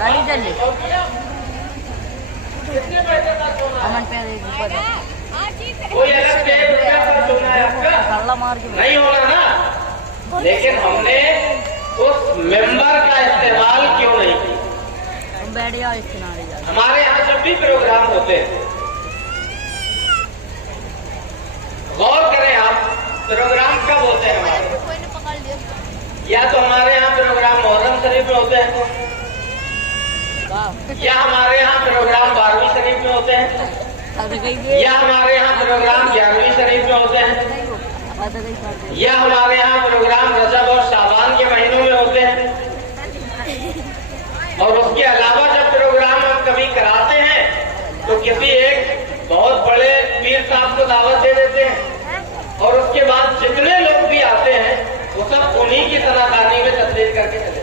गाड़ी चल ली कितने पैसे का सोना अमन पे कोई अलग से रुपया का सोना है आपका कल्ला मार के नहीं होगा ना। लेकिन हमने उस मेंबर का इस्तेमाल क्यों नहीं किया? तुम बैठ जाओ इस किनारे जा हमारे यहाँ जब भी प्रोग्राम होते हैं, गौर करें आप, प्रोग्राम कब होते हैं हमारे? या तो हमारे यहाँ प्रोग्राम मुहर्रम शरीफ में होते हैं, या हमारे यहाँ प्रोग्राम 12वीं शरीफ में होते हैं, या हमारे यहाँ प्रोग्राम 11वीं शरीफ में होते हैं, या हमारे यहाँ प्रोग्राम रजब और शाबान के महीनों में होते हैं। और उसके अलावा जब प्रोग्राम हम कभी कराते हैं तो किसी एक बहुत बड़े पीर साहब को दावत दे देते हैं, और उसके बाद जितने लोग भी आते हैं वो सब उन्हीं की तनाखानी में तस्दीर करके चले।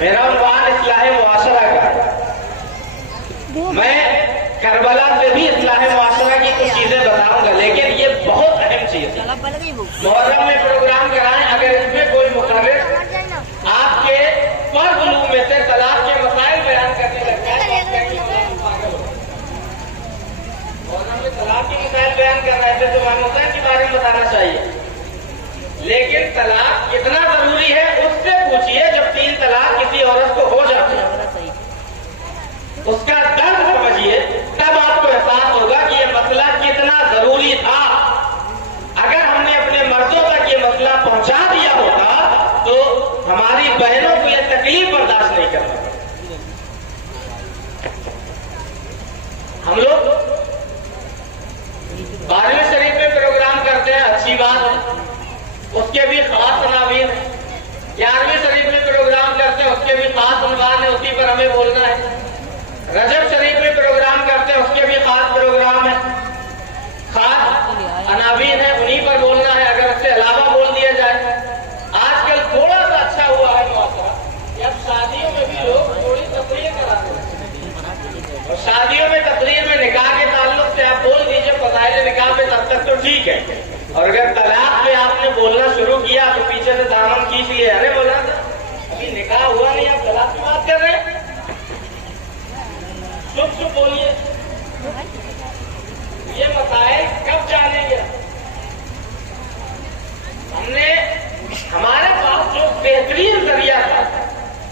मेरा उन्वान इस्लाह मुआशरा का है। मैं करबला से भी इस्लाह मुआशरा की कुछ चीजें बताऊंगा, लेकिन ये बहुत अहम चीज है। मुहर्रम में प्रोग्राम कराएं, अगर इसमें कोई मुखर्रिर आपके फर्ज में से तलाक के मसाइल बयान करने लग जाए तो मुहर्रम में तलाक के मसाइल बयान कर रहे थे तो मानवता के बारे में बताना चाहिए। लेकिन तलाक कितना जरूरी है उससे पूछिए। जब 3 तलाक किसी औरत को हो जाते हैं, उसका दर्द समझिए, तब आपको एहसास होगा कि ये मसला कितना जरूरी था। अगर हमने अपने मर्दों तक ये मसला पहुंचा दिया होता तो हमारी बहनों को यह तकलीफ बर्दाश्त नहीं करना। हम लोग 12वीं शरीफ में प्रोग्राम करते हैं, अच्छी बात है, उसके भी खास तनावीर है। 11वीं शरीफ में प्रोग्राम करते हैं, उसके भी खास उन्वान है, उसी पर हमें बोलना है। रजब शरीफ में प्रोग्राम करते हैं, उसके भी खास प्रोग्राम है, खास अनावीन है, उन्हीं पर बोलना है। अगर उससे अलावा बोल दिया जाए, आजकल थोड़ा सा अच्छा हुआ है मौसम, अब शादियों में भी लोग थोड़ी तकरीर कराते हैं, और शादियों में तकरीर में निकाह के ताल्लुक से आप बोल दीजिए फज़ाइल निकाह पे, तब तक तो ठीक है। और अगर तलाक पे आपने बोलना शुरू किया तो पीछे से दामन खींच लिया, अरे बोला अभी निकाह हुआ नहीं, आप तलाक की बात कर रहे हैं, चुप चुप बोलिए। ये मसाइल कब जानेंगे? हमने, हमारे पास जो बेहतरीन जरिया था,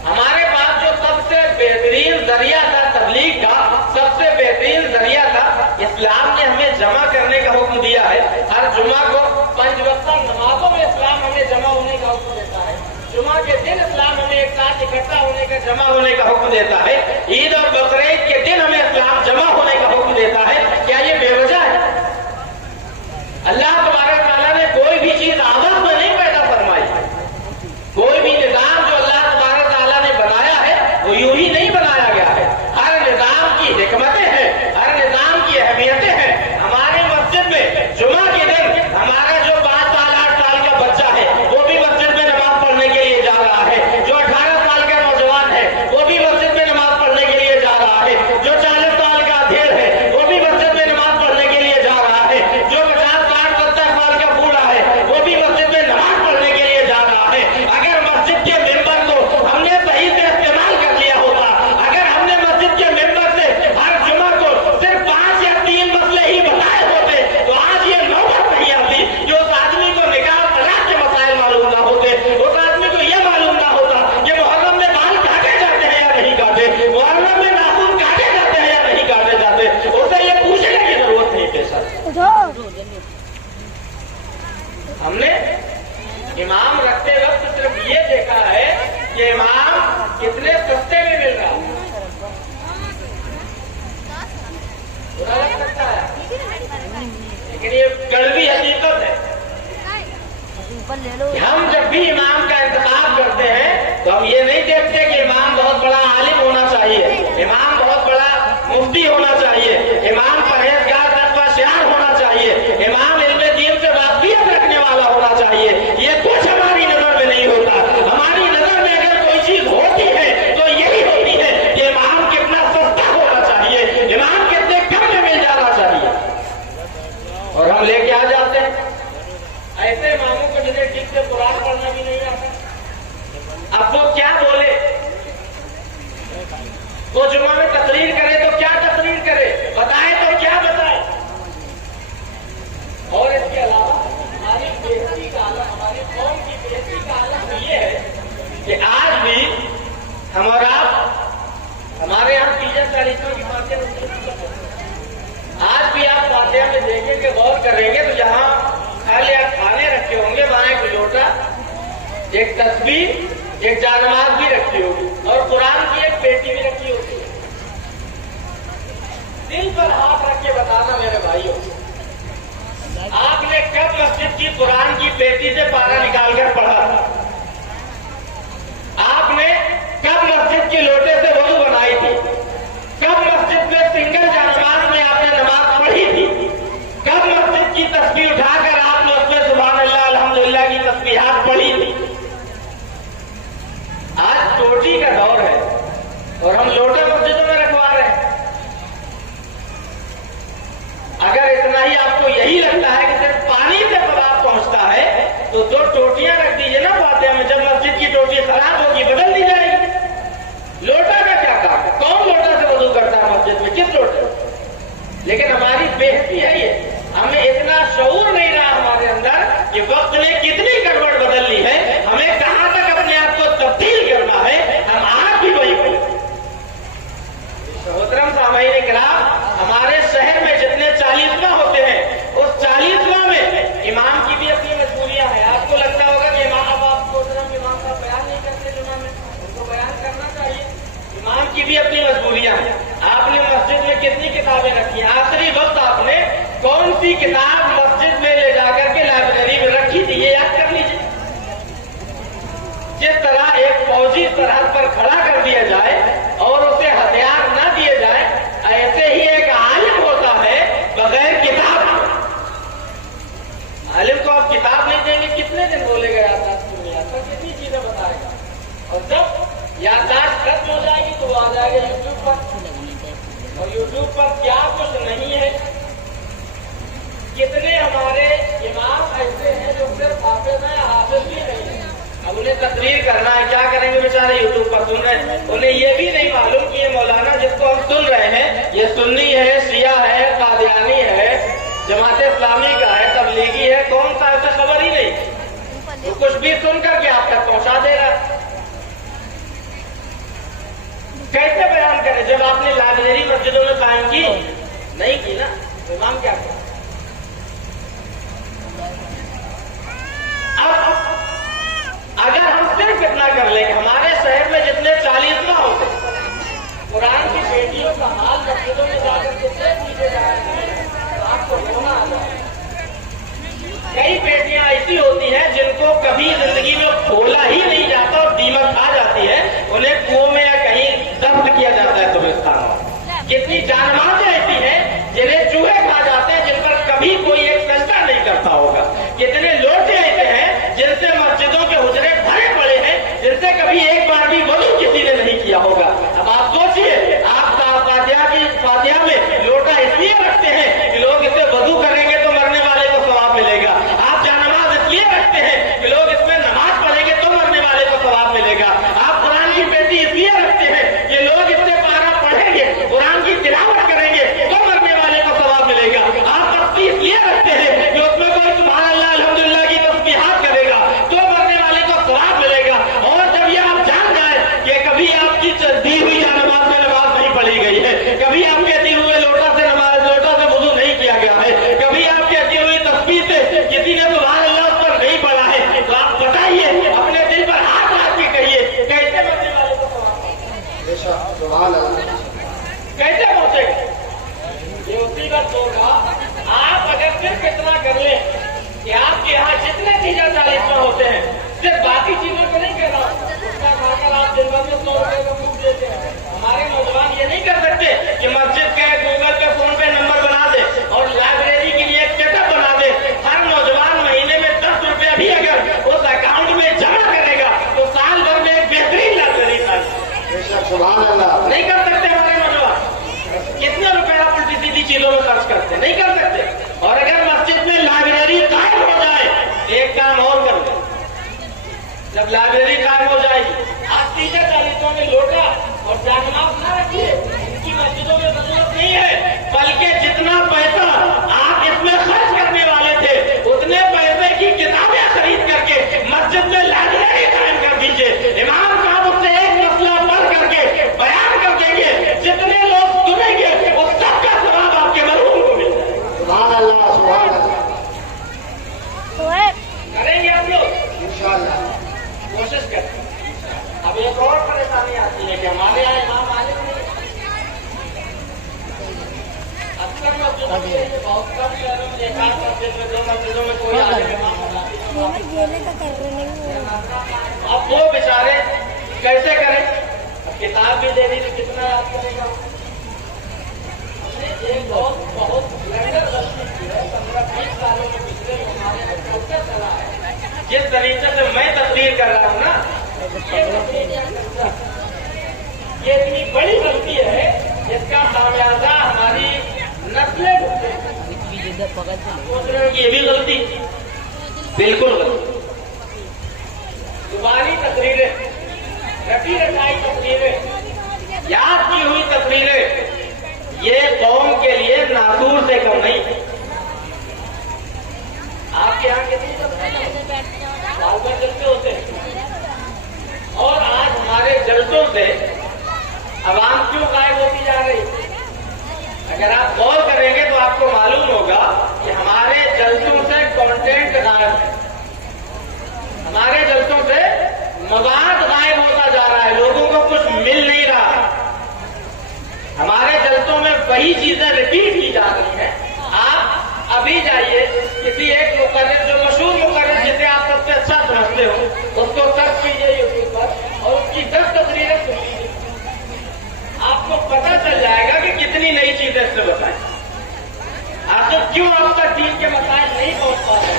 हमारे पास जो सबसे बेहतरीन जरिया था तबलीग का, सबसे बेहतरीन जरिया था, इस्लाम ने हमें जमा करने का हुक्म दिया है। हर जुमा को 5 वक्त नमाजों में इस्लाम हमें जमा होने का हुक्म देता है। जुमा के दिन इस्लाम हमें एक साथ इकट्ठा होने का, जमा होने का हुक्म देता है। ईद और बकरीद के दिन हमें इस्लाम जमा होने का हुक्म देता है। क्या ये बेवजह है? अल्लाह तबारक तआला ने कोई भी चीज आदत में नहीं पैदा फरमाई। कोई भी निजाम जो अल्लाह तबारक तआला ने बनाया है वो यूं ही नहीं बनाया गया है। हर निजाम की हिकमतें हैं, हर निजाम की अहमियतें हैं। हमारे मस्जिद में जुमा के दिन हमारा जो 5 साल 8 साल का बच्चा है वो भी मस्जिद में नमाज पढ़ने के लिए जा रहा है। जो 18 साल का नौजवान है वो भी मस्जिद में नमाज पढ़ने के लिए जा रहा है। जो 40 साल का अधेड़ है वो भी मस्जिद में नमाज पढ़ने के लिए जा रहा है। जो 50 60 70 साल का बूढ़ा है वो भी मस्जिद में नमाज पढ़ने के लिए जा रहा है। अगर मस्जिद के मेंबर को हमने सही से इस्तेमाल कर लिया होता, अगर हमने मस्जिद के मेंबर से हर जुमा को सिर्फ 5 या 3 मसले ही बताए होते तो आज ये नौबत नहीं आती कि उस आदमी को निकाह तलाक के मसाइल मालूम ना होते, उस आदमी को यह मालूम ना होता कि मुहर्रम में बाल काटे जाते हैं या नहीं काटे, मुहर्रम में नाखून काटे जाते हैं या नहीं काटे जाते। उसे ये पूछने की जरूरत नहीं पेश आती। हमने इमाम रखते वक्त सिर्फ ये देखा है कि इमाम कितने सस्ते में मिल रहा है। बुरा लग सकता है लेकिन ये कड़वी हकीकत है। हम जब भी इमाम का इंतखाब करते हैं तो हम ये नहीं देखते कि इमाम बहुत बड़ा आलिम होना चाहिए, इमाम बहुत बड़ा मुफ्ती होना चाहिए, इमाम परहेजगार तकवाशार होना चाहिए, इमाम इल्मे दीन से वाक़ियत रखने वाला होना चाहिए। ये कुछ हमारी नजर में नहीं होता। हमारी नजर में अगर कोई चीज होती है तो यही होती है कि इमाम कितना सस्ता होना चाहिए, इमाम कितने कम में मिल जाना चाहिए। और हम लेके आ जाते हैं ऐसे इमामों को जिन्हें ठीक से कुरान पढ़ना भी नहीं आता। ہم اور آپ ہمارے یہاں 30-40 کی باتیں ہوتی ہیں. آج بھی آپ فاتحہ میں دیکھیں کہ غور کریں گے تو جہاں کھانے رکھے ہوں گے وہاں ایک لوٹا، ایک تسبیح، ایک جانماز بھی رکھی ہوگی اور قرآن کی ایک پیٹی بھی رکھی ہوگی. دل پر ہاتھ رکھ کے بتانا میرے بھائیوں، آپ نے کب مسجد کی قرآن کی پیٹی سے پارا نکال کر پڑھا تھا؟ آپ نے کب مسجد کی لوٹے سے وضو بنائی تھی؟ کب مسجد میں سنگل جانماز میں آپ نے نماز پڑھی تھی؟ کب مسجد کی تسبیح اٹھا کر آپ نے اس میں سبحان اللہ الحمدللہ کی تسبیحات پڑھی تھی؟ آج ٹوٹی کا دور ہے اور ہم لوٹے مسجدوں میں رکھوا رہے ہیں. اگر اتنا ہی آپ کو یہی لگتا ہے کہ صرف پانی سے پداب پہنچتا ہے تو 2 ٹوٹیاں رکھ دیجیے نا فاتحہ میں. جب مسجد کی ٹوٹی خراب ہوگی بدل دی جائے گی. لوٹا کا کیا کام ہے؟ کون لوٹا سے وضو کرتا ہے مسجد میں؟ کس لوٹے؟ لیکن ہماری بےحسی ہے یہ، ہمیں اتنا شعور نہیں رہا ہمارے اندر کہ وقت نے کتنی کروٹ بدل لی ہے، ہمیں کہاں تک اپنے آپ کو تبدیل کرنا ہے، ہم آج بھی وہی کریں. محترم سامعین کرام، ہمارے شہر میں جتنے 40واں ہوتے ہیں اس 40واں میں امام کی بھی اپنی مجبوریاں ہیں. آپ کو لگتا ہوگا کہ امام امام کا بیان نہیں کرتے جمعہ میں، ان کو بیان کرنا چاہیے. امام کی بھی اپنی مجبوریاں ہیں. آپ نے مسجد میں کتنی کتابیں رکھی ہیں؟ آخری وقت آپ نے کون سی کتاب مسجد میں لے جا کر کے لائبریری میں رکھی تھی؟ یہ یاد کر لیجیے. جس طرح ایک فوجی سرحد پر کھڑا کر دیا جائے اور اسے ہتھیار نہ دیے جائے، ایسے ہی ایک عالم ہوتا ہے بغیر کتاب. عالم کو آپ کتاب نہیں دیں گے کتنے دن بولے گا یادداشت دنیا پر، کتنی چیزیں بتائے گا. اور جب یادداشت ختم ہو جائے گی تو وہ آ جائے گا یوٹیوب پر، اور یوٹیوب پر کیا کچھ نہیں ہے. کتنے ہمارے امام ایسے ہیں جو صرف حافظ ہیں، حافظ بھی نہیں ہیں. اب انہیں تقریر کرنا ہے، کیا کریں گے بیچارے؟ یوٹیوب پر سن رہے ہیں. انہیں یہ بھی نہیں معلوم کہ یہ مولانا جس کو ہم سن رہے ہیں یہ سنی ہے، شیعہ ہے، قادیانی ہے، جماعت اسلامی کا ہے، تبلیغی ہے، کون سا؟ اسے خبر ہی نہیں. تو کچھ بھی سن کر کے آپ تک پہنچا دے رہا ہے. کیسے بیان کریں؟ جب آپ نے لائبریری مسجدوں میں قائم کی نہیں کی نا، امام کیا کریں؟ اب اگر ہم صرف اتنا کر لیں کہ ہمارے شہر میں جتنے 40واں ہوتے قرآن کی بیٹیوں کا حال مسجدوں میں جا کر کے دیکھ لیجیے تو آپ کو رونا آ جائے. کئی بیٹیاں ایسی ہوتی ہیں جن کو کبھی زندگی میں کھولا ہی نہیں جاتا اور دیمک کھا جاتی ہے، انہیں کنویں میں یا کہیں دفن کیا جاتا ہے قبرستان میں. کتنی جانمازیں ایسی ہیں جنہیں چوہے کھا جاتے ہیں، جن پر کبھی کوئی ایک سجدہ نہیں کرتا ہوگا. کتنے لوٹے ایسے ہیں جن سے مسجدوں کے حجرے بھرے پڑے ہیں، جن سے کبھی ایک بار بھی وضو کسی نے نہیں کیا ہوگا. اب آپ سوچئے، آپ فاتحہ میں لوٹا اس لیے رکھتے ہیں کہ لوگ اسے وضو کریں گے تو مرنے والے کو ثواب ملے گا. آپ جانماز اس لیے رکھتے ہیں کہ لوگ اس میں نماز پڑھیں گے تو مرنے والے کو ثواب ملے گا. آپ قرآن کی پیٹی اس لیے رکھتے ہیں کہ لوگ اس سے پارا پڑھیں گے، قرآن کی تلاوت کریں گے تو مرنے والے کو ثواب ملے گا. آپ تسبیح اس لیے رکھتے ہیں کہ اس میں کوئی سبحان اللہ الحمدللہ کی تسبیحات کرے گا تو مرنے والے کو ثواب ملے گا. اور جب یہ آپ جان جائیں کہ کبھی آپ کی دی ہوئی جانماز میں نماز نہیں پڑھی گئی ہے، کبھی آپ کے دی ہوئے لوٹا سے وضو نہیں کیا گیا ہے، کبھی آپ کے دی ہوئی تسبیح سے کسی نے سبحان اللہ اس پر نہیں پڑھا ہے، تو آپ بتائیے اپنے دل پر ہاتھ رکھ کے کہیے کیسے مرنے والے کو ثواب کیسے پہنچے گا؟ یہ اسی وقت ہوگا آپ اگر صرف اتنا کر لیں کہ آپ کے یہاں جتنے 30-40 ہوتے ہیں صرف باقی چیزوں کو نہیں کر رہا، اس کا کھا کر آپ دن بھر میں 100 روپے کا خوب دیتے ہیں. ہمارے نوجوان یہ نہیں کر سکتے کہ مسجد کا گوگل پہ فون پہ نمبر بنا دے اور لائبریری کے لیے ایک سیٹ اپ بنا دے. ہر نوجوان مہینے میں 10 روپے بھی اگر اس اکاؤنٹ میں جمع کرے گا تو سال بھر میں ایک بہترین لائبریری نہیں کر سکتے. ہمارے نوجوان کتنے روپے آپ الٹی سیدھی چیزوں میں خرچ کرتے نہیں کر سکتے. اور اگر مسجد میں لائبریری قائم ہو جائے ایک کام اور کر دیں. جب لائبریری قائم ہو جائے گی آپ 30-40 میں لوٹا اور جانماز نہ رکھیے، ان کی مسجدوں میں ضرورت نہیں ہے، بلکہ جتنا پیسہ آپ اس میں خرچ کرنے والے تھے اتنے پیسے کی کتابیں خرید کر کے مسجد میں لائبریری قائم کر دیجیے. امام صاحب اس سے ایک مسئلہ پڑھ अब एक और परेशानी आती है कि हमारे यहाँ इमाम मालिक नहीं, अक्सर मस्जिदों में बहुत कम शहरों में देखा, मस्जिद में 2 मस्जिदों में कोई आलिम इमाम होता है। अब वो बेचारे कैसे करें? अब किताब भी दे दी तो कितना याद करेगा? एक बहुत ब्लेंडर गलती की है 15-20 सालों में पिछले हमारे यहाँ कल्चर चला है। जिस तरीके से मैं तस्वीर कर रहा हूँ ना, ये इतनी बड़ी गलती है जिसका खामियाजा हमारी नस्लें सोच रहे हैं कि ये भी गलती, बिल्कुल गलती। जुबानी तस्वीरें, रटी रटाई तस्वीरें, याद की हुई तस्वीरें, ये कौम के लिए नासूर से कम नहीं है। आपके यहाँ कितनी साल भर जलसे होते हैं, और आज हमारे जलसों से आवाम क्यों गायब होती जा रही? अगर आप गौर करेंगे तो आपको मालूम होगा कि हमारे जलसों से कंटेंट गायब है, हमारे जलसों से मवाद गायब होता जा रहा है, लोगों को कुछ मिल नहीं रहा। हमारे जलसों में वही चीजें रिपीट की जा रही हैं। आप अभी जाइए किसी एक मुकर्रिर, जो मशहूर मुकर्रिर जिसे आप सबसे अच्छा समझते हो, उसको सर्च कीजिए यूट्यूब पर और उसकी 10 तस्वीरें सुन लीजिए, आपको पता चल जाएगा कि कितनी नई चीजें इसने बताई। आखिर क्यों अब तक दीन के मसाइल नहीं पहुंच पा रहे?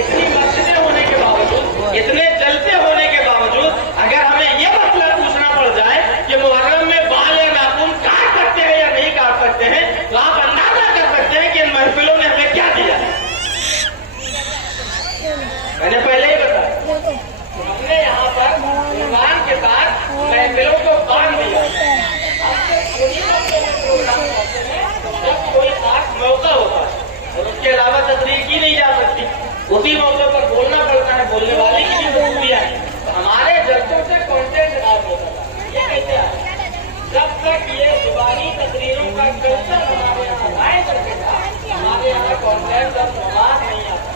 इतनी मस्जिदें होने के बावजूद, इतने जलसे होने के बावजूद, अगर हमें ये मसला पूछना पड़ जाए कि मुहर्रम में बाल या नाखून काट सकते हैं या नहीं काट सकते हैं, तो आप अंदाजा कर सकते हैं कि इन महफिलों ने हमें क्या दिया। मैंने पहले ही बताया, हमने यहाँ पर ईमान के साथ महफिलों को बांध दिया। जब कोई खास मौका होता है और उसके अलावा तकरीर की नहीं जा सकती, उसी मौके पर बोलना पड़ता है, बोलने वाले की भी मजबूरियां है। तो हमारे जलसों से कॉन्टेंट गायब होता था। ये कैसे आया? जब तक ये जुबानी तकरीरों का कल्चर हमारे यहाँ लाए करके था, हमारे यहाँ कॉन्टेंट और मवाद नहीं आता,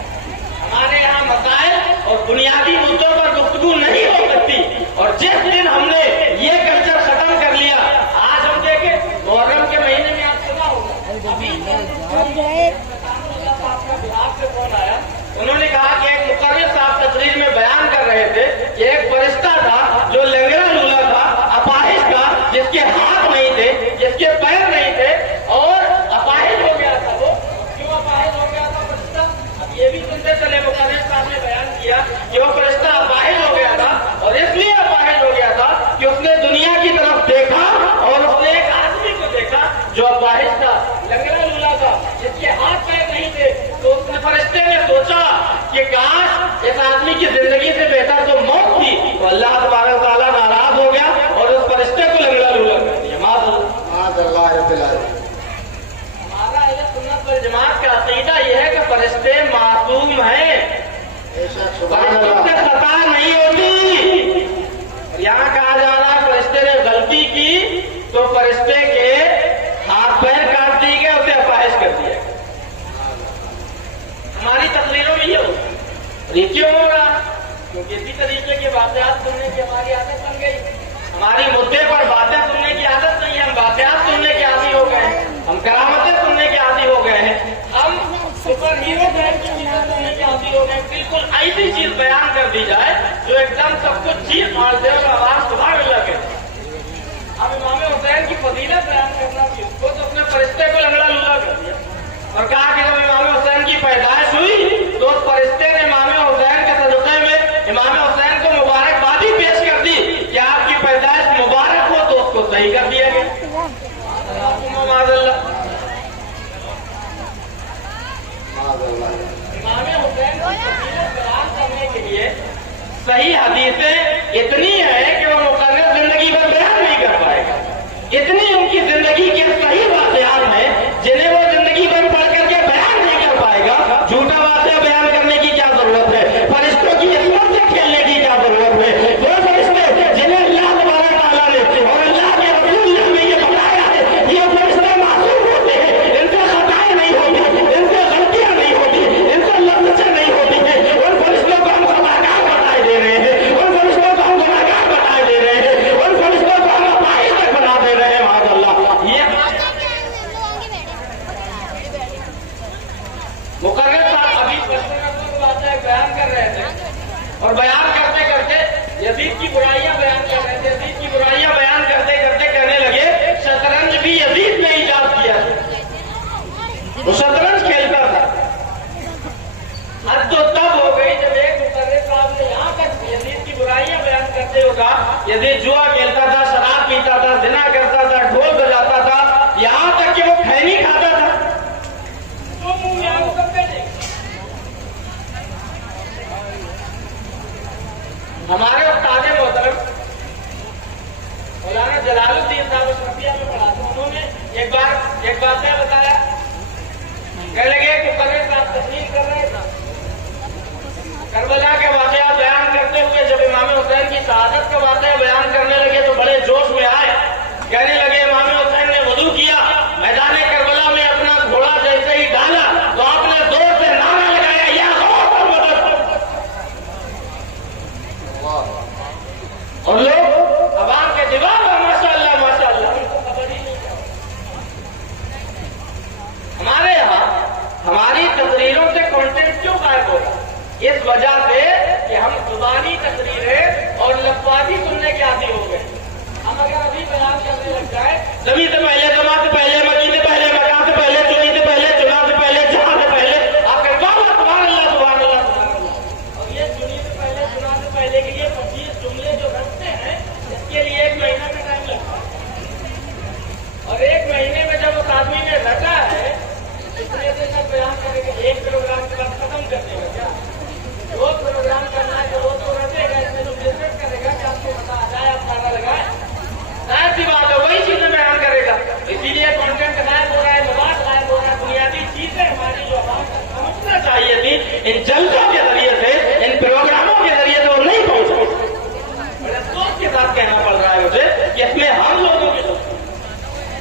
हमारे यहाँ मसाइल और बुनियादी मुद्दों पर गुफ्तगू नहीं हो सकती। और जिस दिन हमने ये कल्चर खत्म कर लिया, आज हम देखें मुहर्रम के महीने में आप सुना होगा, अभी बिहार से फोन आया, उन्होंने कहा कि एक मुकर्रिर साहब तकरीर में बयान कर रहे थे कि एक फरिश्ता था जो लंगड़ा लूला था, अपाहिज था, जिसके हाथ नहीं थे, जिसके पैर नहीं थे, और अपाहिज हो गया था। वो क्यों अपाहिज हो गया था फरिश्ता? अब ये भी सुनते चले, मुकर्रिर साहब ने बयान किया कि वो फरिश्ता अपाहिज हो गया था, और इसलिए अपाहिज हो गया था कि उसने दुनिया की तरफ देखा और उसने एक आदमी को देखा जो अपाहिज था, लंगड़ा लूला था, जिसके हाथ पैर नहीं थे। तो उसने फरिश्ते ने सोचा कि काश इस आदमी की जिंदगी से बेहतर तो मौत थी, तो अल्लाह तबारक व तआला नाराज हो गया और उस फरिश्ते को लंगड़ा लूला कर दिया। हमारा अहले सुन्नत वल जमात का अकीदा यह है कि फरिश्ते मासूम हैं, फरिश्तों से खता नहीं होती। यहाँ कहा जा रहा है फरिश्ते ने गलती की तो फरिश्ते के हाथ पैर काट दिए गए, उसे अपाहिज कर दिया। हमारी तकरीरों में ये होता है। ये क्यों हो रहा? क्योंकि इसी तरीके की बातें सुनने की हमारी आदत बन गई। हमारी मुद्दे पर बातें सुनने की आदत नहीं है, हम बातें सुनने के आदी हो गए हैं, हम करामतें सुनने के आदी हो गए हैं, हम सुपर हीरो की चीजें सुनने के आदी हो गए। बिल्कुल ऐसी चीज बयान कर दी जाए जो एकदम सब कुछ चीज मार दे और आवाज सुधार लगे। अब इमाम हुसैन की फजीलत बयान करना थी, उसको तो अपने फरिश्ते को लंगड़ा लूला कर दिया और कहा कि जब इमाम हुसैन की पैदाइश हुई तो उस फरिश्ते ने इमाम हुसैन के सदक़े में इमाम हुसैन को मुबारकबादी पेश कर दी कि आपकी पैदाइश मुबारक हो, तो उसको सही कर दिया गया। इमाम हुसैन की फजीलत बयान करने के लिए सही हदीसें इतनी है कि वो मुकर्रर जिंदगी भर बयान नहीं कर पाएगा। इतनी उनकी जिंदगी के सही वाक़यात हैं जिन्हें वो जिंदगी भर पढ़ करके बयान नहीं कर पाएगा। झूठा वाक़या बयान करने की क्या जरूरत है? फरिश्तों की इस्मत से खेलने की क्या जरूरत है? वो फरिश्ते जिन्हें अल्लाह तबारक व तआला ने और अल्लाह के रसूल का, यदि जुआ खेलता था, शराब पीता था, जिना करता था, ढोल बजाता था, यहाँ तक कि वो खैनी खाता था, तो मुंह में आंसू कब बैठे? हमारे उस्ताद मोहतरम मौलाना जलालुद्दीन साहब शफिया में पढ़ा था, उन्होंने एक बात क्या बताया, कहने लगे कि कबीर साहब तस्लीम कर रहे थे, करबला के वाकया बयान करते हुए जब इमाम हुसैन की शहादत का वाकया बयान करने लगे तो बड़े जोश में आए, कहने लगे इमाम हुसैन ने वुदू किया, मैदान करबला में अपना घोड़ा जैसे ही डाला तो आपने जोर से नारा लगाया, या और लोग अवाम के जवाब माशाअल्लाह माशाअल्लाह, उनको खबर ही नहीं। हमारे यहाँ हमारी तकरीरों से कंटेंट क्यों गायब होगा? इस वजह से कि हम जुबानी तकरीरें और लफ्ज़ी सुनने के आदी हो गए। हम अगर अभी बयान करने लग जाए, जमी से पहले, जमा से पहले, मकी से पहले, मकान से पहले, चुनी से पहले, चुना से पहले, जहां से पहले, आप सुभान अल्लाह सुभान अल्लाह सुभान अल्लाह। और ये चुनी से पहले, चुना से पहले के लिए 25 जुमले जो रखते हैं, इसके लिए 1 महीना का टाइम लगता है। और 1 महीने में जब उस आदमी ने रटा है, इतने देर तक बयान करेगा, 1 प्रोग्राम के बाद खत्म कर देगा क्या? रोज प्रोग्राम करना है तो रोज तो रटेगा, इसमें जो बिजनेस करेगा कि आपको पता आ जाए, आप खाना लगाए, जाहिर सी बात है वही चीजें बयान करेगा। इसीलिए कंटेंट गायब हो रहा है, मवाद गायब हो रहा है, बुनियादी चीजें हमारी जो समझना चाहिए थी, इन जलसों के जरिए से, इन प्रोग्रामों के जरिए से वो नहीं पहुंचे। बड़े सोच के साथ कहना पड़ रहा है मुझे कि इसमें हम लोगों की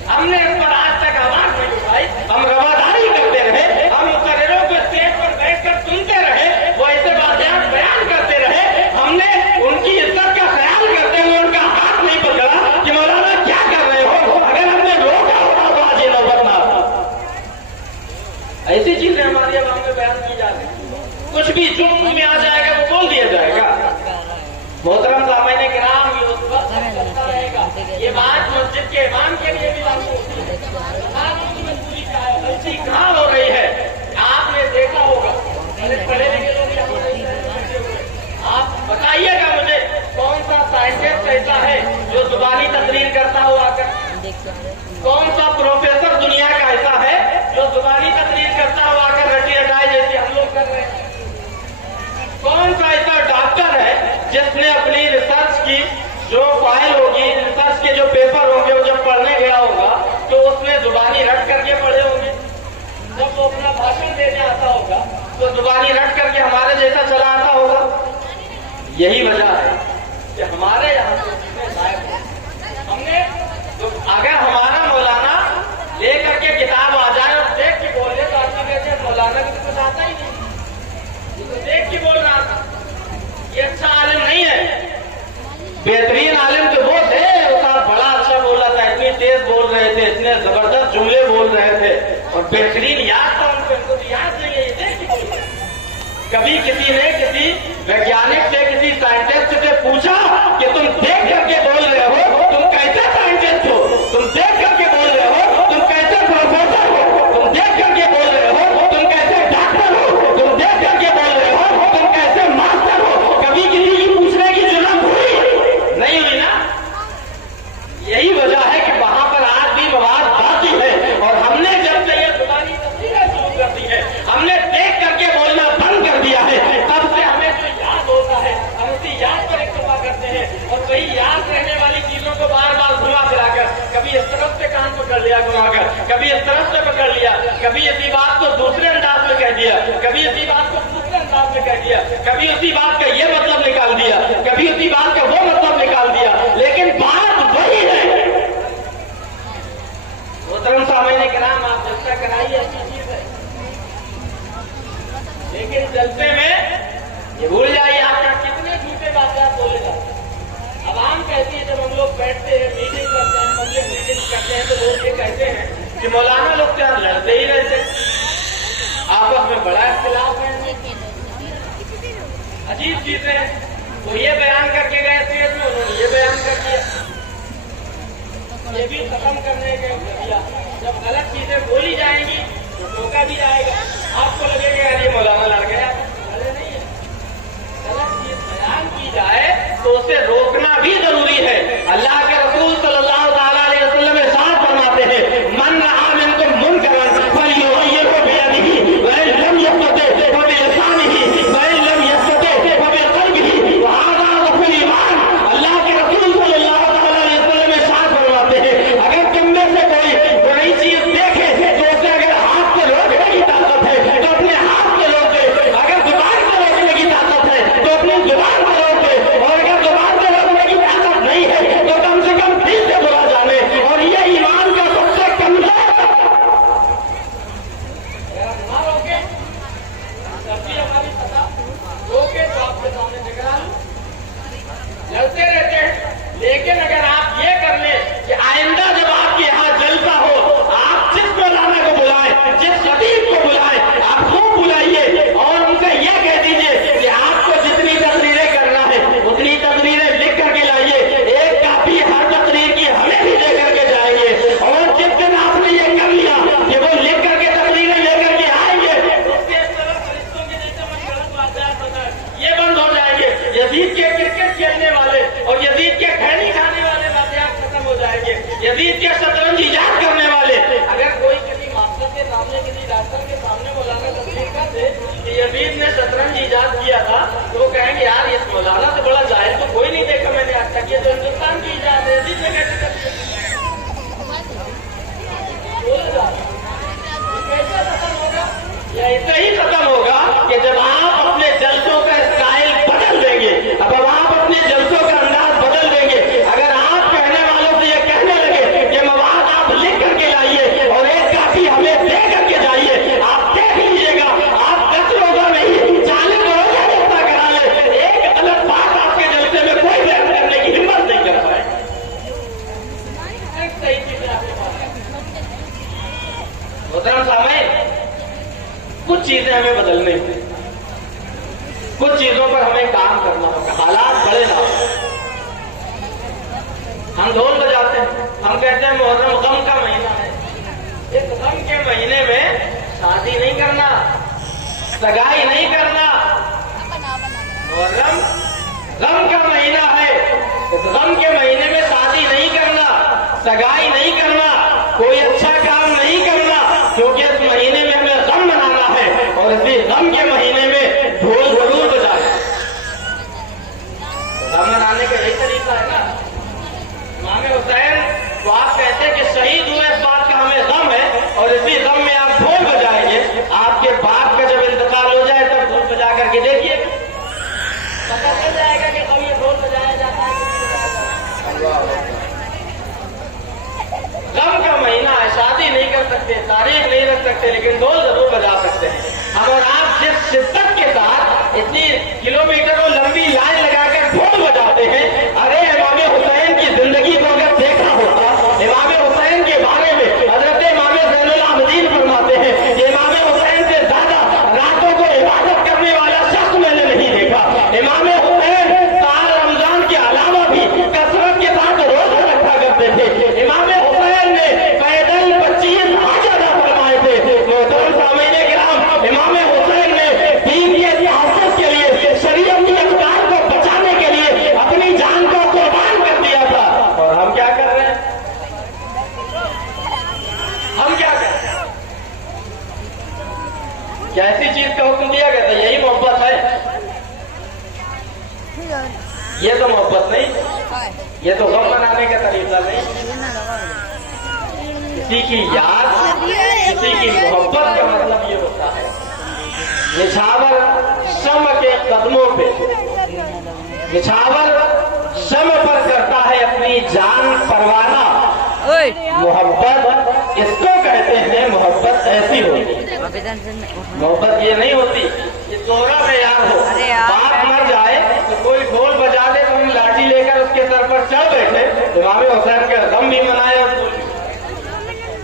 हमने इस पर आज तक आवाज नहीं उठाई, हम रवादारी करते रहे, हम मुकर्ररों को स्टेज पर बैठकर सुनते रहे, वो ऐसे वाक़यात बयान करते रहे, हमने उनकी इज्जत का ख्याल करते हुए उनका हाथ नहीं पकड़ा कि मौलाना क्या कर रहे हो, अगर हमने रोका होता तो आज ये नौबत ना आता। ऐसी चीजें हमारी आवाम में बयान की जा रही, कुछ भी जो मुंह में आ जाएगा वो बोल दिया जाएगा। मोहतरम सामईन किराम, ये उस वक्त चलता रहेगा, ये बात मस्जिद के इमाम के लिए भी लागू होती है। की मजबूरी क्या है, गलती कहाँ हो रही है? आपने देखा होगा, पढ़े लिखे लोग आप बताइएगा मुझे, कौन सा साइंटिस्ट ऐसा है जो जुबानी तकरीर करता हुआ आकर, कौन सा प्रोफेसर दुनिया का ऐसा है जो जुबानी तकरीर करता हुआ आकर रटी हटाए जैसे हम लोग कर रहे हैं? कौन सा ऐसा डॉक्टर है जिसने अपनी रिसर्च की जो फाइल होगी, रिसर्च के जो पेपर होंगे, वो जब पढ़ने गया होगा तो उसमें जुबानी रट करके पढ़े होंगे, जब वो अपना भाषण देने आता होगा तो जुबानी रट करके हमारे जैसा चला आता होगा। यही वजह है कि हमारे यहाँ हमने तो अगर हमारा मौलाना ले करके किताब आ जाए और देख के बोले तो आदमी कहते हैं मौलाना की तो कुछ आता ही नहीं, तो देख के बोल रहा था, ये अच्छा आलिम नहीं है। बेहतरीन आलिम तो वो थे, उसका बड़ा अच्छा बोल रहा था, इतनी तेज बोल रहे थे, इतने जबरदस्त जुमले बोल रहे थे, और बेहतरीन याद था उनको तो याद नहीं है, देख के बोल रहे। कभी किसी ने किसी वैज्ञानिक से, किसी साइंटिस्ट से पूछा कि तुम देख करके बोल रहे हो, तुम कैसे साइंटिस्ट हो, तुम देख करके बोल रहे हो, तुम कैसे प्रोफेसर हो, तुम देख करके बोल रहे हो, तुम कैसे डॉक्टर हो, तुम देख करके बोल रहे हो, तुम कैसे मास्टर हो, कभी किसी की पूछने की जरूरत हुई नहीं हुई ना? यही वजह है कि वहां पर आज भी मवाद बाकी है, और हमने जब से ये जुबानी तस्वीरें शुरू कर दी है, हमने देख करके बोलना बंद कर दिया है, तब से हमें जो याद होता है हम उसी याद पर इक्तफा करते हैं, और वही याद रहने वाली चीजों को बार बार घुमा फिराकर, कभी इस तरफ से कान पकड़ लिया घुमाकर, कभी इस तरफ से पकड़ लिया, कभी इसी बात को दूसरे अंदाज में कह दिया, कभी इसी बात को दूसरे अंदाज में कह दिया, कभी उसी बात का ये मतलब निकाल दिया, कभी उसी बात का वो मतलब निकाल दिया, लेकिन बात वही है। मोहतरम सामईन किराम, आप जलसा कराइए, अच्छी चीज है, लेकिन जलसे में ये भूल जाइए आपका कितने झूठे बातें आप बोलेगा। अब आम कहती है, जब हम लोग बैठते हैं, मीटिंग करते हैं, पब्लिक मीटिंग करते हैं, तो लोग ये कहते हैं कि मौलाना लोग क्या लड़ते ही रहते, आपस में बड़ा इख्तिलाफ है, अजीब चीजें हैं। वो ये बयान करके गए स्टेज में, उन्होंने ये बयान कर दिया, ये भी खत्म करने के जरिया। जब गलत चीजें बोली जाएंगी तो मौका भी आएगा, आपको लगेगा यार ये मौलाना लड़ गया, अरे नहीं है, गलत चीज बयान की जाए तो उसे रोकना भी چیزیں ہمیں بدلنی ہوگی، کچھ چیزوں پر ہمیں کام کرنا ہوگا، حالات بڑے نہ ہو۔ ہم ڈھول بجاتے ہیں، ہم کہتے ہیں محرم غم کا مہینہ ہے، اس غم کے مہینے میں شادی نہیں کرنا، سگائی نہیں کرنا۔ محرم غم کا مہینہ ہے، اس غم کے مہینے میں شادی نہیں کرنا، سگائی نہیں کرنا، کوئی اچھا کام نہیں کرنا، کیونکہ اس مہینے میں ہمیں غم منانا ہے، اور اسی غم کے مہینے میں ڈھول ضرور بجائیں۔ غم منانے کا یہی طریقہ ہے نا۔ امام حسین تو آپ کہتے ہیں کہ شہید ہوئے اس بات کا ہمیں غم ہے، اور اسی غم میں آپ ڈھول بجائیں گے۔ آپ کے باپ کا جب انتقال ہو جائے تب ڈھول بجا کر کے دیکھیے، پتہ چل جائے گا کہ غم میں ڈھول بجایا جاتا ہے۔ غم کا مہینہ ہے، شادی نہیں کر سکتے، تاریخ نہیں رکھ سکتے، لیکن ڈھول ضرور بجا سکتے ہیں۔ ہم اور آپ جس شدت کے ساتھ اتنی کلومیٹروں لمبی لائن لگا کر ڈھول بجاتے ہیں، ارے امام حسین کی زندگی کو اگر دیکھا ہوتا، امام حسین کے بارے میں حضرت امام زین العابدین فرماتے ہیں کہ امام حسین سے زیادہ راتوں کو عبادت کرنے والا شخص میں نے نہیں دیکھا۔ امام حسین سال رمضان کے علاوہ بھی کثرت کے ساتھ روزہ رکھا کرتے تھے۔ امام حسین نے پیدل 25 حج ادا فرمائے تھے۔ محترم سامعین کرام، امام حسین نے دین کی حفاظت کے لیے، شریعت کی اقدار کو بچانے کے لیے اپنی جان کو قربان کر دیا تھا۔ اور ہم کیا کر رہے ہیں؟ ہم کیا کر رہے ہیں؟ کیا ایسی چیز کا حکم دیا گیا تھا؟ یہی محبت ہے؟ یہ تو محبت نہیں، یہ تو غم منانے کا طریقہ نہیں۔ کسی کی یاد، کسی کی محبت کا مطلب یہ ہوتا ہے نچھاور شمع کے قدموں پہ، نچھاور شمع پر کرتا ہے اپنی جان پروانہ۔ محبت اس کو کہتے ہیں، محبت ایسی ہوتی، محبت یہ نہیں ہوتی کہ دوہرا معیار ہو، باپ مر جائے تو کوئی ڈھول بجا دے تو ہم لاٹھی لے کر اس کے سر پر چڑھ بیٹھے، امام حسین کا غم بھی منائے۔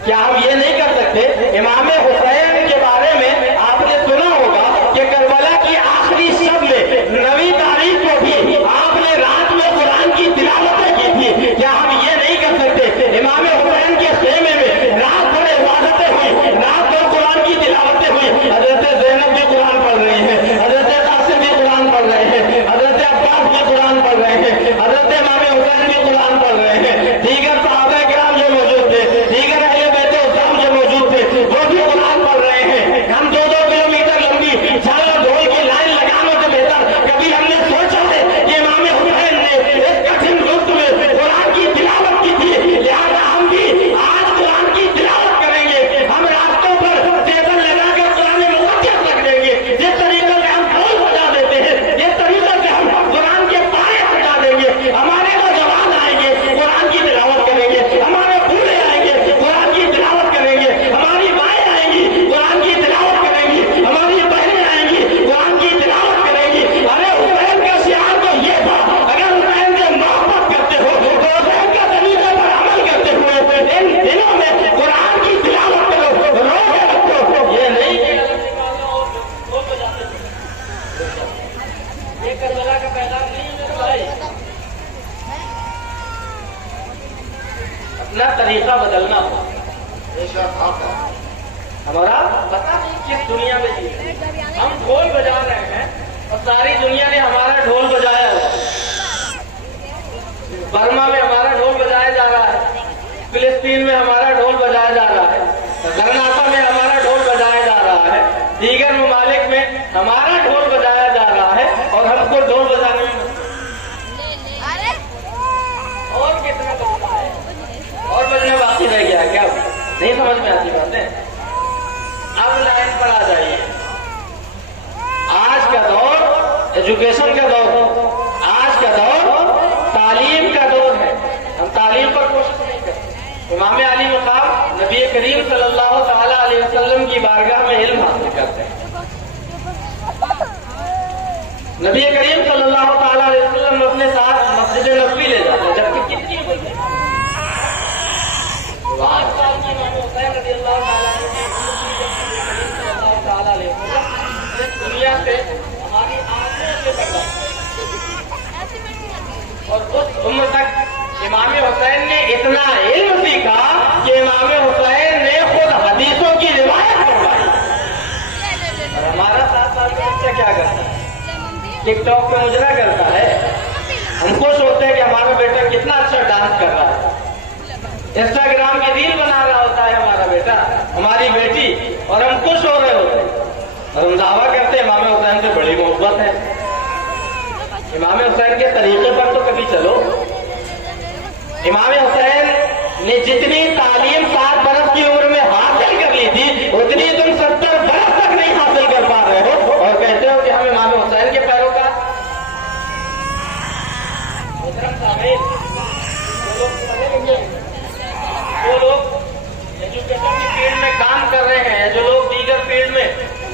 کیا ہم یہ نہیں کر سکتے؟ امام حسین کے بارے میں آپ نے سنا ہوگا کہ کربلا کی آخری شب میں 9 تاریخ کو بھی آپ نے رات میں قرآن کی تلاوتیں کی تھی۔ کیا ہم یہ نہیں کر سکتے؟ امام حسین کے خیمے میں رات بھر عبادتیں ہوئی، رات بھر قرآن کی تلاوتیں ہوئی، حضرت زینب بھی قرآن پڑھ رہی ہے، حضرت قاسم بھی قرآن پڑھ رہے ہیں، حضرت عباس بھی قرآن پڑھ رہے ہیں، حضرت امام حسین بھی قرآن پڑھ رہے ہیں، دیگر صحابہ کرام جو موجود تھے، دیگر اہل بیت اسلام جو موجود تھے، وہ بھی قرآن پڑھ رہے ہیں۔ ہم 2-2 کلومیٹر لمبی جھال ڈھول کی لائن لگانے سے بہتر کبھی ہم نے سوچا ہے کہ امام حسین نے اس کٹھن وقت میں قرآن کی تلاوت کی تھی، لہٰذا ہم بھی آج قرآن کی تلاوت کریں گے۔ ہم راستوں پر ٹیبل لگا کر قرآن مقدس رکھ دیں گے، جس طریقے سے ہم ڈھول بجا دیتے ہیں، جس طریقے سے ہم قرآن کے پارے سجا دیں گے۔ ہمارے نوجوان آئیں گے، قرآن کی تلاوت کریں گے، ہمارے بوڑھے آئیں گے، قرآن کی تلاوت کریں گے، ہماری مائیں آئیں گی، قرآن کی تلاوت کریں گی، ہماری بہنیں آئیں گی، قرآن کی تلاوت کریں گی۔ ارے حسین کا شعار تو یہ تھا، اگر حسین سے محبت کرتے ہو تو حسین کا طریقے پر عمل کرتے ہوئے ان دنوں میں قرآن کی تلاوت کرو، روزے رکھو۔ یہ نہیں کہ یہ کربلا کا پیغام نہیں ہے میرے بھائی۔ اپنا طریقہ بدلنا ہو۔ ہمارا پتہ نہیں کس دنیا میں جی ہم ڈھول بجا رہے ہیں اور ساری دنیا نے ہمارا ڈھول بجایا ہے۔ برما میں ہمارا ڈھول بجایا جا رہا ہے، فلسطین میں ہمارا ڈھول بجایا جا رہا ہے، کرناٹک میں ہمارا ڈھول بجایا جا رہا ہے، دیگر ممالک میں ہمارا ڈھول بجایا جا رہا ہے، اور ہم کو ڈھول بجانے میں اور کتنا بجتا ہے، اور بجنا باقی رہ گیا کیا؟ نہیں سمجھ میں آتی باتیں؟ اب لائن پر آ جائیے۔ آج کا دور ایجوکیشن کا دور ہے، آج کا دور تعلیم کا دور ہے۔ ہم تعلیم پر کوشش نہیں کرتے۔ امام علی مقام نبی کریم صلی اللہ تعالی علیہ وسلم کی بارگاہ میں علم حاصل کرتے ہیں۔ نبی کریم صلی اللہ تعالی علیہ وسلم اپنے ساتھ مسجد نبوی لے جاتے ہیں، جبکہ کتنی ہوئی ہے؟ 5 سال کی امام حسین رضی اللہ تعالیٰ عنہ اتنا علم سیکھا کہ امام حسین نے خود حدیثوں کی روایت کروائی. اور ہمارا 7 سال کا بچہ کیا کرتا ہے؟ ٹک ٹاک پہ مجرا کرتا ہے. ہم خوش ہوتے ہیں کہ ہمارا بیٹا کتنا اچھا ڈانس کر رہا ہے. انسٹاگرام کی ریل بنا رہا ہوتا ہے ہمارا بیٹا, ہماری بیٹی, اور ہم خوش ہو رہے ہوتے ہیں. اور ہم دعویٰ کرتے ہیں امام حسین سے بڑی محبت ہے. امام حسین کے طریقے پر تو کبھی چلو. امام حسین نے جتنی تعلیم 7 برس کی عمر میں حاصل کر لی تھی اتنی تم 70 برس تک نہیں حاصل کر پا رہے ہو اور کہتے ہو کہ ہم امام حسین کے پیروکار. جو لوگ ایجوکیشن کی فیلڈ میں کام کر رہے ہیں, جو لوگ دیگر فیلڈ میں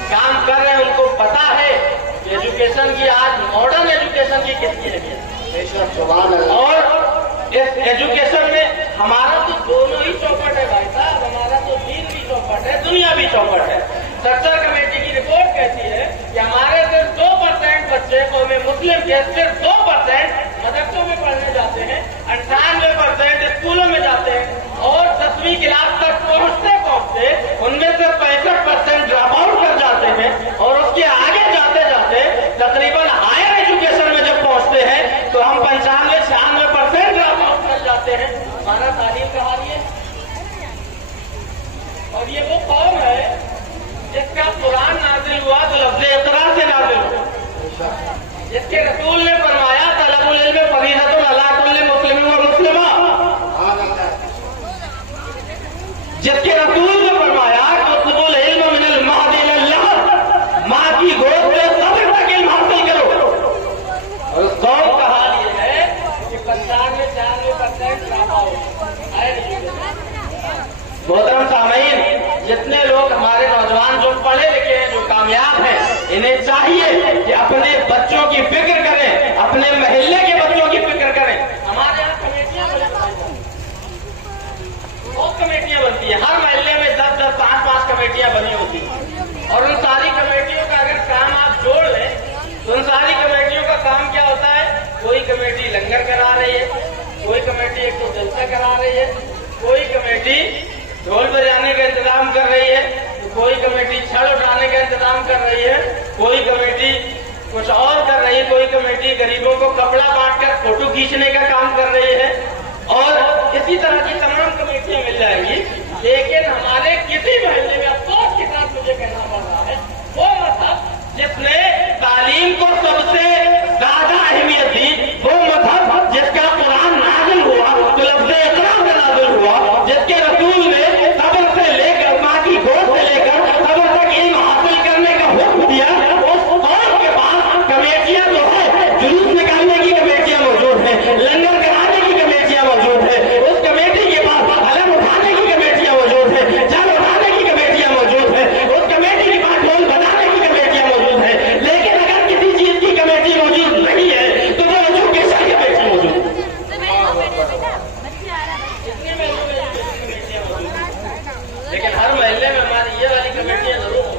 کام کر رہے ہیں, ان کو پتا ہے کہ ایجوکیشن کی آج ماڈرن ایجوکیشن کی کتنی اہمیت. اور اس ایجوکیشن میں ہمارا تو دونوں ہی چوپٹ ہے بھائی صاحب. ہمارا تو دین بھی چوپٹ ہے, دنیا بھی چوپٹ ہے. سرچر کمیٹی کی رپورٹ کہتی ہے کہ ہمارے صرف 2% بچے قوم مسلم کے صرف 2% مدرسوں میں پڑھنے جاتے ہیں, 98% اسکولوں میں جاتے ہیں, اور 10ویں کلاس تک پہنچتے پہنچتے ان میں سے 65% ڈراپ آؤٹ کر جاتے ہیں. اور اس کے آگے جاتے جاتے تقریباً ہائر ایجوکیشن میں جب پہنچتے ہیں تو ہم 95-96% ڈراپ آؤٹ کر جاتے ہیں. ہمارا تعلیم کا حال یہ, اور یہ وہ قوم ہے جس کا قرآن نازل ہوا تو لفظ اقرا سے نازل ہوا, جس کے رسول نے فرمایا طلب العلم فریضۃ علی کل مسلم و مسلمہ, جس کے رسول نے فرمایا کہ اطلبوا العلم من المہد الی اللحد, ماں کی گود میں قبر تک علم حاصل کرو. اور اس قوم کا حال یہ ہے کہ 95-96% ڈراپ آؤٹ. محترم سامعین, جتنے لوگ ہمارے نوجوان جو پڑھے لکھے ہیں, جو کامیاب ہیں, انہیں چاہیے کہ اپنے بچوں کی فکر کریں, اپنے محلے کے بچوں کی فکر کریں. ہمارے یہاں کمیٹیاں بہت کمیٹیاں بنتی ہیں, ہر محلے میں 10-10, 5-5 کمیٹیاں بنی ہوتی ہیں. اور ان ساری کمیٹیوں کا اگر کام آپ جوڑ لیں تو ان ساری کمیٹیوں کا کام کیا ہوتا ہے؟ کوئی کمیٹی لنگر کرا رہی ہے, کوئی کمیٹی ایک تو جلسہ کرا رہی ہے, کوئی کمیٹی ڈھول بجانے کا انتظام کر رہی ہے, کوئی کمیٹی چھڑ اٹھانے کا انتظام کر رہی ہے, کوئی کمیٹی کچھ اور کر رہی ہے, کوئی کمیٹی غریبوں کو کپڑا بانٹ کر فوٹو کھینچنے کا کام کر رہی ہے, اور اسی طرح کی تمام کمیٹیاں مل جائیں گی. لیکن ہمارے کسی محلے میں افسوس کے ساتھ مجھے کہنا پڑ رہا ہے, وہ مذہب جس نے تعلیم کو سب سے زیادہ اہمیت دی, وہ مذہب جس کا قرآن نازل ہوا تو لفظ اقرا سے نازل ہوا, جس کے رسول نے صبر سے لے کر ماں کی گود سے لے کر صبر تک علم حاصل کرنے کا حکم دیا, اس قوم کے پاس کمیٹیاں جو ہے, جلوس نکالنے کی کمیٹیاں موجود ہیں, لنگر کرانے کی کمیٹیاں موجود ہیں, اس کمیٹی کے پاس علم اٹھانے کی کمیٹیاں موجود ہیں, جل اٹھانے کی کمیٹیاں موجود ہیں, اس کمیٹی کے پاس ڈھول بجانے کی کمیٹیاں موجود ہیں. لیکن اگر کسی چیز کی کمیٹی موجود نہیں ہے تو وہ ایجوکیشن کمیٹی موجود ہے. لیکن ہر محلے میں ہماری یہ والی کمیٹیاں ضرور ہوں.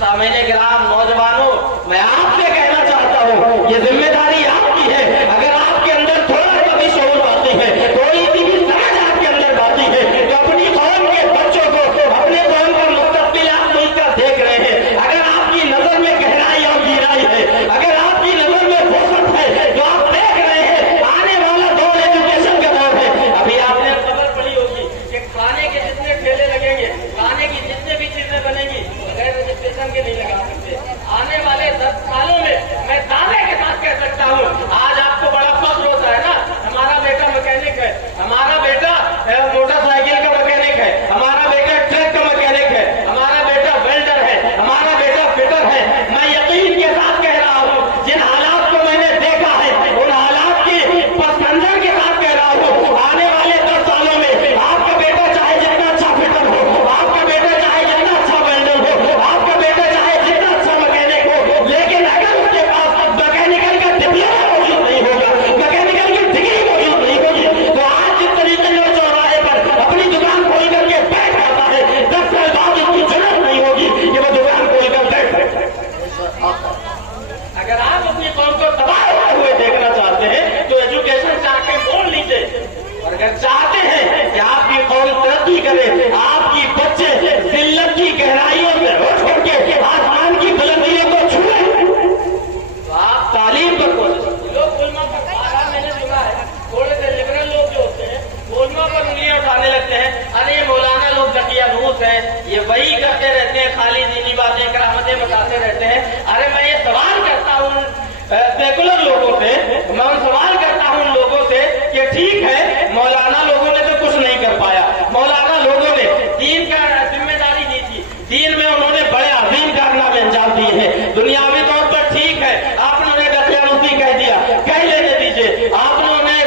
سامعین کرام, نوجوانوں, میں آپ سے کہنا چاہتا ہوں یہ ذمہ داری آپ کی ہے. اگر آپ کے اندر تھوڑا سا بھی شعور باقی ہے, کوئی سی بھی سمجھ آپ کے اندر باقی ہے, تو اپنی قوم کے بچوں کو, اپنے قوم کا مستقبل آپ ملک کا دیکھ رہے ہیں, اگر آپ کی نظر میں گہرائی اور گہرائی ہے, اگر آپ کی نظر میں وسعت ہے, تو آپ دیکھ رہے ہیں آنے والا دور ایجوکیشن کا دور ہے. ابھی آپ نے خبر پڑھی ہوگی کہ کھانے کے جتنے ٹھیلے لگیں گے, کھانے کی جتنے بھی چیزیں بنیں گی, بغیر رجسٹریشن کے نہیں لگا سکتے. آنے والے 10 سالوں میں میں دعوے کے ساتھ کہہ ہیں یہ وہی کرتے رہتے ہیں، خالی دینی باتیں کرامتیں بتاتے رہتے ہیں. ارے میں یہ سوال کرتا ہوں سیکولر لوگوں سے، میں سوال کرتا ہوں ان لوگوں سے کہ ٹھیک ہے مولانا لوگوں نے تو کچھ نہیں کر پایا، مولانا لوگوں نے دین کا ذمہ داری دی تھی، دین میں انہوں نے بڑے عظیم کارنامے انجام دیے ہیں. دنیاوی طور پر ٹھیک ہے آپ نے انہیں دقیانوسی کہہ دیا، کہہ لینے دیجیے. آپ نے انہیں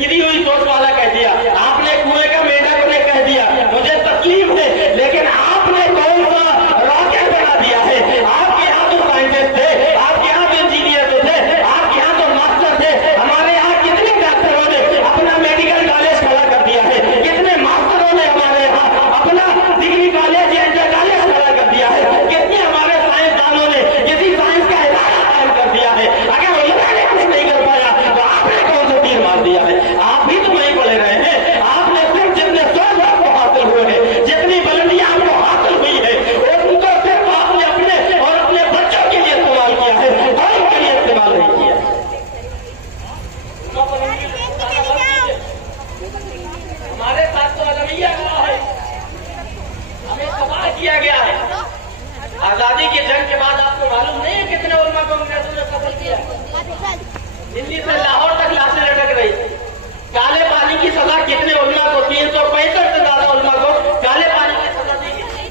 گری ہوئی سوچ والا کہہ دیا، آپ نے کنویں کا میڈک انہیں کہہ دیا، مجھے تسلیم ہے. لیکن آپ نے کون سا راکٹ بنا دیا ہے؟ آپ کے یہاں تو سائنٹسٹ تھے، آپ کے یہاں تو انجینئر تھے، آپ کے یہاں تو ماسٹر تھے. ہمارے یہاں کتنے ڈاکٹروں نے اپنا میڈیکل کالج کھڑا کر دیا ہے، کتنے ماسٹروں نے ہمارے یہاں اپنا ڈگری کالج یا انٹر کالج کھڑا کر دیا ہے، کتنے ہمارے سائنسدانوں نے کسی سائنس کا ادارہ قائم کر دیا ہے. اگر علماء نے کچھ نہیں کر پایا تو آپ نے کون سا تیر مار دیا ہے؟ آپ بھی تو نہیں پڑے رہے ہیں. آپ نے صرف جتنے سوچ آپ کو حاصل ہوئے ہیں، جتنی بلندیاں آپ کو حاصل ہوئی ہے، ان کو صرف آپ نے اپنے اور اپنے بچوں کے لیے استعمال کیا ہے، اور کے لیے استعمال نہیں کیا. ہمارے ساتھ تو المیہ ہوا ہے، ہمیں تباہ کیا گیا ہے. آزادی کی جنگ کے بعد آپ کو معلوم نہیں ہے کتنے علماء کو انگریزوں نے قتل کیا. دلی سے لاہور تک لاشیں لٹک رہی تھی. کالے پانی کی سزا کتنے علماء کو 365 سے زیادہ علماء کو کالے پانی کی سزا دی گئی.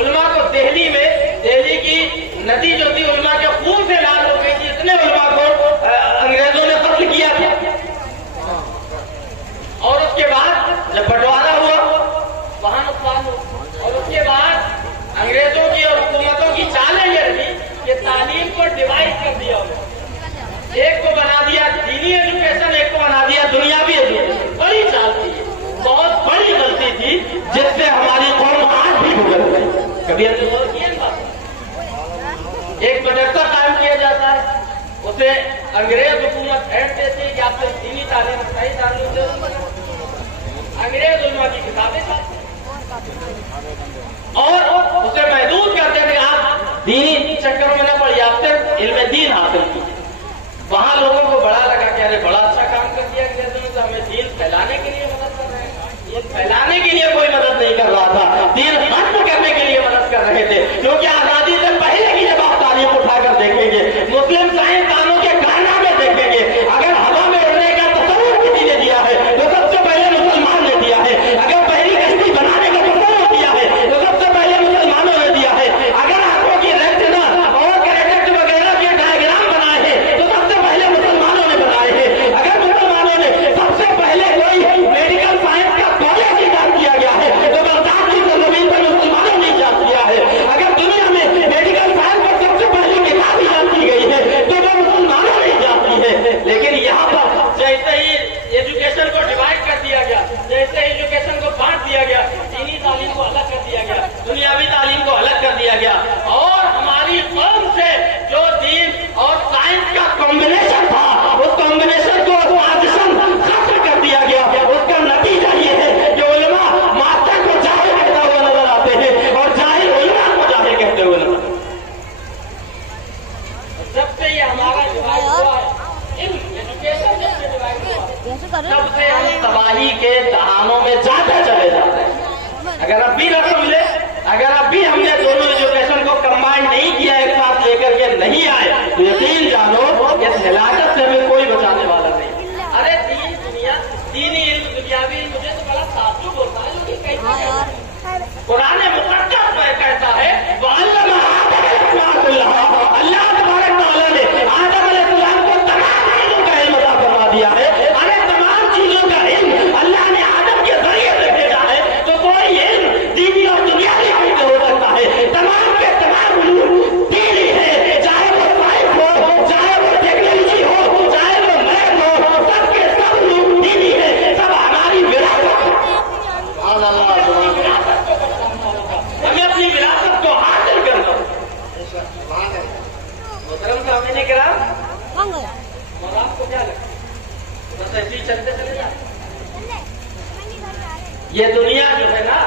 علماء کو دہلی میں، دہلی کی ندی جو تھی علماء کے خون سے لال ہو گئی تھی. اتنے علماء کو انگریزوں نے قتل کیا تھا. اور اس کے بعد جب بٹوارا ہوا وہاں نقصان ہوا. اور اس کے بعد انگریزوں کی اور حکومتوں کی چالیں یہ رہی کہ تعلیم کو ڈیوائڈ کر دیا انہوں نے. ایک کو بنا دیا دینی ایجوکیشن، ایک کو بنا دیا دنیاوی ایجوکیشن. بڑی چال تھی، بہت بڑی غلطی تھی جس سے ہماری قوم آج بھی بھگت رہی. کبھی ہم نے غور کیا ان باتوں؟ ایک مدرسہ قائم کیا جاتا ہے، اسے انگریز حکومت ایڈ دیتی ہے کہ آپ کو دینی تعلیم صحیح تعلیم دے. انگریز علماء کی کتابیں چھاپتے اور اسے محدود کرتے تھے آپ دینی چکروں میں نہ پڑیے، آپ صرف علم دین حاصل کیجیے. وہاں لوگوں کو بڑا لگا کہ ارے بڑا اچھا کام کر دیا انگریزوں نے، تو ہمیں دین پھیلانے کے لیے مدد کر رہے ہیں. دین پھیلانے کے لیے کوئی مدد نہیں کر رہا تھا، دین ختم کرنے کے لیے مدد کر رہے تھے. کیونکہ آزادی سے پہلے کی جب آپ تاریخ اٹھا کر دیکھیں گے، مسلم سائنسدانوں کے کارنامے دیکھیں گے، اگر ہوا میں اڑنے کا تصور کسی نے دیا ہے تو سب سے پہلے مسلمان نے دیا ہے. اگر پہلی کشتی بنانے کا تصور کیا ہے تو سب سے پہلے مسلمانوں نے دیا ہے. اگر آنکھوں کی ریٹنا اور کیٹریکٹ وغیرہ کے ڈائیگرام بنائے ہیں تو سب سے پہلے مسلمانوں نے بنائے ہیں. اگر مسلمانوں نے سب سے پہلے کوئی میڈیکل سائنس کا کالج ایجاد کیا گیا ہے تو بغداد کی سرزمین پر مسلمانوں نے ایجاد کیا ہے. اگر دنیا میں میڈیکل سائنس پر سب سے پہلی کتاب ایجاد کی گئی ہے تو وہ مسلمانوں نے ایجاد کی ہے. لیکن یہاں پر جیسے ہی ایجوکیشن کو ڈیوائڈ کر دیا گیا، جیسے ایجوکیشن کو بانٹ دیا گیا، دینی تعلیم کو الگ کر دیا گیا، دنیاوی تعلیم کو الگ کر دیا گیا، اور ہماری قوم سے جو دین اور سائنس کا کمبینیشن تھا اس کمبینیشن کو ختم کر دیا گیا. اس کا نتیجہ یہ ہے کہ علماء ماسٹر کو جاہل کہتا ہوا نظر آتے ہیں اور جاہل علماء کو جاہل کہتے ہوئے نظر آتے ہیں. جب سے یہ ہمارا ڈیوائڈ ہوا ہے، ایجوکیشن جب سے ڈیوائڈ ہوا تب سے ہم تباہی کے دہانوں میں جاتے چلے جاتے ہیں. اگر اب بھی نہ سمجھے، اگر اب بھی ہم نے دونوں ایجوکیشن کو کمبائن نہیں کیا، ایک ساتھ لے کر کے نہیں آئے، تو یقین جانو اس ہلاکت سے ہمیں کوئی بچانے والا نہیں. ارے دین دنیا، دینی علم دنیاوی علم، مجھے تو بڑا تعجب ہوتا ہے کہ کیسے قرآن مقدس میں کہتا ہے وَعَلَّمَ آدَمَ اللہ تبارک تعالیٰ نے آدم علیہ السلام کو تمام علم کا علم عطا فرما دیا ہے. ارے تمام چیزوں کا علم اللہ نے آدم کے ذریعے سے بھیجا ہے، تو کوئی علم دینی اور دنیاوی علم ہو سکتا ہے. تمام کے تمام علوم دینی ہے، چاہے وہ سائنس ہو، چاہے وہ ٹیکنالوجی ہو، چاہے وہ میتھ ہو، سب کے سب علوم دینی ہے. سب ہماری وراثت ہے. ہمیں اپنی وراثت کو حاصل کرنا. محترم صاحب نے کرا اور آپ کو کیا لگتا ہے؟ بس ایسے ہی چلتے چلے جاتے. یہ دنیا جو ہے نا،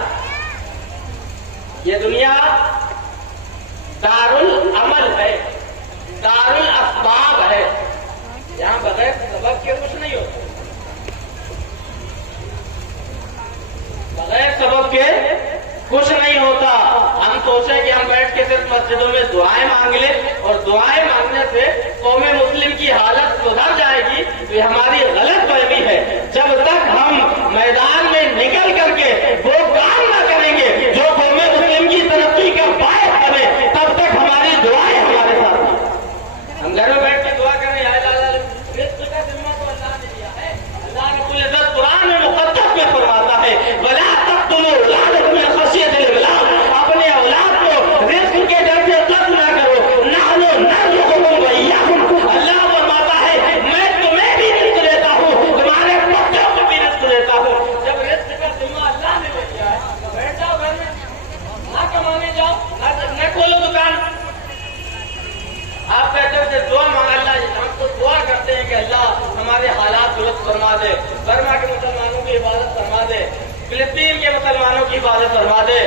یہ دنیا دار العمل ہے، دار الاسباب ہے. یہاں بغیر سبب کے کچھ نہیں ہوتا، بغیر سبب کے کچھ نہیں सोचें कि हम बैठ के सिर्फ मस्जिदों में दुआएं मांग लें और दुआएं मांगने से कौम मुस्लिम की हालत सुधर जाएगी, तो ये हमारी गलत फहमी है। जब तक हम मैदान में निकल करके वो काम न करेंगे जो कौम मुस्लिम की तरक्की का बायस बने, तब तक हमारी दुआएं हमारे साथ हैं। हम घर में बैठ के दुआ करें, या अल्लाह रिज़्क़ का ज़िम्मा तो अल्लाह ने दिया है। अल्लाह रब्बुल इज़्ज़त कुरान में मुक़द्दस में फरमाता है, वला तक़्तुलू औलादकुम मिन ख़श्यतिल इमलाक़, अपने औलाद को रिज़्क़ के डर से कत्ल ना करो। नहनु नरज़ुकुकुम व इय्याकुम, अल्लाह फरमाता है मैं तुम्हें भी रिज़्क़ देता हूँ, तुम्हारे बच्चों को भी रिज़्क़ देता हूँ। जब रिज़्क़ का ज़िम्मा अल्लाह ने ले लिया है, तो बैठ जाओ घर में, ना कमाने जाओ, ना खोलो दुकान। आप कहते हो दुआ मांग, अल्लाह हम तो दुआ करते हैं कि अल्लाह हमारे हालात दुरुस्त फरमा दे, बर्मा के मुसलमानों की हिफाजत फरमा दे, फिलिस्तीन के मुसलमानों की हिफाजत फरमा दे,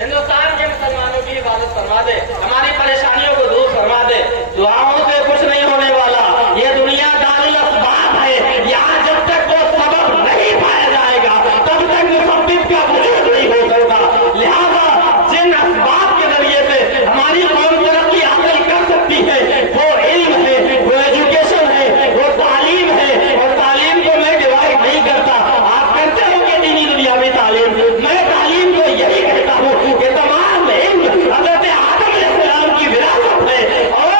हिंदुस्तान के मुसलमानों की हिफाजत फरमा दे, हमारी परेशानियों को दूर फरमा दे। दुआओं से कुछ नहीं होने वाला, ये दुनिया दारुल अस्बाब है। यहाँ जब तक वो सबब नहीं पाया जाएगा तब तक मुसब्बिब का वजूद नहीं हो सकता। लिहाजा जिन असबाब के जरिए से हमारी कौम तरक्की हासिल कर सकती है, वो इल्म है, वो एजुकेशन है, वो तालीम है। और तालीम को मैं डिवाइड नहीं करता, आप करते हो कि दीनी दुनियावी तालीम, मैं तालीम को यही कहता हूँ कि तमाम इल्म हज़रत आदम अलैहिस्सलाम की विरासत है और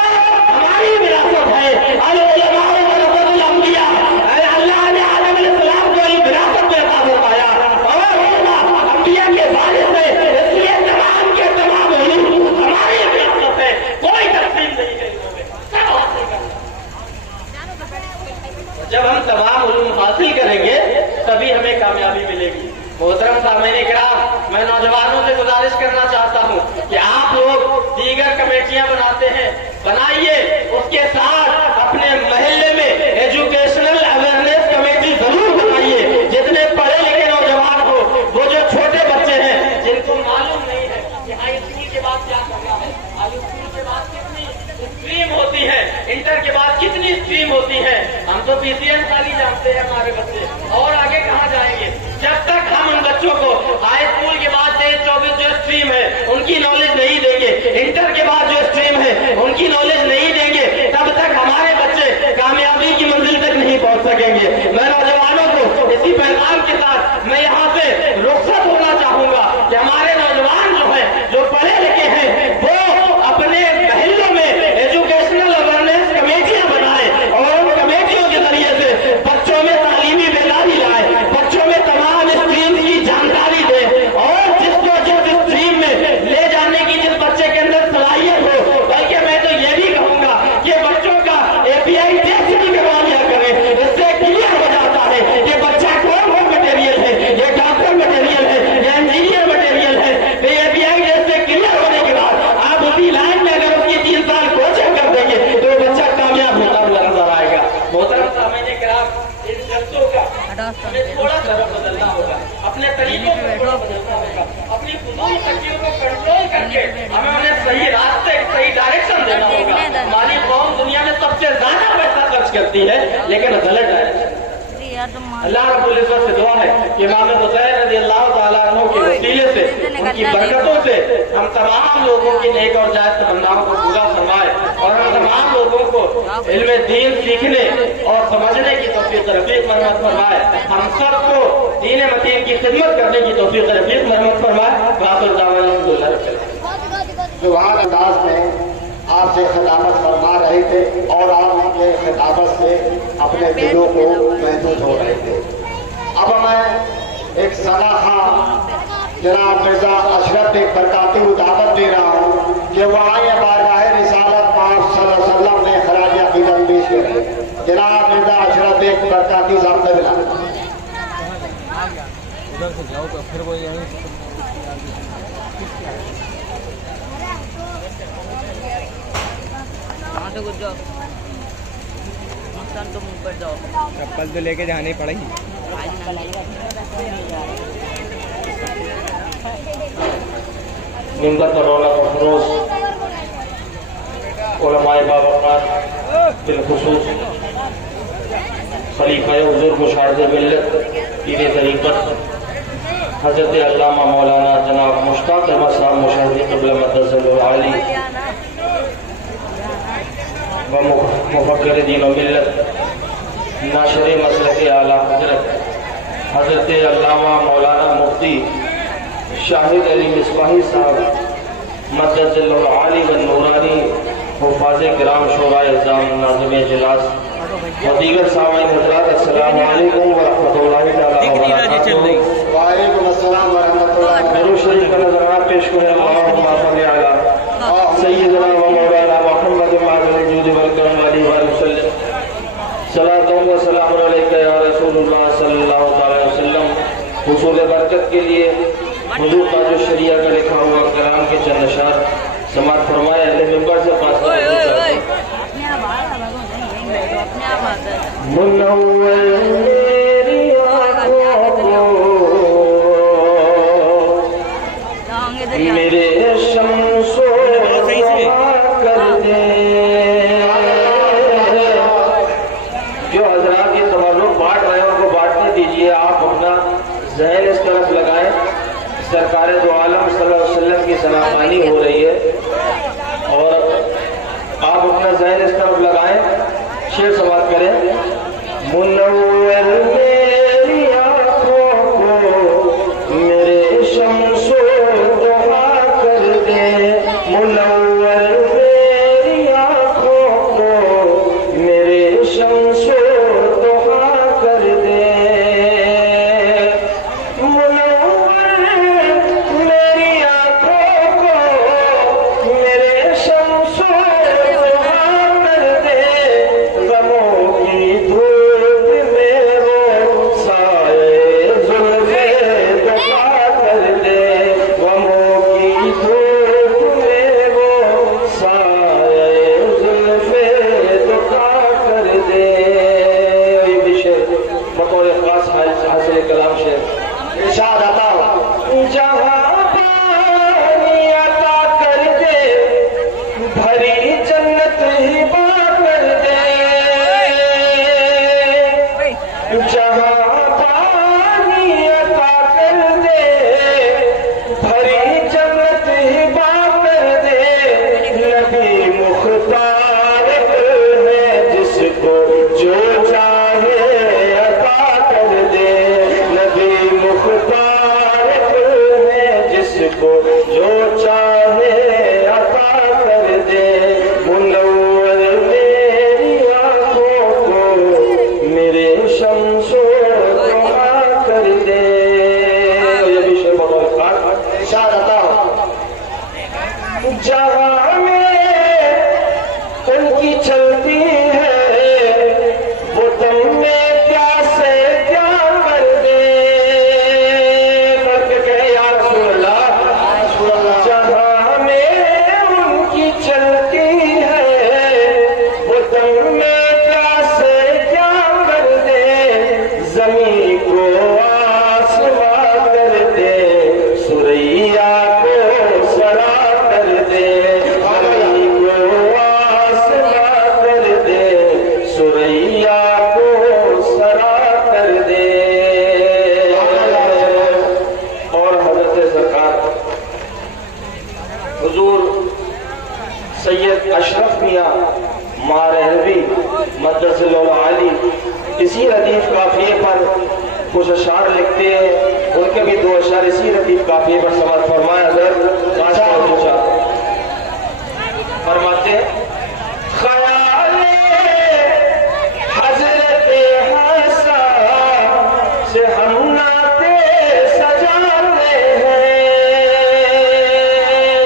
हमारी विरासत है। अल-उलमा वरसतुल अंबिया, अल्लाह ने आदम अलैहिस्सलाम को विरासत में अता फरमाया और उलमा अंबिया के वारिस है, इसलिए तमाम के तमाम उलूम हमारी विरासत है, कोई तकसीम नहीं है इल्मों में, सब हासिल करना। जब हम तमाम उलूम हासिल करेंगे तभी हमें कामयाबी मिलेगी। मोहतरम सामईन किराम, मैं नौजवानों से गुजारिश करना चाहता हूँ कि आप लोग दीगर कमेटियां बनाते हैं, बनाइए, उसके साथ अपने महल्ले में एजुकेशनल अवेयरनेस कमेटी जरूर बनाइए। जितने पढ़े लिखे नौजवान हो, वो जो छोटे बच्चे हैं जिनको मालूम नहीं है कि हाई स्कूल के बाद क्या करना है, हाई स्कूल के बाद कितनी स्ट्रीम होती है, इंटर के बाद कितनी स्ट्रीम होती है, हम तो PCN खाली जानते हैं हमारे बच्चे, और आगे कहाँ जाएंगे। जब तक हम उन बच्चों को हाई स्कूल के बाद 23-24 जो स्ट्रीम है उनकी नॉलेज नहीं देंगे, इंटर के बाद जो स्ट्रीम है उनकी नॉलेज नहीं देंगे, तब तक हमारे बच्चे कामयाबी की मंजिल तक नहीं पहुंच सकेंगे। मैं नौजवानों को इसी पैगाम के साथ मैं यहाँ से रुखसत होना चाहूंगा कि हमारे नौजवान जो है, जो पढ़े लिखे हैं, वो अपने महल्लों में एजुकेशनल अवेयरनेस कमेटियां बनाए और उन कमेटियों के जरिए से बच्चों में तालीमी बेदारी लाए, बच्चों में तमाम स्ट्रीम की जानकारी दे और जिसको जिस स्ट्रीम में ले जाने की जिस बच्चे के अंदर सलाहियत हो, बल्कि मैं तो ये भी कहूंगा कि बच्चों का API टेस्ट भी करवा लिया करें। इससे क्लियर हो जाता है कि बच्चा कौन हो मटेरियल है, ये डॉक्टर मटेरियल है, ये इंजीनियर मटेरियल है। तो API टेस्ट से क्लियर होने के बाद आप उसी लाइन में अगर उसकी 3 साल कोचिंग कर देंगे तो बच्चा कामयाब होता हुआ नजर आएगा। मोहतरम सामईन किराम, इन शर्तों का हमें थोड़ा सा बदलना होगा, अपने तरीकों को थोड़ा बदलना होगा, अपनी फुजूल तकियों को कंट्रोल करके हमें उन्हें सही रास्ते, सही डायरेक्शन देना होगा। हमारी कौम दुनिया में सबसे ज्यादा पैसा खर्च करती है लेकिन गलत डायरेक्शन। अल्लाह रब्बुल इज़्ज़त से दुआ है कि इमाम हुसैन रज़ियल्लाहु ताला अन्हु के वसीले से, उनकी बरकतों से हम तमाम लोगों की नेक और जायज़ तमन्नाओं को पूरा फरमाए और हम तमाम लोगों को इल्म दीन सीखने और समझने की तौफीक रफ़ीक मरहमत फरमाए। हम सबको दीन मतीन की खिदमत करने की तौफीक रफ़ीक मरहमत फरमाए। वाखिर दावाना अल्हम्दुलिल्लाह रब्बिल आलमीन। जुबान अंदाज में आपसे खिताबत फरमा रहे थे और आप उनके खिताबत से अपने दिलों को महसूस हो रहे थे। अब मैं एक सलाहा जनाब मिर्जा अशरफ एक बरकाती दावत दे रहा हूँ कि वो आए बारगाह रिसालत पाक सल्लल्लाहु अलैहि वसल्लम में खराज अकीदत पेश करें। जनाब मिर्जा अशरफ एक बरकाती ज़ाब्ता मिला उधर से जाओ तो फिर वो यहीं से कुछ जाओ, तो मुंह पर जाओ, चप्पल तो लेके जानी पड़ेगी। मिंबर पर रौनक और फरोज उलमाए बावकार बिलखुसूस खलीफा हुज़ूर मुशाहिद मिल्लत पीर तरीक़त حضرت علامہ مولانا جناب مشتاق احمد صاحب مشاہدی قبلہ مدثر العالی و مفکر دین و ملت ناشر مسلک اعلیٰ حضرت حضرت علامہ مولانا مفتی شاہد علی مصباحی صاحب مدثر العالی و نورانی حفاظ کرام شورائے اعظام ناظم اجلاس و دیگر سامعین حضرات السلام علیکم ورحمۃ اللہ تعالی وبرکاتہ۔ وعلیکم السلام ورحمۃ اللہ درود شریف کا نظرانہ پیش کریں اللہم صلی علی سیدنا و مولانا محمد معظم الجود والکرم علیہ وآلہ وسلم صلاۃ و سلام علیک یا رسول اللہ صلی اللہ علیہ وسلم۔ حصول برکت کے لیے حضور کا جو شریعہ کا لکھا ہوا کلام کے چند اشعار سماعت فرمائے۔ اہل منبر سے فاصلہ منور میری آنکھوں کو میرے شمس و ضحا کر دے۔ جو حضرات یہ تمرک بانٹ رہے ہیں ان کو بانٹنے دیجئے، آپ اپنا ذہن اس طرف لگائیں۔ سرکار دو عالم صلی اللہ علیہ وسلم کی سلامانی ہو رہی ہے اور آپ اپنا ذہن اس طرف لگائیں، شعر سماعت کریں۔ منور میری آنکھوں کو میرے شمس و ضحا کر دے، منور میری آنکھوں کو میرے شمس و ضحا کر دے، منور میری آنکھوں کو میرے شمس و ضحا کر دے، غموں کی دھوپ میں وہ سائے زلف دکھا کر دے، غموں کی دھوپ میں وہ سائے زلف دکھا کر دے۔ یہ بھی شعر بطور خاص حاصل کلام شعر ارشاد عطا ہو۔ جہاں پانی عطا کر دے بھری جنت ہبا کر دے، جہاں پانی عطا کر دے بھری جنت ہبا کر دے، نبی مختار ہے جس کو جو چاہے عطا کر دے، نبی مختار ہے جس کو جو چاہے عطا کر دے، منور میری آنکھوں کو میرے شمس و ضحا کر دے۔ یہ بھی شعر بطور خاص ارشاد عطا ہو۔ جہاں میں ان کی چلتی ہے وہ تم میں پیاسے کیا کر دے، کر کے کہے یا رسول اللہ، جہاں میں ان کی چلتی ہے وہ تم میں پیاسے کیا کر دے، زمین کو آسماں کر دے، سریا کو سرا کر دے، زمین کو آسماں کر دے، سریا کو سرا کر دے۔ اور حضرت سرکار حضور سید اشرف میاں مارہوی مدثر العالی اسی ردیف قافیے پر کچھ اشعار لکھتے ہیں، ان کے بھی دو اشعار اسی ردیف قافیے پر سماعت فرمائے۔ حضرت فرماتے ہیں خیال حضرت حسن سے ہم نعتیں سجاتے ہیں،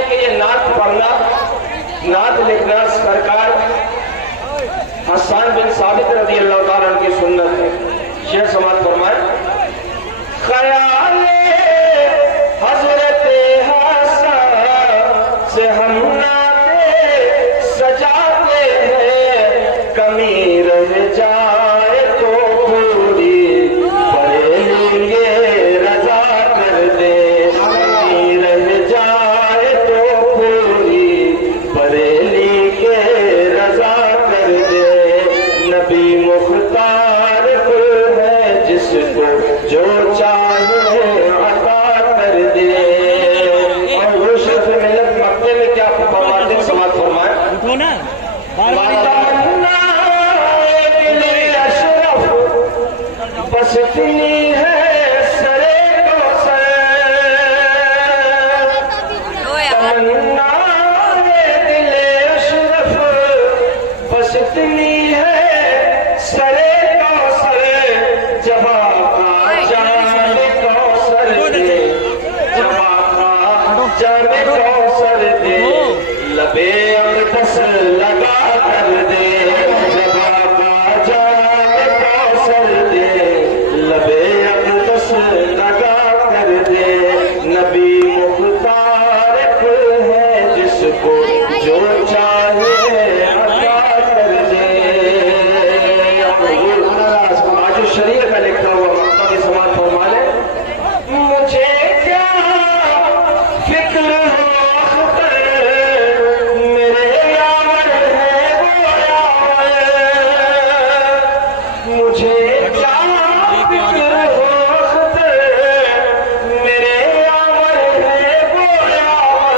کہ یہ نعت پڑھنا نعت لکھنا سرکار حسان بن ثابت رضی اللہ تعالیٰ عنہ کی سنت ہے۔ شعر سماعت فرمائے۔ خیال حضرت حسن سے ہم نعتیں سجاتے ہیں، کمی رہ جائے تو پوری بریلی کے رضا کر دے، کمی رہ جائے تو پوری بریلی کے رضا کر دے، نبی مختار ہے جس کو جو چاہے عطا है सरे कौसर, तमन्ना दिले अशरफ बस इतनी है सरे कौसर, जबा का जाने कौसर दे, जबा का जाने कौसर दे, लबे अमृतस लगा कर दे, जबा का जाने कौसर दे, लबे अमृतस लगा कर दे। नबी मुख्तार है जिसको जो चाहे अता कर दे। आज शरीर का लिखा हुआ मक्का की समाज फरमा ले, मुझे क्या फिक्र हो अख्तर, मेरे यावर है वो यावर, मुझे क्या फिक्र हो अख्तर, मेरे यावर है वो यावर,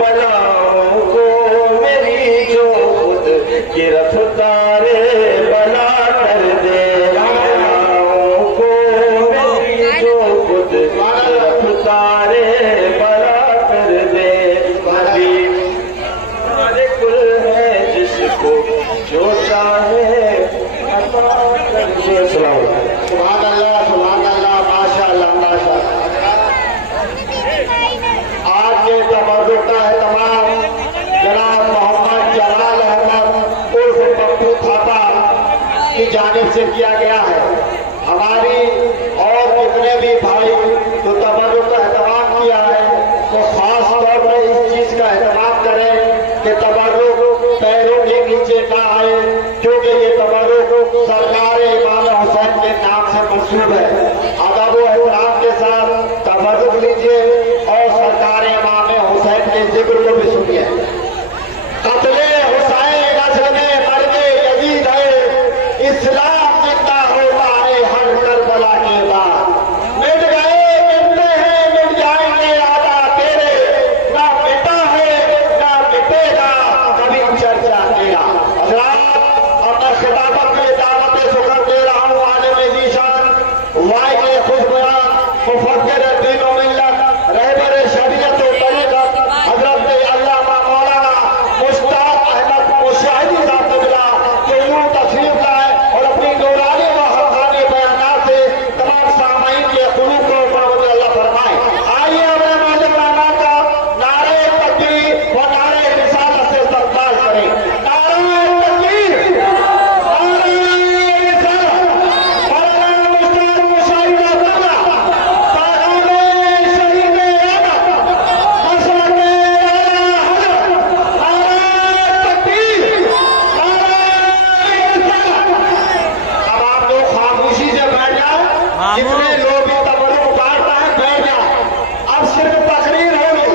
बलाओं को मेरी जो खुद गिरफ्तारे बला कर दे, बलाओं को मेरी जो खुद गिरफ्तारे बला कर दे। नबी मालिक है जिसको जो चाहे अता कर दे। सलाम अलैकुम। सुभान अल्लाह, माशाअल्लाह, माशाअल्लाह। आज के तबर्रुक है तमाम जनाब मोहम्मद जलाल अहमद उर्फ पप्पू थापा की जानिब से किया गया है। हमारी और जितने भी भाई जो तबर्रुक का एहतमाम किया है तो खास तौर पर इस चीज का एहतमाम करें कि तबर्रुक पैरों के नीचे ना आए, क्योंकि ये तबर्रुक सरकार इमाम हुसैन के नाम से मंसूब है। अदब व एहतराम के साथ तबर्रुक लीजिए और सरकार इमाम हुसैन के जिक्र को भी सुनिए। कत्ले हुसैन नस्ल में मर्दे यजीद है, इस्लाम जिंदा होता है हर करबला के बाद। मिट गए मिटते हैं मिट जाएंगे आदा तेरे, ना मिटा है ना मिटेगा कभी चर्चा तेरा। हज़रात, अब मैं खिताबत में दावत शुक्र दे रहा हूँ आलिम ज़ीशान वाइद खुशबयान मुफक्किर दीन व मिल्लत रहबर शरीयत व तरीक़त हज़रत अल्लामा मौलाना मुश्ताक अहमद मुशाहिदी साहब क़िबला के यूं तशरीफ लाए और अपनी नूरानी व हक़ानी बयानात से तमाम सामाईन के क़ुलूब को मुनव्वर अल्लाह फरमाए। आइए अपने मौजूदा का नारे तकबीर व नारे रिसालत से इस्तक़बाल करें। नारे तकबीर, नारे रिसालत, मौलाना मुश्ताक मुशाहिदी क़िबला, ताक़ाने शहीद अहमद, मसलक आला हज़रत, नारे तकबीर, नारे रिसालत। अब आप लोग खामोशी से बैठ जाओ, जितने लोग भी तबर्रुक बांटता है बैठ जाओ। अब सिर्फ तकरीर होगी,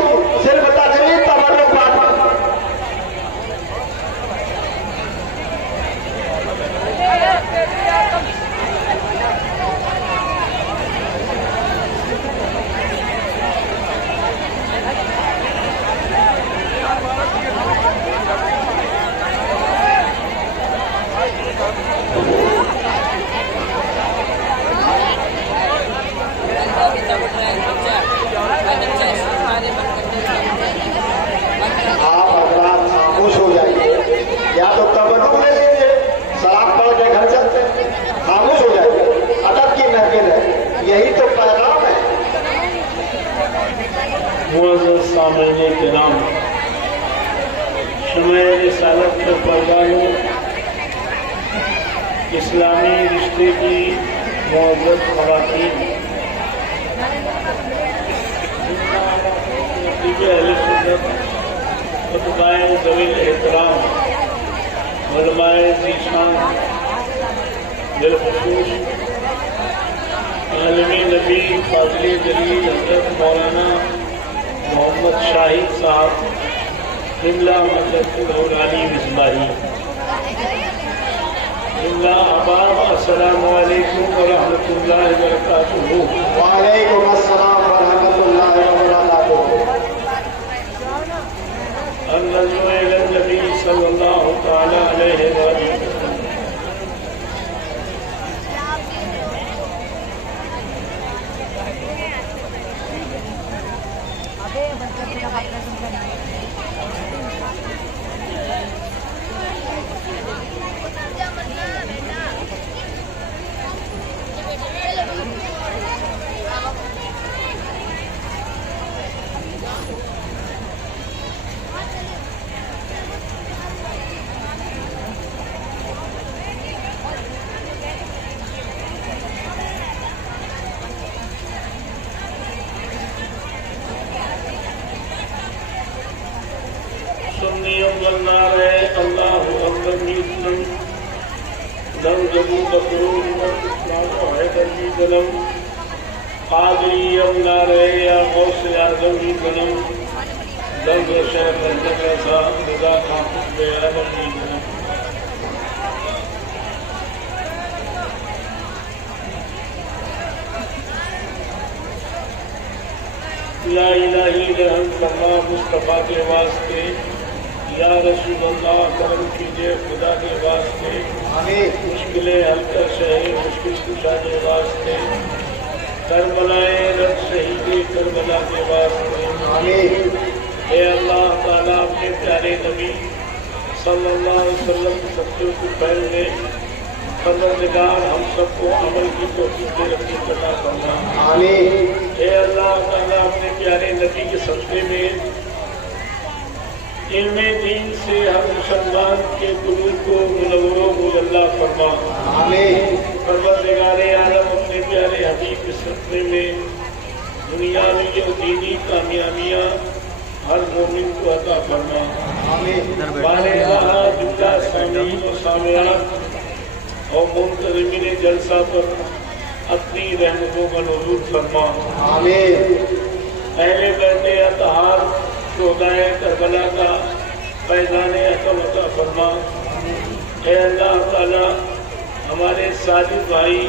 सिर्फ तकरीर तबर्रुक बांटना। आप हज़रात खामोश हो जाइए, या तो तबर्रुक ले लीजिए, सलाम पढ़ के घर चलते हैं। खामोश हो जाइए, अदब की महफिल है, यही तो पैगाम है। मुअज़्ज़ज़ सामईन किराम, शुमाए रिसालत के परवानों, इस्लामी रिश्ते की मुअज़्ज़ज़ ख़वातीन, अहले सुन्नत, खुतबाए ज़वील एहतराम, उलमाए ज़ीशान, बिलख़ुसूस आलमी नबी फाज़िल जलील हज़रत मौलाना मोहम्मद शाहिद साहब क़िबला मदरसतुल मिसबाही क़िबला आबाद। अस्सलामु अलैकुम व रहमतुल्लाहि व बरकातुहू। वालेकुम अस्सलाम व रहमतुल्लाहि व बरकातुहू। अन्नज़्म इला नबी सल्लल्लाहु तआला अलैहि व जबू बकरूर इस्लाम हैदर भी जन्म कादरी यमुना रहे या गौस आजम भी जन्म दर्द शहर रजा रजा काफिर बेआदम भी जन्म या इलाही रहम फरमा मुस्तफा के वास्ते, या रसूल अल्लाह करम कीजिए खुदा के वास्ते, मुश्किलें हल कर शहे मुश्किल कुशा के वास्ते, करबलाए रब शहीद करबला के वास्ते। ए अल्लाह ताला अपने प्यारे नबी सल्लल्लाहु अलैहि वसल्लम सबके को पहले परवरदिगार हम सबको अमल की तौफीक दे रखी अता फरमा। ए अल्लाह ताला अपने प्यारे नबी के सदक़े में इल्मे दीन से हर मुसलमान के कुलूब को मुनव्वरों मुजल्ला फरमा। परवरदिगार आलम अपने प्यारे हबीब के सदक़े में दुनियावी और दीनी कामयाबियाँ हर मोमिन को अता फरमा। बारगाह जुमला सामीन और सामियात और मुंतज़िमीन जलसा पर अपनी रहमतों का नज़ूल फरमा। पहले बैठे अतहार शोहदाए करबला का फैज़ाने अतम अता फरमा। ऐ अल्लाह ताला हमारे साजिद भाई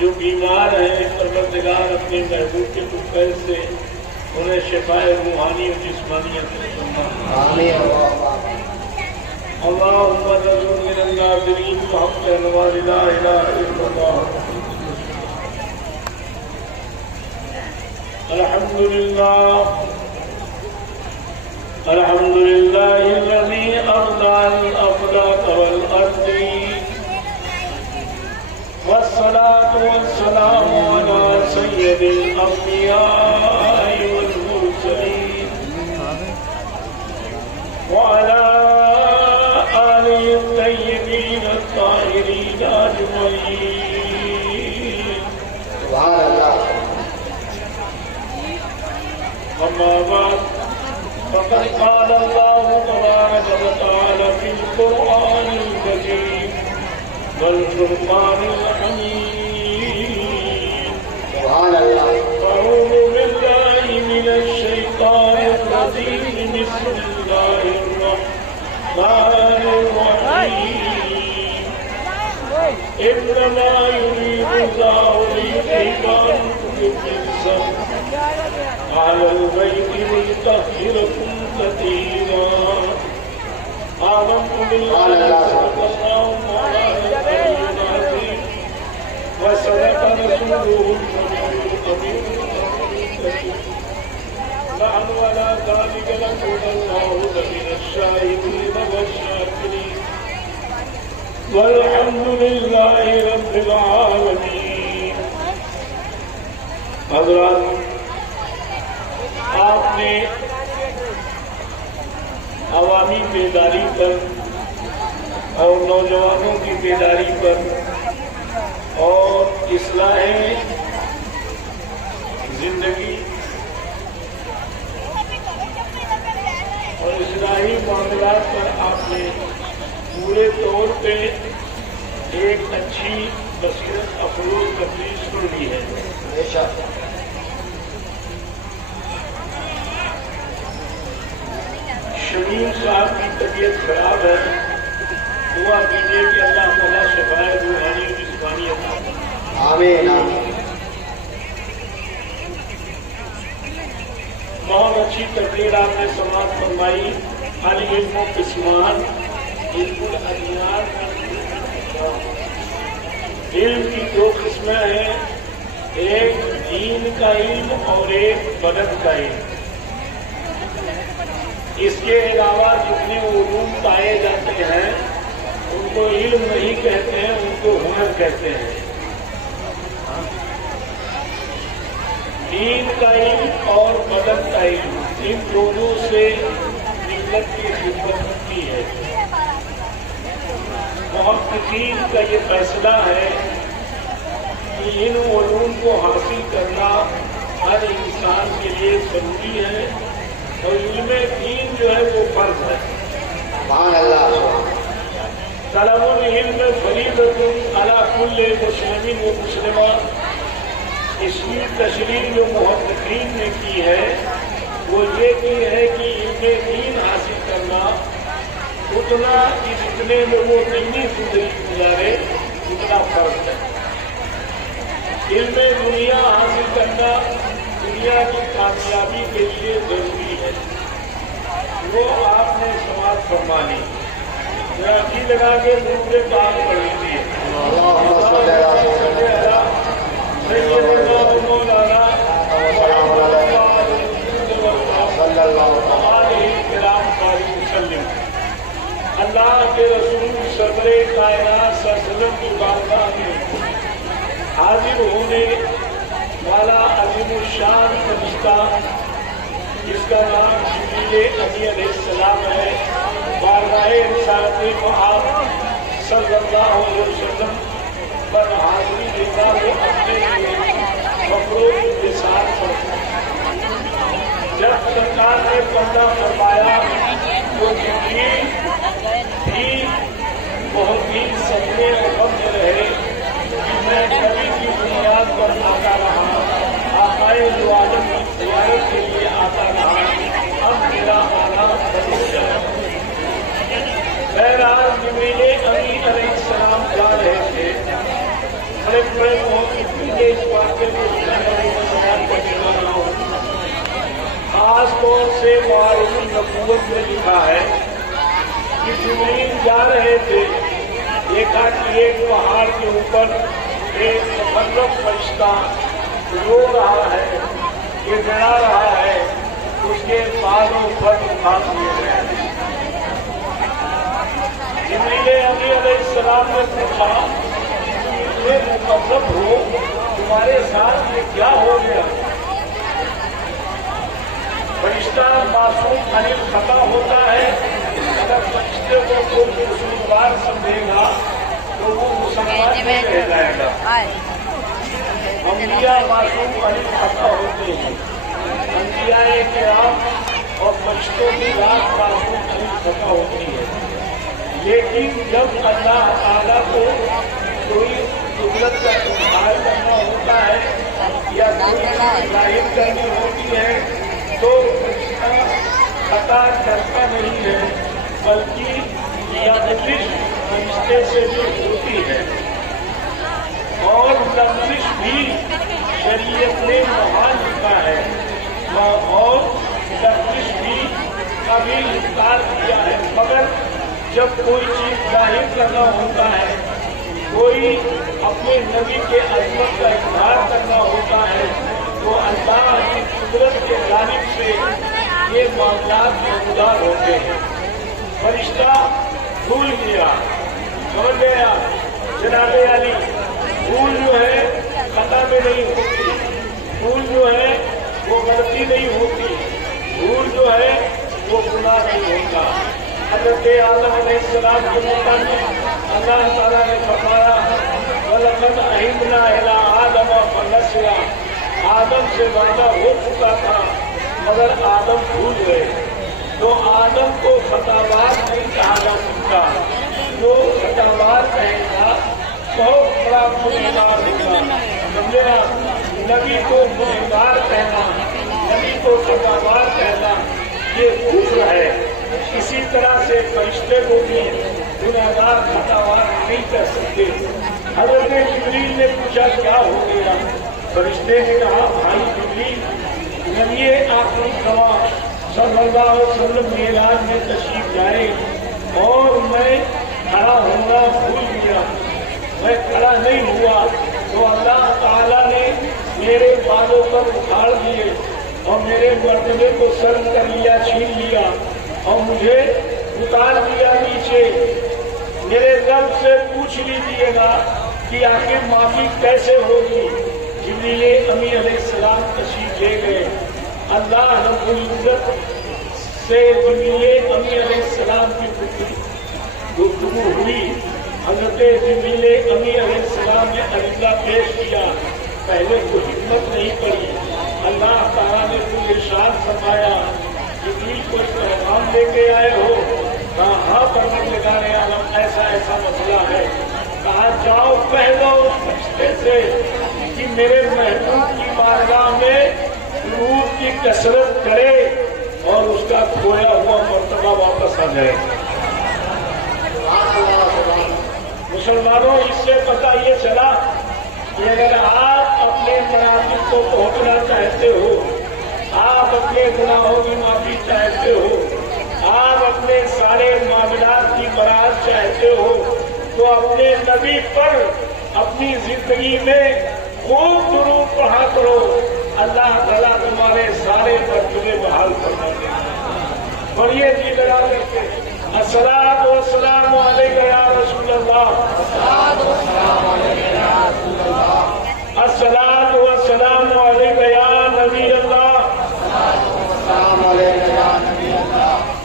जो बीमार हैं परवरदिगार अपने महबूब के फैज़ से उन्हें शिफाए रूहानी और जिस्मानी अता फरमा। अल्लाहुम्मा नज़ुर मिनन नाज़िरीन व हक़्क़न व ला इलाहा इल्लल्लाह। अल्हम्दुलिल्लाहिल्लज़ी अग़दाल अफ़लाक वल अर्ज़ी वस्सलातु वस्सलामु अला सय्यिदिल अंबिया'i वल मुरसलीन व अला आलिहि तय्यबीन अत्ताहिरीन अजमईन। अम्मा बाद फ़क़द क़ाल अल्लाहु तबारक व तआला फ़िल क़ुरआनिल मजीद वल फ़ुरक़ानिल हमीद। अऊज़ु बिल्लाहि मिनश शैतानिर रजीम। बिस्मिल्लाहिर रहमानिर रहीम। इन्नमा युरीदुल्लाहु लियुज़हिबा अन्कुम रिज्सा अहलल बैति वयुतह्हिरकुम तत्हीरा। आमन्तु बिल्लाहि सल्लल्लाहु अलैहि वसल्लम व सदक़ रसूलुहुल अमीनुल अमीन। नहनु अला ज़ालिका लनहुल्लाहु मिनश शाहिदीन वश्शाकिरीन वल्हम्दुलिल्लाहि रब्बिल आलमीन। हज़रात, आपने अवामी बेदारी पर और नौजवानों की बेदारी पर और इस्लाहे जिंदगी और इस्लाही मामलात पर आपने पूरे तौर पे एक अच्छी बसीरत अफरोज तफरीज सुन ली है। शमीम साहब की तबीयत खराब है, दुआ कीजिए कि अल्लाह ताला शिफाए रूहानी और जिस्मानी अता फरमाए। आमीन। बहुत अच्छी तकरीर आपने समाप्त फरमाई। अल इल्मु किस्मान, इल्मुल अदयान। इल्म की दो किस्में हैं, एक दीन का इल्म और एक बदन का इल्म। इसके अलावा जितने उलूम पाए जाते हैं उनको इल्म नहीं कहते हैं, उनको हुनर कहते हैं। दीन का इल्म और बदन का इल्म, इन दोनों से मिल्लत की खिदमत होती है। मुहक्किकीन का ये फैसला है कि इन उलूम को हासिल करना हर इंसान के लिए जरूरी है और इल्म दीन जो है वो फर्ज है। तलबुल इल्म फरीदतुन अला कुल्ले मुस्लिमीन व मुस्लिमात। इसकी तशरीह जो मुहद्दिसीन ने की है वो ये की है कि इल्म दीन हासिल करना उतना कि जितने में वो दीनी जिंदगी गुजारे उतना फर्ज है। इल्म दुनिया हासिल करना दुनिया की कामयाबी के लिए जरूरी है, वो आपने समाज फरमा ली। राखी लगा के दूसरे काम कर लीजिए। अल्लाह के रसूल सदरे कायनात सल्लल्लाहु की बारगाह में हाजिर होने वाला अज़ीमुश्शान फरिश्ता जिसका नाम जिब्रील अमीन अलैहिस्सलाम है, बारगाह रिसालत मुआब सल्लल्लाहु अलैहि वसल्लम पर हाजिरी देना वो अपने लिए फखरो इंतजार करता। जब सरकार ने पर्दा फरमाया तो जिब्रील भी बहुत ही सदमे और गम में रहे कि मैं नबी की बुनियाद पर आता रहा, आकाए दो आलम की ज़ियारत के लिए आता रहा, अब मेरा आना बदल गया। बहरहाल जिब्रील अमीन अलैहिस्सलाम जा रहे थे। बड़े बड़े मोहम्मद के इस वाक़े को बयान करने वाला हूँ। खास तौर से मारूफ़ुन नबूवत में लिखा है कि जिब्रील जा रहे थे, देखा कि एक पहाड़ के ऊपर एक मुकर्रम फरिश्ता रो रहा है, गिड़गिड़ा रहा है, उसके बालों पर उठा दिए गए। जिब्रील अमीन अलैहिस्सलाम ने पूछा, तुम मुकर्रम हो, तुम्हारे साथ ये क्या हो गया? फरिश्ता मासूम अनिल खता होता है। अगर फरिश्ते को कोई कसूरवार समझेगा तो वो मुसलमान नहीं रह जाएगा। अंबिया मासूम अनिल खता होते हैं। अंबियाए किराम और फरिश्तों की रात मासूम अनिल खता होती है। लेकिन जब अल्लाह ताला को कोई कुदरत का इजहार करना होता है या कोई चीज जाहिर करनी होती है तो खता करता नहीं है, बल्कि लफ्ज़ फरिश्ते से भी होती है। और लफ्ज़ भी शरीयत ने महान लिखा है और लफ्ज़ भी कभी इनकार किया है। मगर जब कोई चीज जाहिर करना होता है, कोई अपने नबी के अज़मत का इजहार करना होता है तो अल्लाह की कुदरत के जानिब से ये मामलात मौजूदार होते हैं। फरिश्ता भूल गया, समझ गया जनाबे अली, भूल जो है खता में नहीं होती, भूल जो है वो गलती नहीं होती, भूल जो है वो गुनाह नहीं होता। हज़रत आदम अलैहिस्सलाम के मुताबिक अल्लाह ताला ने फरमाया, वलक़द अहिदना इला आदम फनसिया, आदम से वादा हो चुका था मगर आदम भूल गए। तो आदम को खताबाज नहीं कहा जा सकता, जो खताबाज कहेगा बहुत बड़ा गुनहगार होगा। समझे? नबी को गुनहगार कहना, नबी को खताबाज कहना ये कुफ्र है। इसी तरह से फरिश्ते को भी गुनहगार खताबाज नहीं कर सकते। हज़रत जिब्रील ने पूछा क्या हो गया? फरिश्ते ने कहा, भाई जिब्रील, नबी आखिरी समा सल्लल्लाहु अलैहि वसल्लम मेराज में तशरीफ लाए और मैं खड़ा होना भूल गया, मैं खड़ा नहीं हुआ तो अल्लाह ताला ने मेरे बालों पर उखाड़ दिए और मेरे मर्तबे को सर कर लिया, छीन लिया और मुझे उतार दिया नीचे। मेरे रब से पूछ लीजिएगा कि आखिर माफी कैसे होगी। जिब्रील अमीन अलैहिस्सलाम तशरीफ ले गए। अल्लाह रब्बुल इज्जत से जिब्रील अमीन अलैहिस्सलाम की गुफ्तगू हुई। हज़रत जिब्रील अमीन अलैहिस्सलाम ने अरिज़ा पेश किया। पहले तो हिम्मत नहीं पड़ी। अल्लाह ताला ने कुछ इरशाद फरमाया, जिब्रील कोई पैगाम लेके आए हो? کہا ہاں پروردگار عالم ایسا ایسا مسئلہ ہے. کہا جاؤ کہہ دو اس فرشتے سے کہ میرے محبوب کی بارگاہ میں درود کی کثرت کرے اور اس کا کھویا ہوا مرتبہ واپس آ جائے. مسلمانوں اس سے پتہ یہ چلا کہ اگر آپ اپنے منازل کو پہنچنا چاہتے ہو، آپ اپنے گناہوں کی معافی چاہتے ہو، آپ اپنے سارے معاملات کی برات چاہتے ہو، تو اپنے نبی پر اپنی زندگی میں خوب درود پڑھا کرو. اللہ تعالیٰ تمہارے سارے مرتبے بحال فرما دے گا. پڑھیے جی لگا کر کے الصلاۃ والسلام علیک یا رسول اللہ، الصلاۃ والسلام علیک یا نبی اللہ،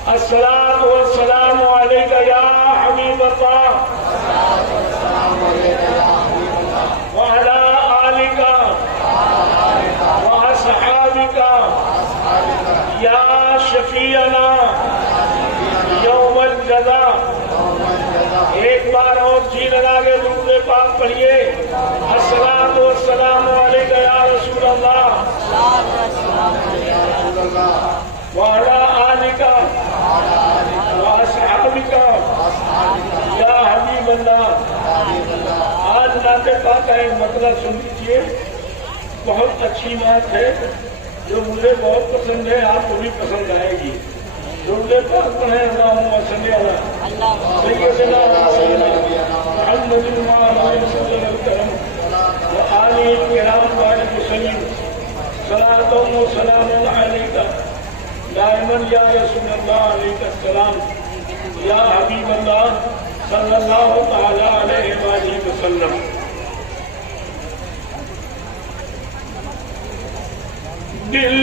الصلاۃ والسلام علیک یا حبیب اللہ، وعلی آلک وأصحابک یا شفیعنا یوم الجزا. ایک بار اور جی لگا کے درود پاک پڑھیے. الصلاۃ والسلام علیک یا رسول اللہ وعلی آلک وأصحابک یا حبیب اللہ. آج نعت پاک کا ایک مطلب سن لیجیے. بہت اچھی بات ہے جو مجھے بہت پسند ہے، آپ کو بھی پسند آئے گی. درود پاک پڑھیں. اللہم صلی علی سیدنا محمد وعلى آلہ الکرام وسلم. صلاۃ و سلام علیک دائما یا رسول اللہ، علیک السلام یا حبیب اللہ صلی اللہ تعالی علیہ وآلہ وسلم. دل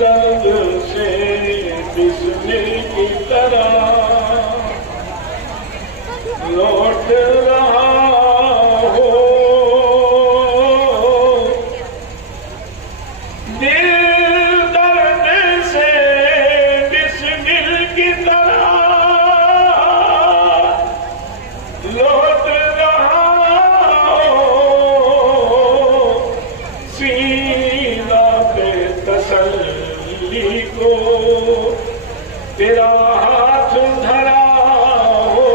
درد سے بسمل کی طرح لوٹ رہا ہو، دل درد سے بسمل کی طرح لوٹ رہا ہو، سینہ پہ تسلی کو تیرا ہاتھ دھرا ہو،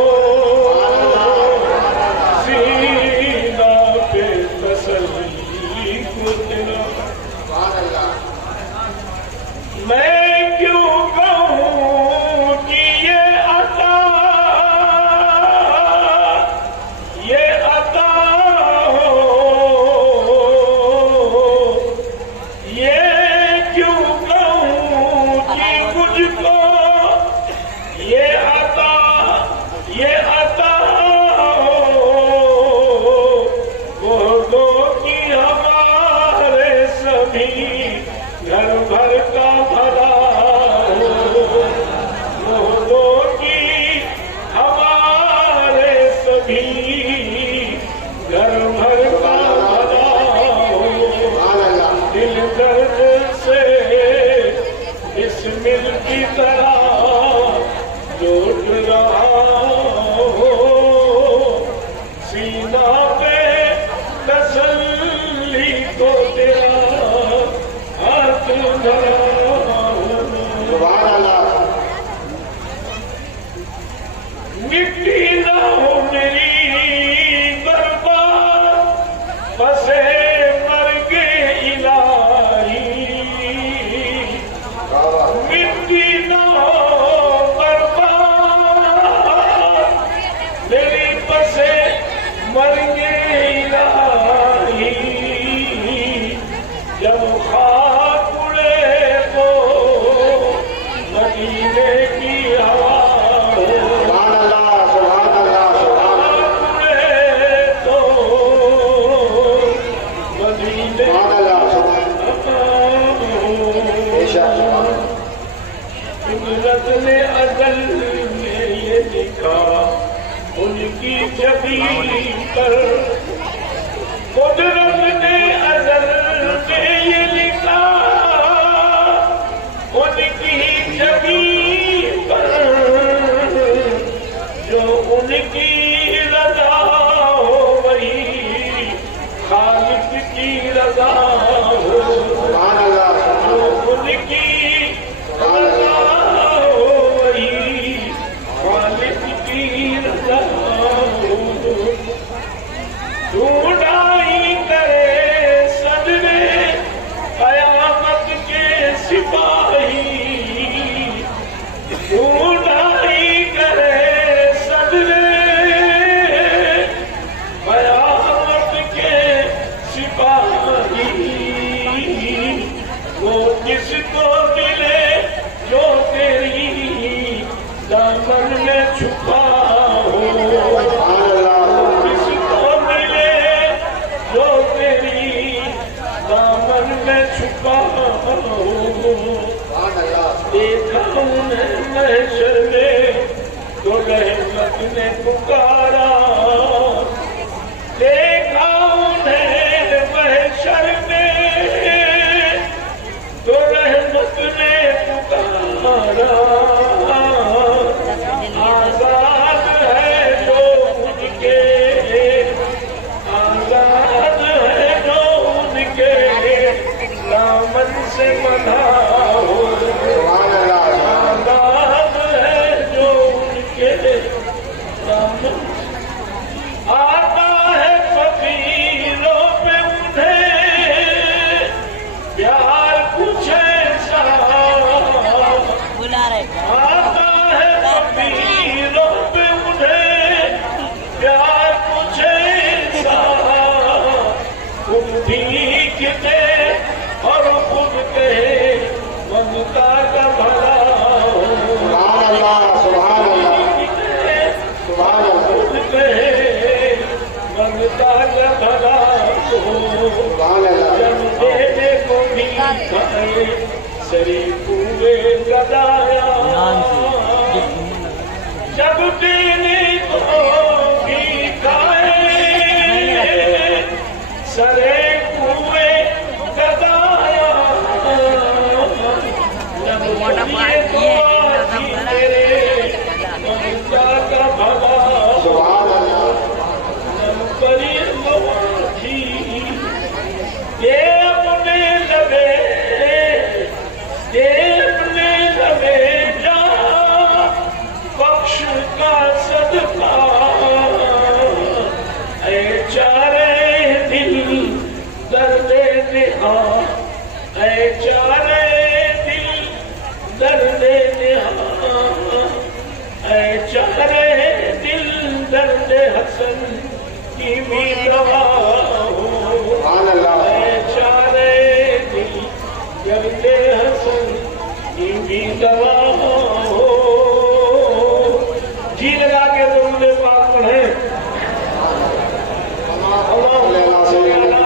سینہ پہ تسلی کو تیرا. میں کیوں کہوں کہ یہ عطا ہو، یہ کیوں کہوں کہ مجھ کو یہ عطا ہو، وہ دو کہ ہمارے سبھی گھر بھر کا بھلا ہو، وہ دو کہ ہمارے سبھی گھر بھر کا بھلا ہو. دل درد سے بسمل کی طرح لوٹ رہا ہو، سینہ پہ تسلی کو تیرا ہاتھ دھرا ہو. سبحان اللہ. مٹی نہ ہو میری برباد بسے مرگ الہی، مٹی نہ ہو برباد میری بسے مرگ الہی، کی رضا ہو، سبحان اللہ، ان کی رضا ہو، وہی خالق کی رضا ہو، ڈھونڈائی کرے صدرے قیامت کے سپاہی، ڈھونڈائی کرے صدرے قیامت کے سپاہی، وہ کس کو ملے جو تیری دامن میں چھپا ہو، سبحان اللہ، کس کو ملے جو تیری دامن میں چھپا ہو، سبحان اللہ، دیکھا انہیں محشر میں تو رحمت نے پکارا، دیکھا انہیں محشر میں تو رحمت نے پکارا، آزاد ہے جو ان کے، آزاد ہے جو ان کے دامن سے بندھا ہو، سبحان اللہ، آزاد ہے جو ان کے دامن سے، آتا ہے فقیروں پہ انہیں پیار کچھ ایسا، بلا رہے آتا ہے فقیروں پہ انہیں پیار کچھ ایسا، خود بھیگتے اور خود کہے منگتا کا بھلا ہو، سبحان اللہ، سبحان اللہ، بھیگتے سبحان اللہ، خود کہے منگتا کا بھلا ہو، سبحان اللہ، جب دینے کو بھی کھائے شریف ہوئے گدایا، جب دینے کو بھی کھائے سرے ہوئے گدایا، جب دینے کو بھی تیرے منگتا کا بھلا ہو، سبحان اللہ، یہ اپنے لبے، یہ اپنے لبے جا بخش کا صدقہ، اے چارے دل درد نہا، اے چارے دل درد نہا، اے چارے دل درد حسن کی بھی دوا ہو، سبحان اللہ، اے چارے دل درد حسن کی بھی دوا ہو، جی لگا کے درود پاک پڑھیں، اللہم صلی علی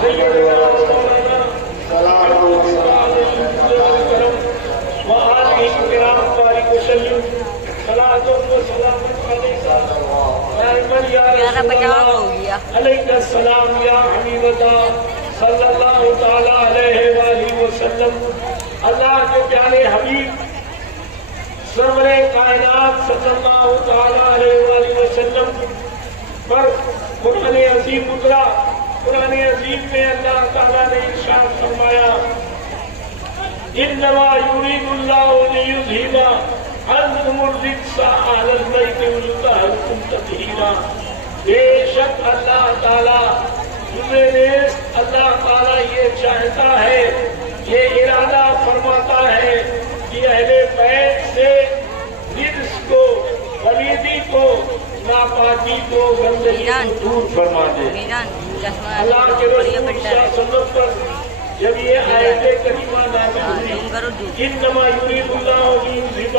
سیدنا مولانا وآلہ الکرام بارک وسلم، صلاۃ و سلام علیہ السلام یا حبیب اللہ صلی اللہ تعالی علیہ وآلہ وسلم۔ اللہ کے پیارے حبیب سرور کائنات صلی اللہ تعالی علیہ وآلہ وسلم پر قرآن عظیم اترا، قرآن عظیم میں اللہ تعالیٰ نے ارشاد فرمایا، انما یرید اللہ لیذھب عنکم الرجس اہل البیت ویطہرکم تطہیرا، بے شک اللہ تعالیٰ اللہ تعالیٰ یہ چاہتا ہے، یہ ارادہ فرماتا ہے کہ اہل بیت سے رجس کو، پلیدی کو، ناپاکی کو، گندگی کو دور فرما دے۔ اللہ کے رسول صلی اللہ علیہ وسلم پر جب یہ آیت کریمہ نازل ہوئی، انما یرید اللہ لیذھب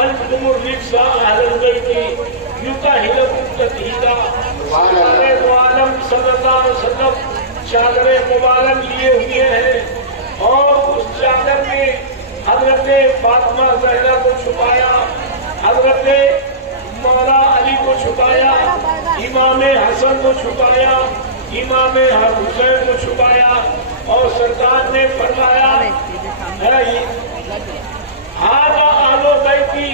عنکم الرجس اہل البیت ویطہرکم تطہیرا۔ سارے دو عالم صلی اللہ علیہ وسلم چادر مبارک لیے ہوئے ہیں اور اس چادر میں حضرت فاطمہ زہرا کو چھپایا، حضرت مولا علی کو چھپایا، امام حسن کو چھپایا، امام حسین کو چھپایا، اور سرکار نے فرمایا ہاذا اہل بیتی،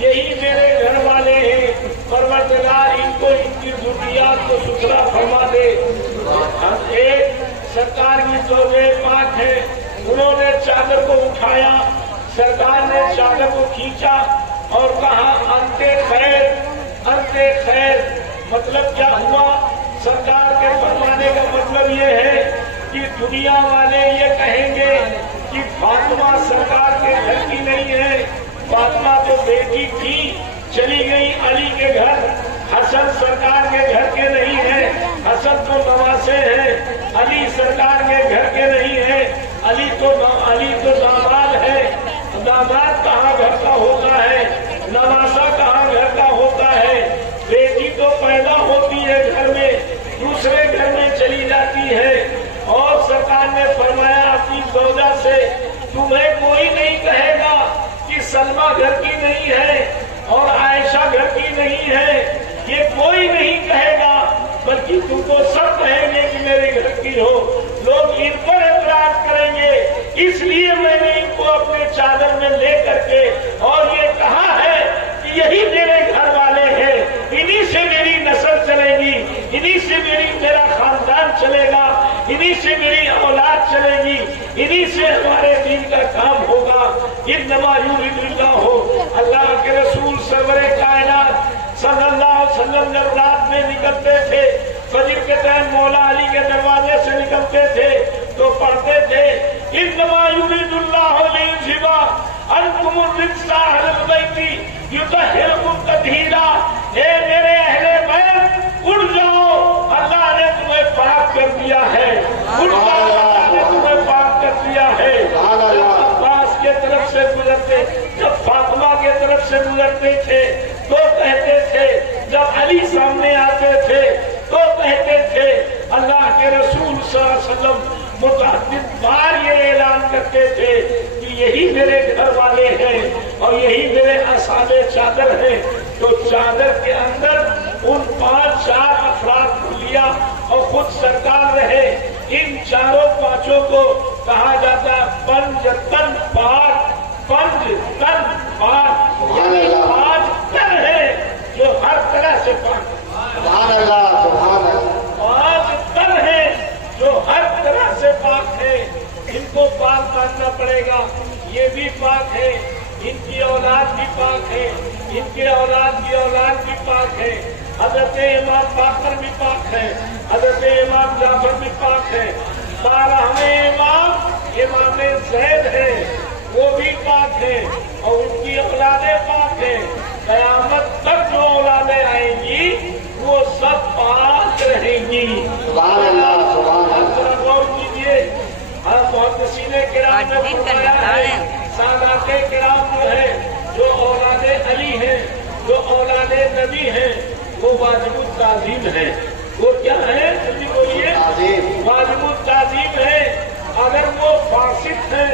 یہی میرے گھر والے ہیں، परवरदिगार इनको इनकी ज़ुर्रियात को सुथरा फरमा दे। एक सरकार की तौबे पाक है, उन्होंने चादर को उठाया, सरकार ने चादर को खींचा और कहा अंते खैर। मतलब क्या हुआ? सरकार के फरमाने का मतलब ये है कि दुनिया वाले ये कहेंगे कि फातिमा सरकार के घर की नहीं है, फातिमा तो बेटी थी, चली गई अली के घर, हसन सरकार के घर के नहीं है, हसन तो नवासे हैं, अली सरकार के घर के नहीं है, अली तो दामाद है। दामाद कहाँ घर का होता है, नवासा कहाँ घर का होता है? बेटी तो पैदा होती है घर में, दूसरे घर में चली जाती है। और सरकार ने फरमाया अपनी ज़ौजा से, तुम्हें कोई नहीं कहेगा कि सलमा घर की नहीं है और आयशा घर की नहीं है, ये कोई नहीं कहेगा, बल्कि तुमको सब कहेंगे कि मेरे घर की हो। लोग इन पर एतराज करेंगे, इसलिए मैंने इनको अपने चादर में ले करके और ये कहा है कि यही मेरे घर वाले हैं, इन्हीं से मेरी नस्ल चलेगी, इन्हीं से मेरा खानदान चलेगा, इन्हीं से मेरी औलाद चलेगी, इन्हीं से हमारे दीन का काम होगा। इन्नमा युरिदुल्लाहु, अल्लाह के रसूल सरवरे कायनात सल्लल्लाहु अलैहि वसल्लम जब रात में निकलते थे, फजर के टाइम मौला अली के दरवाजे से निकलते थे तो पढ़ते थे इन्नमा युरिदुल्लाहु लियुज़हिबा अन्कुमुर रिज्सा अहलल बैति युतहिरुकुम तत्हीरा। हे मेरे अहले बैत उड़ जाओ, अल्लाह ने तुम्हें पाक कर दिया है, उड़ जाओ, अल्लाह ने तुम्हें पाक कर दिया है। अब्बास के तरफ से गुजरते, जब फातिमा के तरफ से गुजरते थे तो कहते थे, जब अली सामने आते थे तो कहते थे, अल्लाह के रसूल सल्लल्लाहु अलैहि वसल्लम मुतअद्दिद बार ये ऐलान करते थे कि यही मेरे घर वाले हैं और यही मेरे असहाबे चादर हैं। तो चादर के अंदर उन 5-4 अफराद को लिया और खुद सरकार रहे। इन चारों पांचों को कहा जाता पंज तन पाक, पंज तन पाक, यानी 5 तन है जो हर तरह से पाक, 5 तन है जो हर तरह से पाक है। इनको पाक मानना पड़ेगा, ये भी पाक है, इनकी औलाद भी पाक है, इनके औलाद की औलाद भी पाक है, हजरत इमाम बाकर भी पाक है, हजरत इमाम जाफर भी पाक है, 12वें इमाम ज़ैद है, वो भी पाक है और उनकी औलादें पाक है। कयामत तक जो औलादें आएंगी वो सब पाक रहेंगी। गौर कीजिए, मुहद्दिसीने किराम ने फरमाया है, सादाते किराम जो है, जो औलादे अली हैं, जो औलादे नबी हैं, वो वाजिबुत ताज़ीम है। वो क्या है? जल्दी बोलिए। वाजिबुत ताज़ीम है। अगर वो फासिक है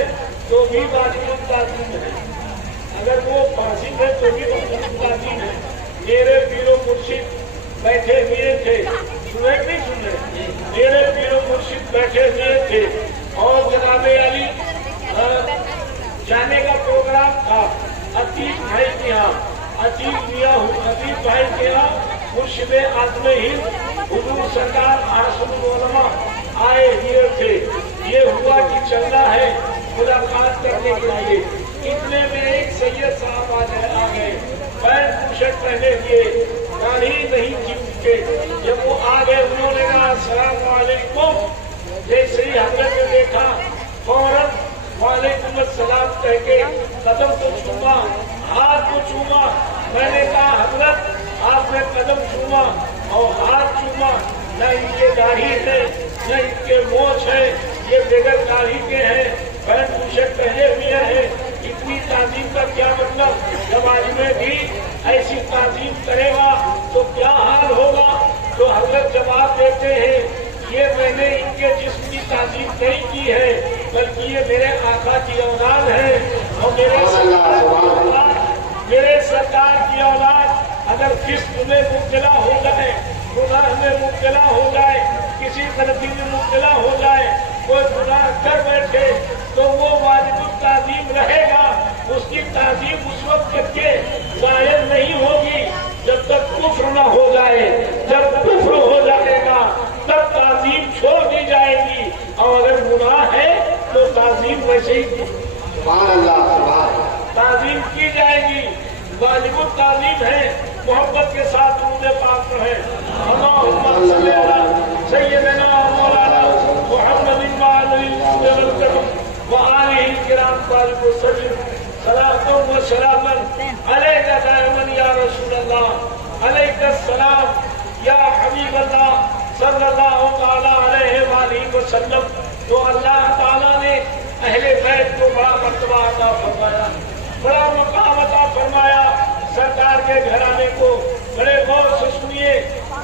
तो भी वाजिबुत ताज़ीम है, अगर वो फासिक है तो भी वाजिबुत ताज़ीम है। मेरे पीरो मुर्शिद बैठे हुए थे, सुने नहीं सुने? मेरे पीरो मुर्शिद बैठे हुए थे और जनाबे अली जाने का प्रोग्राम था अतीक भाई के यहाँ, अतीक भाई के यहाँ मुर्शिद आज़म हिंद हुजूर सरकार आशुल उलमा आए हुए थे। ये हुआ कि चलना है मुलाकात करने के लिए। इतने में एक सैयद साहब आ गए, पैंट शर्ट पहने हुए, दाढ़ी नहीं थी उनके। जब वो आ गए उन्होंने कहा अस्सलाम वालेकुम। जैसे ही हजरत ने देखा फौरन वालेकुम अस्सलाम कह के कदम को चूमा, हाथ को चूमा। मैंने कहा हजरत आपने कदम चूमा और हाथ चूमा, न इनके दाढ़ी है न इनके मोछ है, ये बगैर दाढ़ी के हैं, पैंट शर्ट पहने हुए हैं। इतनी ताजीम का क्या मतलब? समाज में भी ऐसी ताजीम करेगा तो क्या हाल होगा? तो हजरत जवाब देते हैं, ये मैंने इनके जिस्म की ताजीम नहीं की है, बल्कि ये मेरे आका की औलाद है और मेरे सरकार की औलाद अगर फिस्क में मुब्तला हो जाए, गुनाह में मुब्तला हो जाए, किसी गलती में मुब्तला हो जाए, कोई गुनाह कर बैठे तो वो वाजिबुत ताज़ीम रहेगा। उसकी ताज़ीम उस वक्त तक के ज़ाहिर नहीं होगी जब जब तक कुफ्र न हो जाए, जब कुफ्र हो जाएगा तब ताजीम छोड़ दी जाएगी, और अगर गुनाह है तो ताजीम वैसे ही सुभान अल्लाह, सुभान ताजीम की जाएगी। वाजिबुत ताजीम है, मोहब्बत के साथ मुझे पाक है। अल्लाहुम्मा सल्ली अला सय्यिदना मौलाना मुहम्मदिन व आलिहि किराम तालिबु सल्लम सलातो व सलामन अलैका दाइमन या रसूल अल्लाह, अलैका सलाम या हबीब अल्लाह सल्लल्लाहु तआला अलैहि व आलिहि वसल्लम। तो अल्लाह ताला ने अहले बैत को बड़ा मर्तबा अता फरमाया, बड़ा मकाम अता फरमाया। सरकार के घराने को बड़े गौर से सुनिए।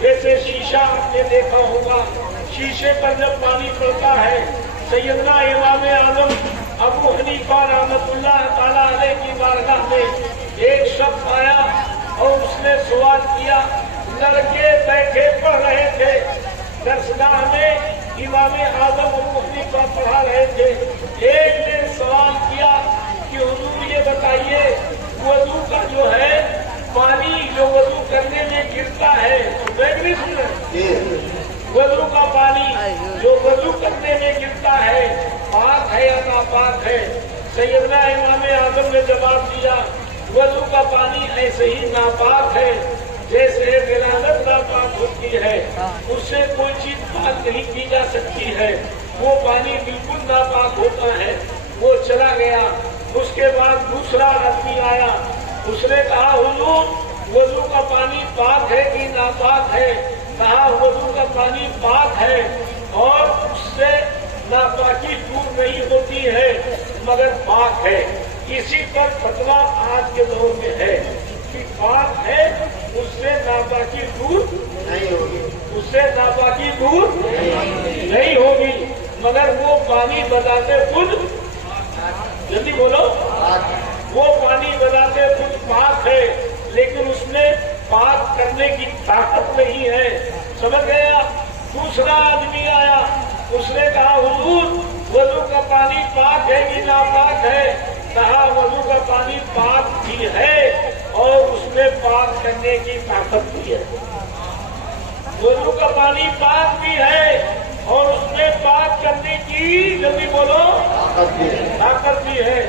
जैसे शीशा आपने देखा होगा, शीशे पर जब पानी पड़ता है, सैयदना इमाम आजम अबू हनीफा रहमतुल्लाह ताला अलैह की बारगाह में एक शख्स आया और उसने सवाल किया। लड़के बैठे पढ़ रहे थे दरसगाह में, इमाम आजम अबू हनीफा पढ़ा रहे थे। एक ने सवाल किया कि हुजूर ये बताइए, वजू का जो है पानी जो वजू करने में गिरता है, वजू का पानी जो वजू करने में गिरता है, पाक है या नापाक है? सैयदना इमाम आजम ने जवाब दिया, वजू का पानी ऐसे ही नापाक है जैसे विलादत नापाक होती है, उससे कोई चीज पाक नहीं की जा सकती है। वो पानी बिल्कुल नापाक होता है। वो चला गया। उसके बाद दूसरा आदमी आया, उसने कहा हुजूर वजू का पानी पाक है कि नापाक है? कहा वजू का पानी पाक है और उससे नापाकी दूर नहीं होती है मगर पाक है। इसी पर फतवा आज के दौर में है कि पाक है, उससे नापाकी दूर नहीं होगी, उससे नापाकी दूर नहीं होगी, मगर वो पानी बताते खुद, जल्दी बोलो, वो पानी बताते खुद पाक है, लेकिन उसमें पाक करने की ताकत नहीं है। समझ गया? दूसरा आदमी आया, उसने कहा हुजूर वजू का पानी पाक है कि नापाक है? कहा वजू का पानी पाक भी है और उसमें पाक करने की ताकत भी है। वजू का पानी पाक भी है और उसमें पाक करने की, जल्दी बोलो, ताकत भी है।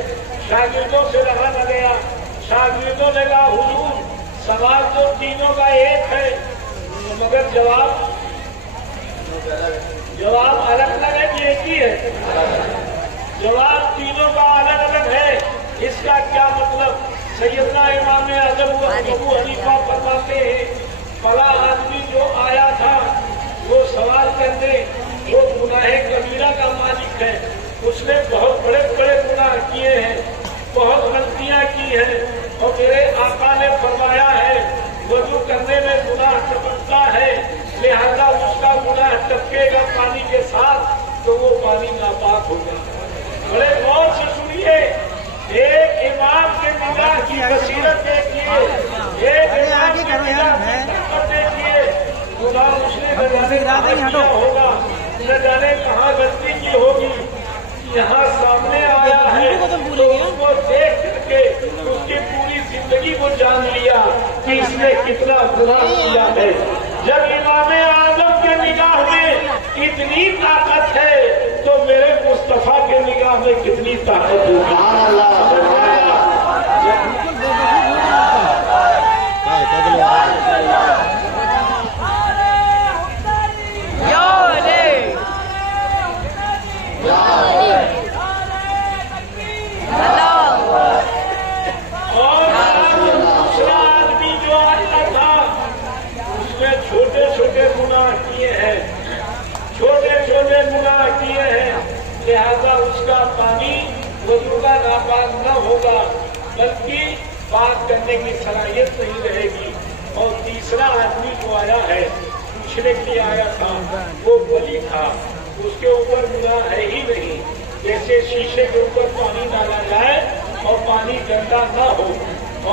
शागिर्दों से रहा न गया। शागिर्दों ने कहा हुजूर सवाल तो तीनों का एक है मगर जवाब अलग अलग है कि एक ही है? जवाब तीनों का अलग अलग है। इसका क्या मतलब? सैयदना इमाम आजम अबू हनीफा फरमाते हैं, बड़ा आदमी जो आया था वो सवाल करने, वो गुनाहे कबीरा का मालिक है, उसने बहुत बड़े बड़े गुनाह किए हैं, बहुत गलतियां की हैं, और मेरे आका ने फरमाया है वजू करने में गुनाह टपकता है, लिहाजा उसका गुनाह टपकेगा पानी के साथ तो वो पानी नापाक होगा। बड़े गौर से सुनिए। एक इमाम के निगाह की बसीरत देखिए, एक इमाम की निगाह की ताकत देखिए। गुनाह उसने किया होगा, न जाने कहाँ गलती की होगी, यहाँ सामने आया है तो उसको देख करके उसकी पूरी जिंदगी को जान लिया कि इसने कितना गुनाह किया है। जब इमाम आजम के निगाह में इतनी ताकत है तो मेरे मुस्तफा के निगाह में कितनी ताकत होगी? लिहाजा उसका पानी वजू का नापाक न होगा बल्कि पाक करने की सलाहियत नहीं रहेगी। और तीसरा आदमी जो आया है, पूछने के लिए आया था, वो बली था, उसके ऊपर गुनाह है ही नहीं। जैसे शीशे के ऊपर पानी डाला जाए और पानी गंदा न हो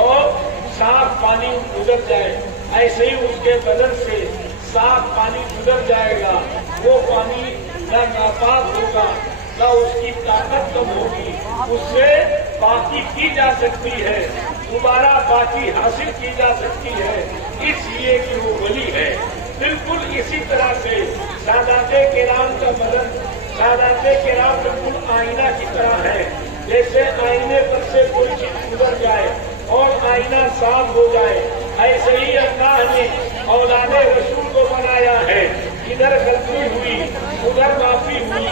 और साफ पानी गुजर जाए, ऐसे ही उसके बदन से साफ पानी गुजर जाएगा। वो पानी न नापाक होगा न उसकी ताकत कम होगी, उससे पाकी की जा सकती है। दोबारा बाकी हासिल की जा सकती है, इसलिए कि वो वली है। बिल्कुल इसी तरह से सादाते किराम का बदन, सादाते किराम बिल्कुल आईना की तरह है। जैसे आईने पर से कोई चीज गुजर जाए और आईना साफ हो जाए, ऐसे ही अल्लाह ने औलादे रसूल को बनाया है। इधर गलती हुई, उधर माफी हुई,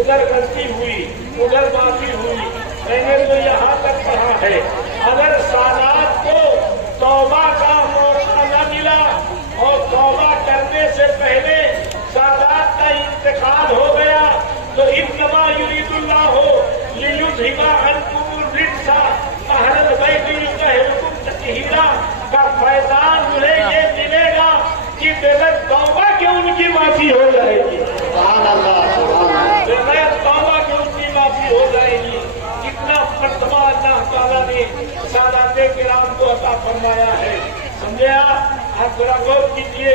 उधर गलती हुई, उधर माफी हुई। मैंने तो यहाँ तक कहा है, अगर सादात को तौबा का मौका न मिला और तौबा करने से पहले सादात का इंतकाल हो गया तो इन्नमा युरीदुल्लाहु लियुज़हिबा अन्कुमुर रिज्सा अहलल बैति युतहिरुकुम तत्हीरा का फैज़ान मुझे ये मिलेगा कि बगैर तौबा के उनकी माफी हो जाएगी। सुभान अल्लाह, सुभान अल्लाह। बगैर तौबा के उनकी माफी हो जाएगी। इतना मर्तबा अल्लाह ताला ने सादाते किराम को अता फरमाया है। समझे आप जरा गौर कीजिए।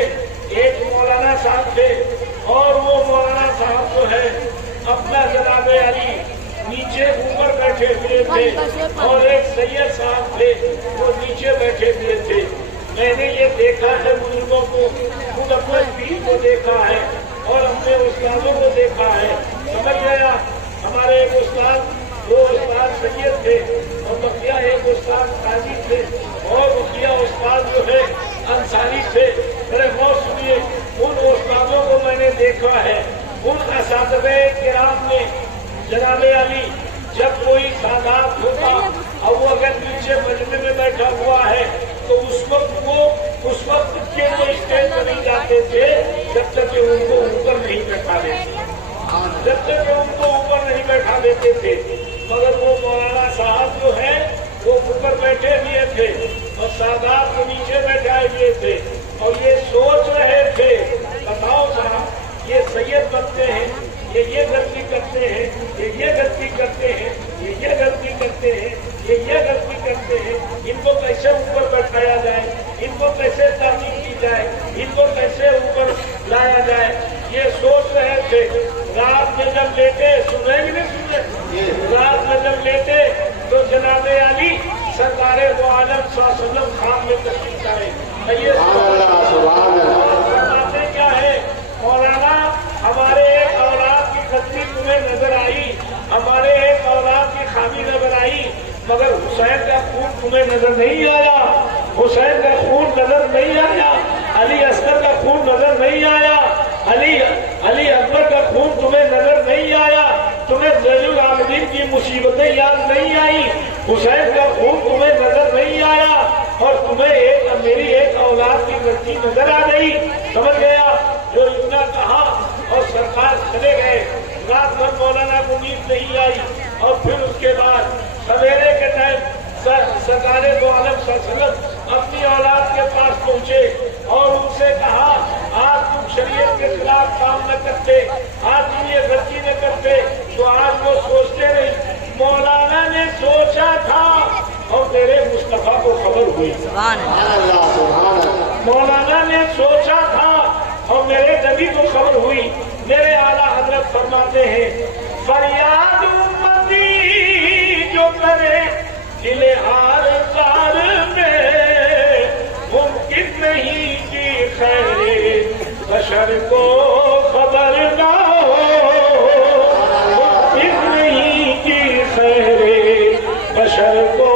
एक मौलाना साहब थे और वो मौलाना साहब जो है अपना जनाब अली नीचे ऊपर बैठे हुए थे और एक सैयद साहब थे वो नीचे बैठे हुए थे। मैंने ये देखा है, बुजुर्गों को, खुद अपने पीर को देखा है और अपने उस्तादों को देखा है। समझ गया। हमारे एक उस्ताद, दो उस्ताद सैयद थे और बकिया एक उस्ताद काजी थे और बकिया उस्ताद जो है अंसारी थे। मेरे बहुत सुनिए, उन उस्तादों को मैंने देखा है। उन असातिज़े किराम ने जनाबे अली जब कोई सादात होता और वो अगर नीचे मजमे में बैठा हुआ है तो उस वक्त के वो स्टेज पर नहीं जाते थे जब तक कि उनको ऊपर नहीं बैठा देते, जब तक कि उनको ऊपर नहीं बैठा देते थे। मगर वो मौलाना साहब जो है वो ऊपर बैठे हुए थे और सादात को नीचे बैठाए हुए थे और ये सोच रहे थे, बताओ साहब ये सैयद बनते हैं, ये गलती करते हैं, ये गलती करते हैं, ये गलती करते हैं, ये गलती करते हैं, इनको कैसे ऊपर बैठाया जाए, इनको कैसे तालीम की जाए, इनको कैसे ऊपर लाया जाए, ये सोच रहे थे। रात में जब लेटे, सुनेंगे नहीं सुने, रात में जब लेटे तो जनाबे अली सरकारे दो आलम सल्लल्लाहु अलैहि वसल्लम खाम में तशरीफ लाए। बातें क्या है मौलाना, हमारे एक औलाद की गलती तुम्हें नजर आई, हमारे एक औलाद की खामी नजर आई, मगर हुसैन का खून तुम्हें नजर नहीं आया, हुसैन का खून नजर नहीं आया, अली असगर का खून नजर नहीं आया, अली अकबर का खून तुम्हें नजर नहीं आया, तुम्हें ज़ैनुल आबिदीन की मुसीबतें याद नहीं आई, हुसैन का खून तुम्हें नजर नहीं आया और तुम्हें मेरी एक औलाद की गलती नजर आ गई। समझ गया। जो इतना कहा और सरकार चले गए। रात भर मौलाना को नींद नहीं आई और फिर उसके बाद सवेरे के टाइम सरकारे दो आलम सल्लल्लाहु अपनी औलाद के पास पहुंचे और उनसे कहा, आज तुम शरीयत के खिलाफ काम न करते, आज तुम ये गलती न करते तो आज वो सोचते नहीं। मौलाना ने सोचा था और मेरे मुस्तफा को खबर हुई। मौलाना ने सोचा था और मेरे नबी को खबर हुई। मेरे आला हजरत फरमाते हैं, फरियाद उम्मती जो करे दिले हार कार में, मुमकिन नहीं कि खैरे बशर को खबर ना हो, मुमकिन नहीं कि खैरे बशर को।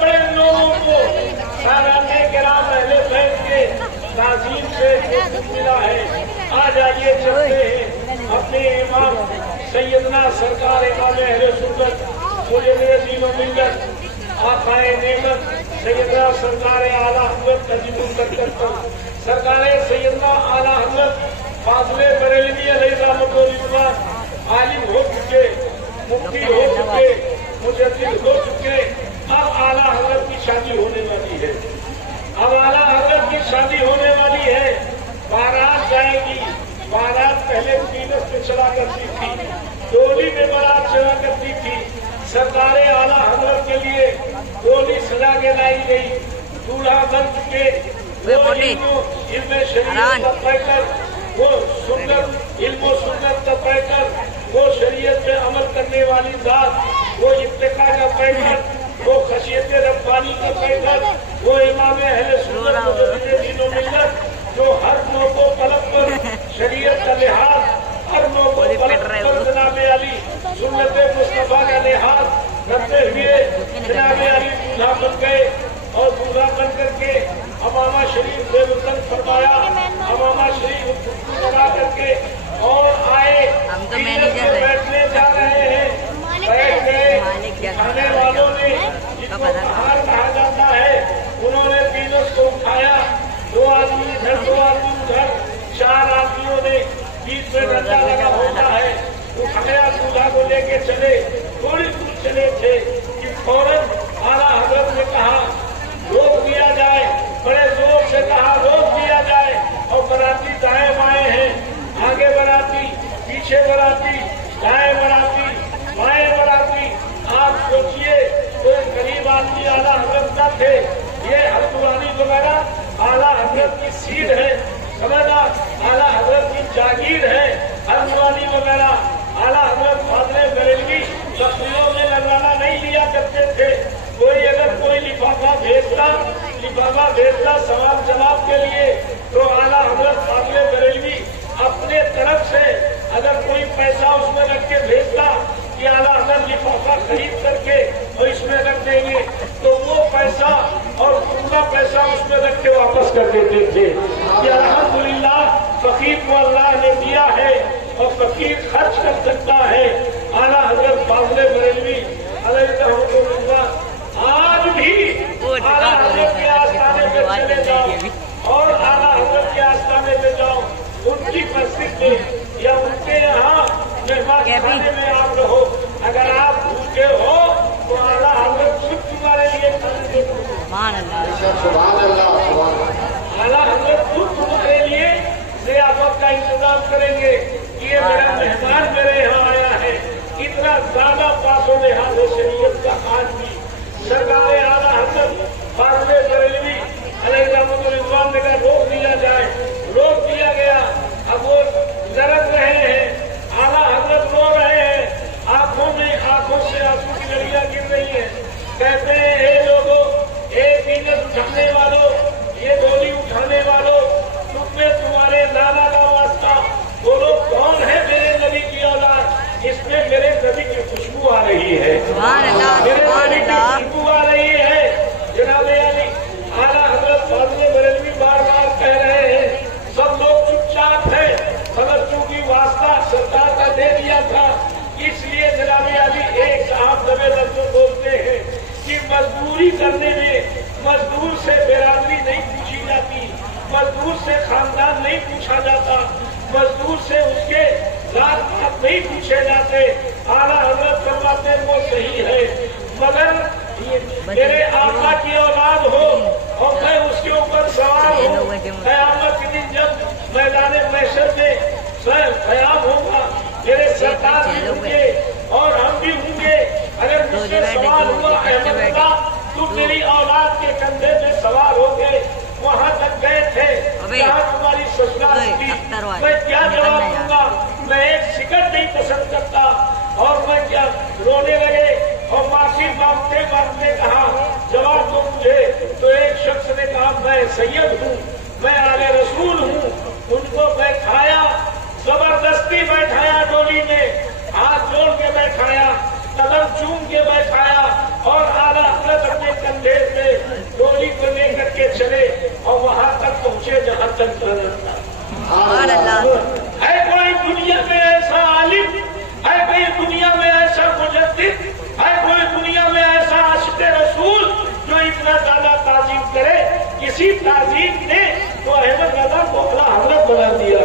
बड़े लोगों को सादाते किराम अहले बैत के ताज़ीम से मिला है। आ जाइए, चलते हैं अपने इमाम सैयदना सरकार इमाम अहले सुन्नत मुजद्दिद दीन व मिल्लत आकाए नेमत सैयदना सरकार आला हज़रत तजीबुल तकद्दुस सरकार सैयदना आला हज़रत फाज़िले बरेलवी अलैहिस्सलाम आलिम हो चुके, मुफ्ती हो चुके, मुजद्दिद हो चुके। अब आला हज़रत की शादी होने वाली है, अब आला हज़रत की शादी होने वाली है। बारात जाएगी, बारात पहले जीनत में चला करती थी, डोली में बारात चला करती थी। सरकारे आला हज़रत के लिए डोली सजा के लाई गई, दूल्हा बन चुके, علم شریعت کا پڑھ کر وہ سنت علم و سنت کا پڑھ کر وہ شریعت میں عمل کرنے والی ذات وہ اتقا کا پڑھ کر وہ خشیت ربانی کا پڑھ کر وہ امام اہل سنت مجدد دین و ملت جو ہر نو کو طلب پر شریعت کا لحاظ ہر نو کو طلب پر جناب علی سنت مصطفیٰ کا لحاظ رکھتے ہوئے جناب علی دولہا بن گئے اور دولہا بن کر کے امامہ شریف بے وطن فرمایا امامہ شریف لگا کر کے اور آئے بیٹھنے جا رہے ہیں بیٹھ گئے کھانے والوں نے جن کو پہاڑ کہا جاتا ہے انہوں نے پینس کو اٹھایا دو آدمی ادھر چار آدمیوں نے بیچ میں ڈنڈا لگا ہوتا ہے اٹھایا دولہا کو لے کے چلے تھوڑی دور چلے تھے کہ فوراً اعلیٰ حضرت نے کہا روک دیا جائے بڑے زور سے کہا روک دیا جائے اور باراتی دائیں بائیں ہیں آگے باراتی پیچھے باراتی دائیں باراتی بائیں باراتی آپ سوچئے کوئی غریب آدمی اعلیٰ حضرت نہ تھے یہ حلوانی وغیرہ اعلیٰ حضرت کی سیٹ ہے سمجھنا اعلیٰ حضرت کی جاگیر ہے حلوانی وغیرہ اعلیٰ حضرت فاضل بریلوی بکریوں میں لگانا نہیں لیا کرتے تھے کوئی اگر کوئی لفافہ بھیجتا سوال جواب کے لیے تو اعلیٰ حضرت فاضل بریلوی اپنے طرف سے اگر کوئی پیسہ اس میں رکھ کے بھیجتا کہ اعلیٰ حضرت لفافہ خرید کر کے اور اس میں رکھ دیں گے تو وہ پیسہ اور پورا پیسہ اس میں رکھ کے واپس کر دیتے تھے کہ الحمدللہ فقیر کو اللہ نے دیا ہے اور فقیر خرچ کر سکتا ہے اعلیٰ حضرت فاضل بریلوی علیہ رحمۃ آج بھی اعلیٰ حضرت کے آستانے پہ چلے جاؤ اور اعلیٰ حضرت کے آستانے پہ جاؤ ان کی مسجد میں یا ان کے یہاں مہمان خانے میں آپ رہو اگر آپ بھوکے ہو تو اعلیٰ حضرت خود تمہارے لیے اعلیٰ حضرت خود تمہارے لیے ضیافت کا انتظام کریں گے کہ یہ میرا مہمان میرے یہاں آیا ہے اتنا زیادہ پاس و لحاظ شریعت کا آج بھی سرکار اعلیٰ حضرت فاضل بریلوی علیہ رحمۃ اللہ نے کہا روک دیا جائے روک دیا گیا اب وہ لڑک رہے ہیں اعلیٰ حضرت رو رہے ہیں آنکھوں سے آنسو کی لڑیاں گر رہی ہیں کہتے ہیں اے لوگوں اے بینس اٹھانے والوں یہ ڈولی اٹھانے والوں تم میں تمہارے نانا کا واسطہ وہ لوگ کون ہیں میرے نبی کی اولاد اس میں میرے نبی کی خوشبو آ رہی ہے میرے نبی کی خوشبو آ رہی ہے جناب علی اعلیٰ حضرت فاضل بریلوی بار بار کہہ رہے ہیں سب لوگ چپ چاپ ہیں مگر چونکہ واسطہ سرکار کا دے دیا تھا اس لیے جناب علی ایک صاحب دبے لفظ بولتے ہیں کہ مزدوری کرنے میں مزدور سے برادری نہیں پوچھی جاتی مزدور سے خاندان نہیں پوچھا جاتا مزدور سے اس کے ذات پات نہیں پوچھے جاتے اعلیٰ حضرت فرماتے وہ صحیح ہے مگر میرے آقا کی اولاد ہو اور میں اس کے اوپر سوار ہوں قیامت کے دن جب میدان محشر میں قیام ہوگا میرے سرکار بھی ہوں گے اور ہم بھی ہوں گے اگر مجھ سے سوال ہوا احمد اللہ تم میری اولاد کے کندھے میں سوار ہو گئے وہاں تک گئے تھے جہاں تمہاری سسرال تھی میں کیا جواب دوں گا میں ایک سکٹ نہیں پسند کرتا اور میں کیا رونے لگے اور معافی مانگتے مانگتے کہا جواب دو مجھے تو ایک شخص نے کہا میں سید ہوں میں آل رسول ہوں ان کو بیٹھایا زبردستی بیٹھایا ڈولی میں ہاتھ جوڑ کے بیٹھایا قدم چوم کے بیٹھایا اور اعلیٰ حضرت اپنے کندھے پہ ڈولی کو لے کر کے چلے اور وہاں تک پہنچے جہاں تک ہے کوئی دنیا میں ایسا عالم ہے کوئی دنیا میں ایسا مجدد ہے کوئی دنیا میں ایسا عاشق رسول جو اتنا زیادہ تعظیم کرے کسی تعظیم نے تو احمد رضا کو اعلیٰ حضرت بنا دیا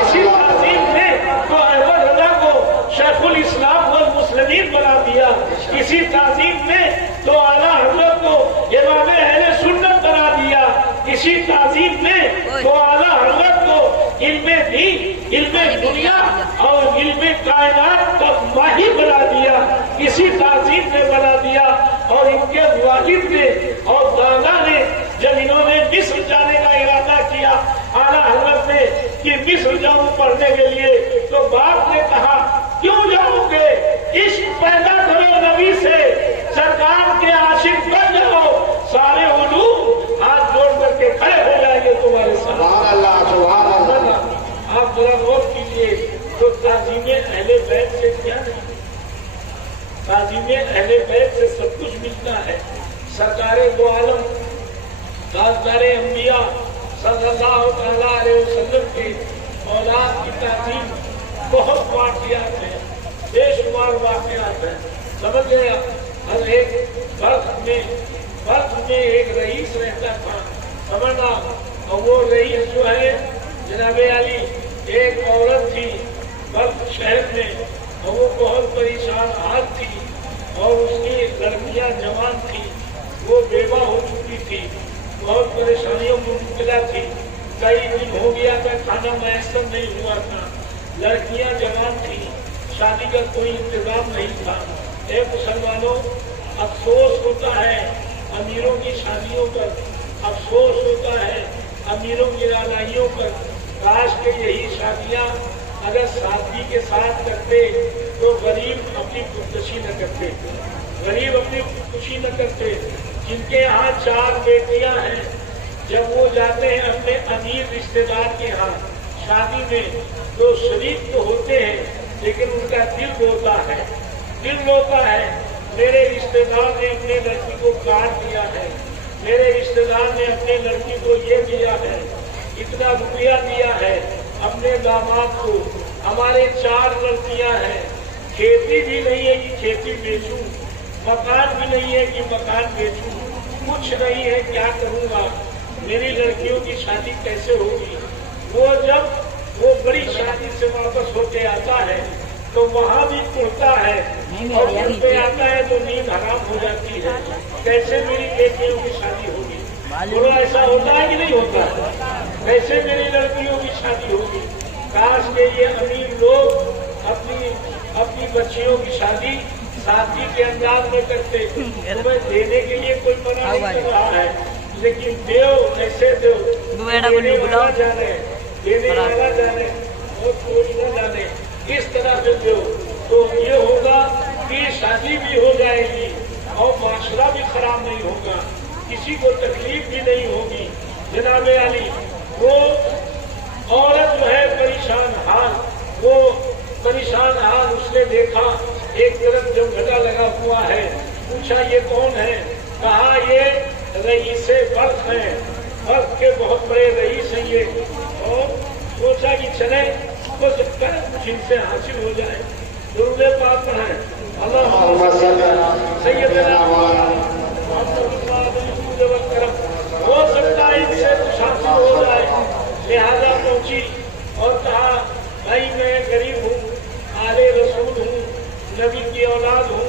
کسی تعظیم نے تو احمد رضا کو شیخ الاسلام والمسلمین بنا دیا کسی تعظیم نے تو اعلیٰ حضرت کو امام اہل سنت بنا دیا کسی تعظیم نے تو اعلیٰ حضرت کو علم دین علم دنیا اور علم کائنات کا ماہر بنا دیا کسی تعظیم نے بنا دیا اور ان کے والد نے اور دادا نے جب انہوں نے مصر جانے کا कि मिस्र जाऊं पढ़ने के लिए, तो बाप ने कहा क्यों जाओगे, इश्क पैदा करो नबी से, सरकार के आशिक बन जाओ, सारे उलूम हाथ जोड़ करके खड़े हो जाएंगे तुम्हारे साथ। सुभान अल्लाह, सुभान अल्लाह। आप जरा गौर कीजिए, तो ताज़ीमे अहले बैत से क्या नहीं, ताज़ीमे अहले बैत से सब कुछ मिलता है। सरकारे दो आलम ताजदारे अंबिया सल्लल्लाहु तआला अलैहि वसल्लम के औलाद की ताज़ीम बहुत वाक़ियात है, बेशुमार वाक़ियात है। समझ गया, हर एक वक्त में एक रईस रहता था, समझना, और वो रईस जो है जनाबे अली, एक औरत थी बल्ख शहर में, और वो बहुत परेशान हाल थी, और उसकी लड़कियां जवान थी, वो बेवा हो चुकी थी, बहुत परेशानियों में मुब्तला थी, कई दिन हो गया था, खाना मैसर नहीं हुआ था, लड़कियां जवान थी, शादी का कोई इंतजाम नहीं था। ए मुसलमानों, अफसोस होता है अमीरों की शादियों पर, अफसोस होता है अमीरों की रानाइयों पर। काश के यही शादियां अगर सादगी के साथ करते तो गरीब अपनी खुदकुशी न करते, गरीब अपनी खुदकुशी न करते। जिनके यहाँ 4 बेटियां हैं, जब वो जाते हैं अपने अमीर रिश्तेदार के यहाँ शादी में, तो शरीक तो होते हैं लेकिन उनका दिल रोता है, दिल रोता है। मेरे रिश्तेदार ने अपने लड़की को काट दिया है, मेरे रिश्तेदार ने अपने लड़की को ये दिया है, इतना रुपया दिया है अपने दामाद को, हमारे 4 लड़कियां हैं, खेती भी नहीं है कि खेती बेचूं, मकान भी नहीं है कि मकान बेचूं, कुछ नहीं है, क्या करूंगा, मेरी लड़कियों की शादी कैसे होगी। वो जब वो बड़ी शादी से वापस होके आता है तो वहाँ भी उड़ता है, और उड़ पे आता है तो नींद हराम हो जाती है, कैसे मेरी बेटियों की शादी होगी। बोलो ऐसा होता है कि नहीं होता है, कैसे मेरी लड़कियों की शादी होगी। काश के ये अमीर लोग अपनी बच्चियों की शादी सादगी के अंदाज में करते, तुम्हें देने के लिए कोई मना नहीं कर रहा है, लेकिन देव ऐसे देव, देने वाला जाने, देने वाला जाने और कोई न जाने, इस तरह से देव। तो ये होगा कि शादी भी हो जाएगी और माशरा भी खराब नहीं होगा, किसी को तकलीफ भी नहीं होगी। जनाबे अली, वो औरत जो है परेशान हाल, वो परेशान हाल, उसने देखा एक तरफ जमघटा लगा हुआ है, पूछा ये कौन है, कहा ये रईसे बल्ख है, बल्ख के बहुत बड़े रईस हैं ये, और सोचा कि चले हो सकता है कुछ इनसे हासिल हो जाए। दुर्गे पाप है अल्लाह सैयदना हो सकता है इनसे कुछ हासिल हो जाए, लिहाजा पहुंची और कहा भाई मैं गरीब हूँ, आले रसूल हूँ, नबी की औलाद हूँ,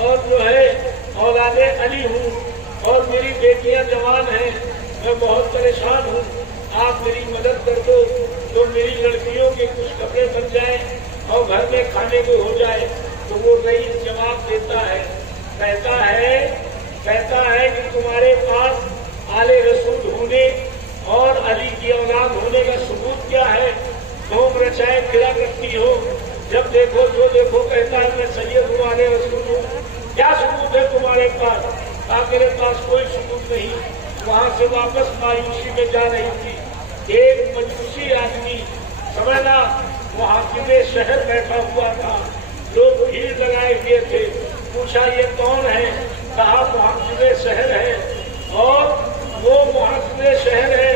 और जो है औलादे अली हूँ, और मेरी बेटियां जवान हैं, मैं बहुत परेशान हूँ, आप मेरी मदद कर दो तो मेरी लड़कियों के कुछ कपड़े बन जाए और घर में खाने को हो जाए। तो वो रईस जवाब देता है, कहता है कि तुम्हारे पास आले रसूल होने और अली की औलाद होने का सबूत क्या है, तुम रचाए फिरा करती हो, जब देखो जो देखो कहता है मैं सैयद हूँ, आले रसूल हूँ, क्या सबूत है तुम्हारे पास। कहा मेरे पास कोई सबूत नहीं। वहां से वापस मायूसी में जा रही थी, एक मजूसी आदमी, समझना, वो हाकिमे शहर बैठा हुआ था, लोग भीड़ लगाए हुए थे, पूछा ये कौन है, कहा मुहाकिमे शहर है, और वो मुहाकिमे शहर है,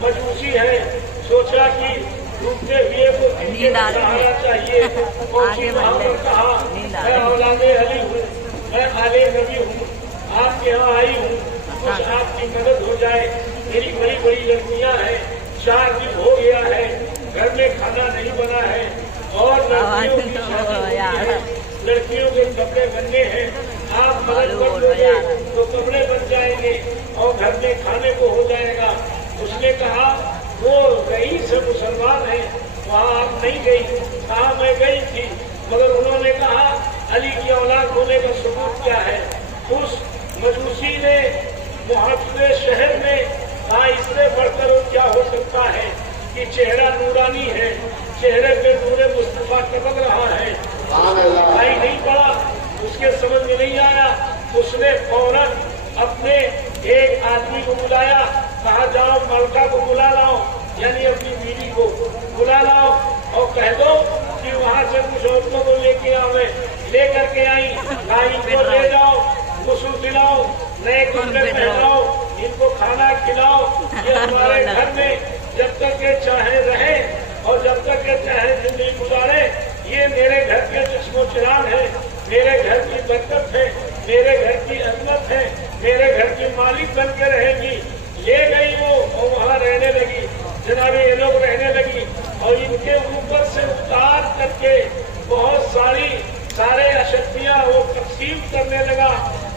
मजूसी है। सोचा कि डूबते हुए को सहारा चाहिए, पहुंची वहां पर कहा मैं औलादे अली हूँ, मैं आले नबी हूँ, आपके यहाँ आई हूँ, कुछ आपकी मदद हो जाए, मेरी बड़ी बड़ी लड़कियां हैं, 4 दिन हो गया है, घर में खाना नहीं बना है, और लड़कियों की शादी होनी है, लड़कियों के कपड़े बनने हैं, आप मदद कर दोगे तो कपड़े बन जाएंगे और घर में खाने को हो जाएगा। उसने कहा वो रईस मुसलमान है, वहाँ आप नहीं गई, कहा मैं गई थी, मगर उन्होंने कहा अली की औलाद होने का सबूत क्या है। उस मजूसी ने मुहाफिज शहर में कहा इससे बढ़कर क्या हो सकता है, कि चेहरा नूरानी है, चेहरे पे नूरे मुस्तफा टपक रहा है। भाई नहीं पड़ा, उसके समझ में नहीं आया, उसने फौरन अपने एक आदमी को बुलाया, कहा जाओ मलका को बुला लाओ, यानी अपनी बीवी को बुला लाओ और कह दो कि वहाँ से कुछ औरतों को लेके आवे। ले करके आई, इनको ले जाओ, गुस्ल दिलाओ, नए कपड़े पहनाओ, इनको खाना खिलाओ। ये हमारे घर में जब तक ये चाहे रहे और जब तक ये चाहे जिंदगी गुजारे, ये मेरे घर के चश्मो चिराग है, मेरे घर की बरकत है, मेरे घर की अजमत है, मेरे घर की मालिक बन के रहेगी। ले गई वो और वहाँ रहने लगी, जनाबे ये लोग रहने लगी और इनके ऊपर से उतार करके बहुत सारे अशक्तियाँ वो तकसीम करने लगा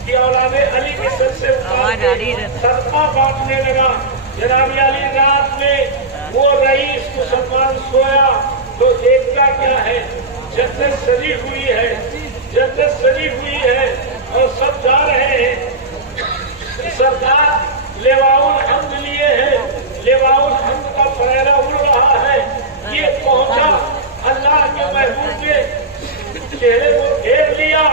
कि औलादे अली के सर से उतार के सदका बांटने लगा। जनाबे अली रात में वो रईस मुसलमान सोया तो देखता क्या है, जन्नत सजी हुई है, जन्नत सजी हुई है और सब जा रहे हैं। सरदार लेवाउल हम्द लिए हैं, लेवाउल हम्द का फरेरा उड़ रहा है। ये पहुंचा, अल्लाह के महबूब के चेहरे को घेर लिया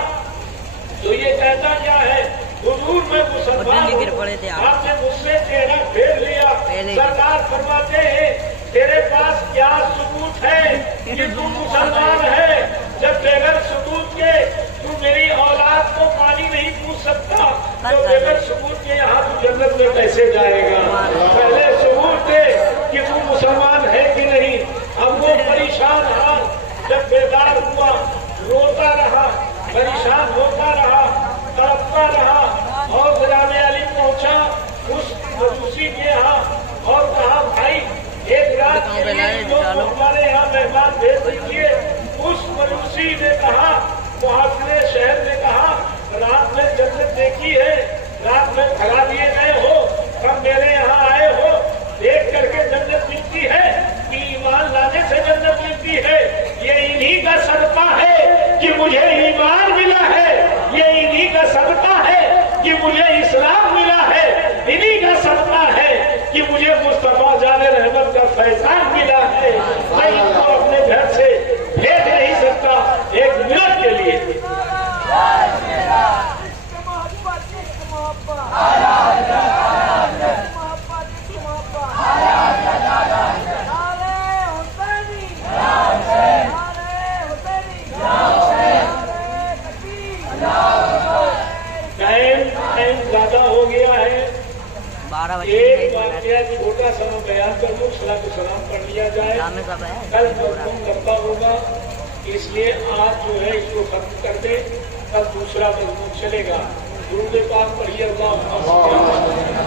तो ये कहता क्या है, हुजूर में मुसलमान आपने मुझसे चेहरा फेर लिया। सरदार फरमाते हैं तेरे पास क्या सबूत है कि तू मुसलमान है, जब बगैर सबूत के तू मेरी औलाद को पानी नहीं पूछ सकता तो बगैर सबूत के यहाँ तू जन्नत में कैसे जाएगा। पहले सबूत दे कि तू मुसलमान है कि नहीं। अब वो परेशान हाल जब बेदार हुआ, रोता रहा, परेशान होता रहा, तड़पता रहा और जनाबे अली पहुंचा उस मजूसी के यहाँ और कहा भाई एक रात के लिए जो हमारे यहाँ मेहमान भेज दीजिए। उस मजूसी ने कहा, मुहाफिज शहर ने कहा, रात में जन्नत देखी है, रात में भगा दिए गए हो, कब मेरे यहाँ आए हो, देख करके जन्नत मिलती है कि ईमान लाने से जन्नत मिलती है। ये इन्हीं का सदका है कि मुझे ईमान मिला है, ये इन्हीं का सदका है कि मुझे इस्लाम मिला है, इन्हीं का सदका है कि मुझे मुस्तफा जाने रहमत का फैजान मिला है। मैं इनको अपने घर से भेज नहीं सकता एक मिनट के लिए। टाइम ज्यादा हो गया है, एक वाकया छोटा सा बयान कर दूं, सलाम पढ़ लिया जाए, कल मजमून लंबा होगा, इसलिए आज जो है इसको खत्म कर दे, कल दूसरा मजमून चलेगा। दुरूद पाक पढ़िए,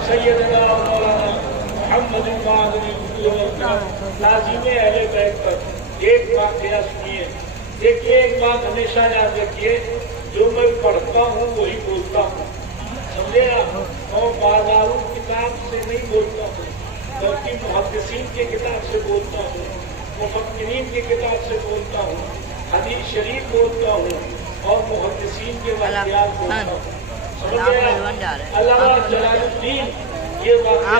सैयदना मौलाना मोहम्मद लाजिम अहले बैत पर एक वाकया सुनिए। देखिए, एक बात हमेशा याद रखिए, जो मैं पढ़ता हूँ वही बोलता हूँ, समझे आप। और बाजारू किताब से नहीं बोलता हूँ, बल्कि मुहद्दिसीन के किताब से बोलता हूँ, मुफक्किरीन की किताब से बोलता हूँ, हदीस शरीफ बोलता हूँ और मुहद्दिसीन के वाक़यात बोलता हूँ। अल्लामा जलालुद्दीन ये वाक़या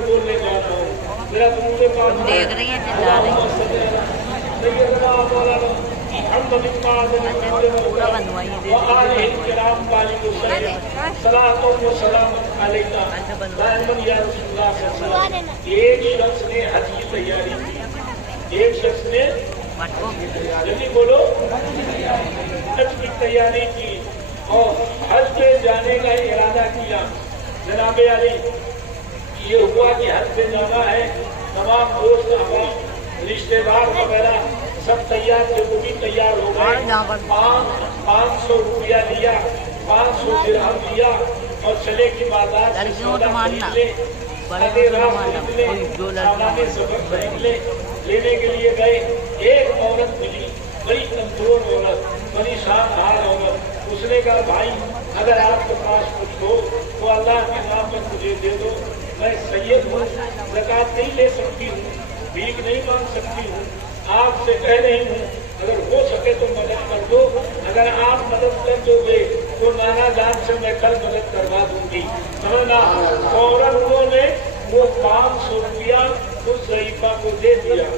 बोलने जाता हूँ। मेरा तुमसे बात देख रही है एक शख्स ने हज की तैयारी की, एक शख्स ने जल्दी बोलो हज की तैयारी की और हज पे जाने का इरादा किया। जनाबे अली ये हुआ कि हज पे जाना है, तमाम दोस्त अहबाब रिश्तेदार वगैरह सब तैयार थे, वो भी तैयार हो गए। 500 रुपया लिया, 500 दिरहम लिया और चले की बाजार से सौदा खरीद ले, सामान्य सफर खरीद ले, लेने के लिए गए। एक औरत मिली, बड़ी कमजोर औरत, परेशान हाल औरत। उसने कहा भाई अगर आपके पास कुछ हो तो अल्लाह के नाम पर मुझे दे दो, मैं सैयद हूँ, ज़कात नहीं ले सकती हूँ, भीख नहीं मांग सकती हूँ, आपसे कह रही हूँ अगर हो सके तो मदद कर दो। अगर आप मदद कर दोगे तो नाना जान से मैं कल मदद करवा दूंगी, समझना। फौरन उन्होंने वो 500 रुपया उस ज़ईफ़ा को दे दिया।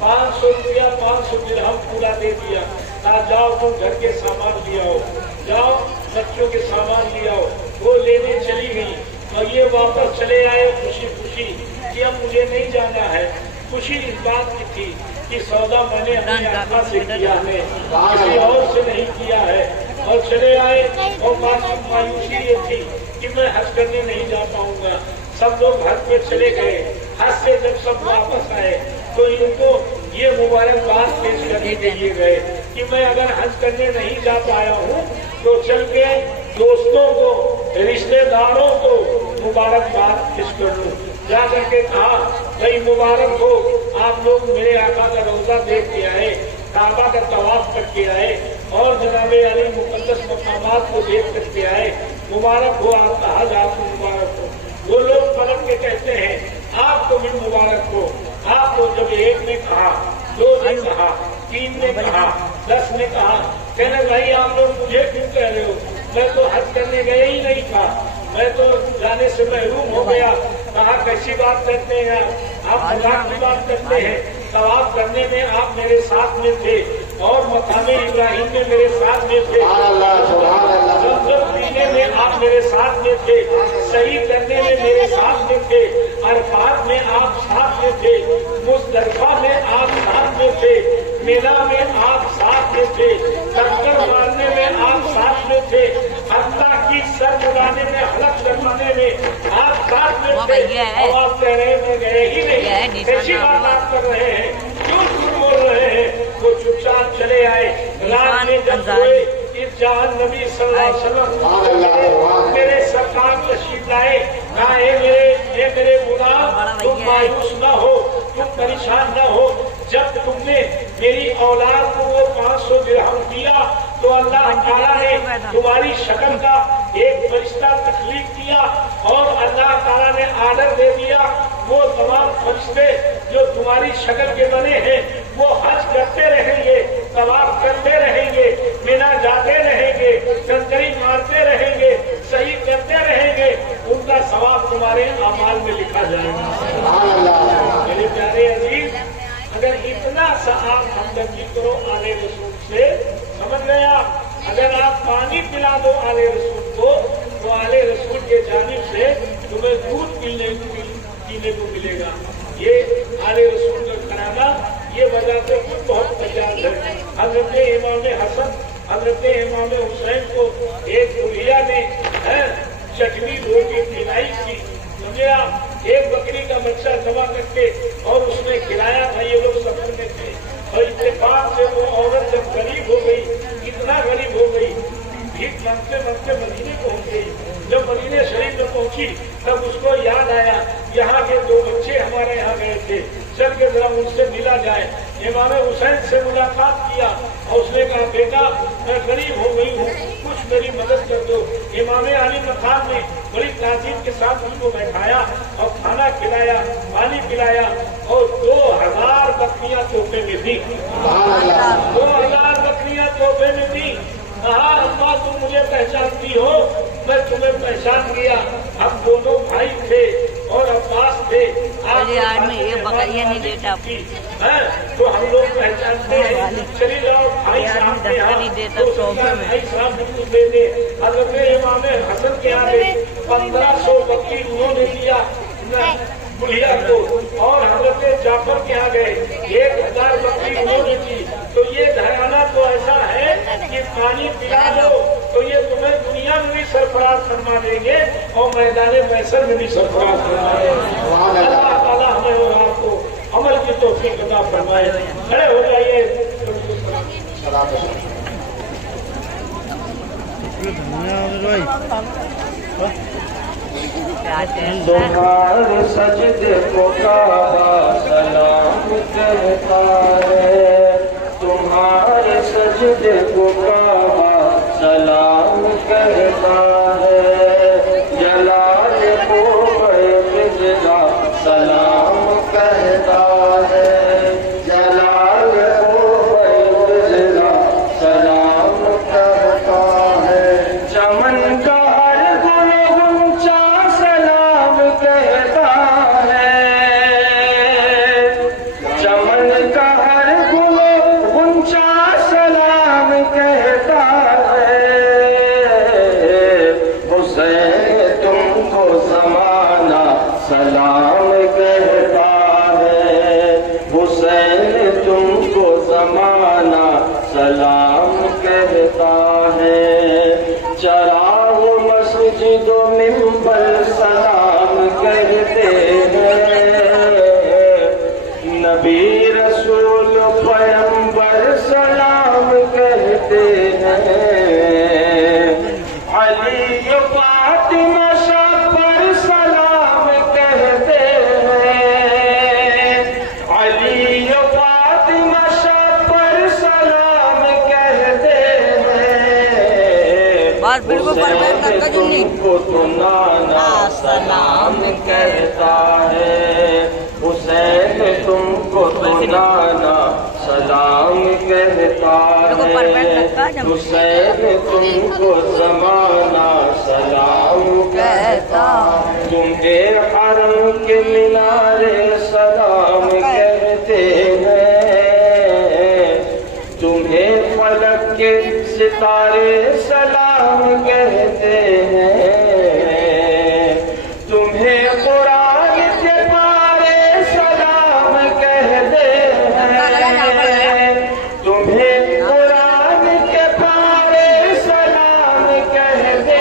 500 रुपया 500 दिरहम पूरा दे दिया। कहा जाओ तुम घर के सामान ले आओ, जाओ बच्चों के सामान ले आओ। वो लेने चली गई और ये वापस चले आए खुशी खुशी कि अब मुझे नहीं जाना है। खुशी इस बात की थी कि सौदा मैंने अपनी आत्मा से किया है, किसी और से नहीं किया है। और चले आए और मायूसी ये थी कि मैं हज करने नहीं जा पाऊंगा। सब लोग हज पे चले गए। हज से जब सब वापस आए तो इनको ये मुबारकबाद पेश करने के लिए गए कि मैं अगर हज करने नहीं जा पाया हूँ तो चल के दोस्तों को, रिश्तेदारों को मुबारकबाद पेश कर लूँ। जा करके कहा भाई मुबारक हो, आप लोग मेरे आका का रोजा देख के आए, काबा का तवाफ करके आए और जनाबे अली मुकद्दस मकामात को देख करके आए। मुबारक हो, आपका हज आपको मुबारक हो। वो लोग पलट के कहते हैं आपको भी मुबारक हो। आपको जब एक ने कहा, 2 ने कहा, 3 ने कहा, 10 ने कहा, कहने भाई आप लोग मुझे क्यों कह रहे हो, मैं तो हज करने गया ही नहीं था, मैं तो जाने से महरूम हो गया। कहा कैसी बात करते हैं आप मजाक की बात करते हैं। तवाफ करने में आप मेरे साथ में थे और मकामे इब्राहिम में मेरे साथ में थे, जब पीने में आप मेरे साथ में थे, सही करने में मेरे साथ में थे, अरफात में आप साथ में थे, मुज़दलिफा में आप साथ में थे, मिना में आप साथ में थे, टक्कर मारने में आप साथ में थे, हत्ता की सर उड़ाने में, हलक करवाने में आप साथ में थे। और आप कह रहे मैं गए ही नहीं, कैसी बात आप कर रहे हैं, क्यों झूठ बोल रहे हैं। वो चुपचाप चले आए। रात में जब सोए इस जहान नबी सल्लल्लाहु अलैहि वसल्लम मेरे सरकार तशरीफ लाए। कहा मेरे गुलाम तुम मायूस न हो, तुम परेशान न हो। जब तुमने मेरी औलाद को वो 500 दिरहम दिया तो अल्लाह ताला ने तुम्हारी शक्ल का एक फरिश्ता तख्लीक किया और अल्लाह ताला ने आर्डर दे दिया वो तमाम फरिश्ते जो तुम्हारी शक्ल के बने हैं वो हज करते रहेंगे, तवाफ करते रहेंगे, मिना जाते रहेंगे, कंकरी मारते रहेंगे, सही करते रहेंगे। उनका सवाब तुम्हारे अमाल में लिखा जाएगा। मेरे प्यारे अजीज, अगर इतना सा आप हमदर्दी करो आले रसूल से, समझ गए आप। अगर आप पानी पिला दो आले रसूल को तो आले रसूल के जानिब से तुम्हें दूध पीने को मिलेगा। ये आले रसूल का कराना ये वजह से बहुत प्रचार है। हजरत इमाम हसन, हजरत इमाम हुसैन को एक बुढ़िया ने चटनी रोटी खिलाई थी, समझे आप। एक बकरी का बच्चा जमा करके और उसमें खिलाया था। ये लोग सफर में थे और इत्तेफाक से वो औरत जब गरीब हो गई, इतना गरीब हो गई, भीख मांगते मांगते मदीने पहुंच गई। जब मदीने शरीफ में पहुंची तब उसको याद आया यहाँ के 2 बच्चे हमारे यहाँ गए थे, चल के जरा उनसे मिला जाए। इमाम हुसैन से मुलाकात किया और उसने कहा बेटा मैं गरीब हो गई हूँ, कुछ मेरी मदद कर दो। इमाम अली मकान ने बड़ी ताजीब के साथ उसको बैठाया और खाना खिलाया, पानी पिलाया और 2000 बकरियां तोहफे में दी। 2000 बकरियां तोहफे में दी। कहा अम्मा तुम मुझे पहचानती हो, मैं तुम्हें पहचान लिया। हम दोनों भाई थे और अब्बास थे। बकरियां नहीं देता तो हम लोग पहचानते हैं। चली जाओ भाई साहब के यहाँ, भाई साहब बिल्कुल दे दे। हजरत इमाम हसन के आगे 1500 बकरी उन्होंने दिया बुढ़िया को, और हजरत जाफर के यहाँ गए 1000 बकरी उन्होंने दी। तो ये घराना तो ऐसा है कि पानी पिला दो तो ये तुम्हें दुनिया में भी सरफराज फरमा देंगे और मैदान मैसर में भी सरफराज फरमा देंगे। अल्लाह ताला हमें और आपको अमल की तौफीक अता फरमाए। खड़े हो जाइए। तुम्हारे सजदे को काबा सलाम कहता है, तुम्हारे सजदे को काबा सलाम कहता है, जलाल को बेमिजरा सलाम कहता है, जलाल को बेमिजरा सलाम कहता है, चमन का कहता है, چراغ مسجد و منبر سلام کہتے ہیں، نبی رسول پیغمبر سلام کہتے ہیں، علی فاطمہ شاہ پر سلام کہتے ہیں، علی فاطمہ شاہ پر سلام کہتے ہیں، بات بالکل پرفیکٹ تھا جنی تم کو تو نانا سلام کہتا ہے، حسین تم کو تو نانا سلام کہتا ہے، حسین تم کو زمانہ سلام کہتا، تمہیں حرم کے مینارے سلام کہتے ہیں، تمہیں فلک کے ستارے سلام کہتے ہیں، تمہیں قرآن کے پارے سلام کہتے ہیں، تمہیں قرآن کے پارے سلام کہتے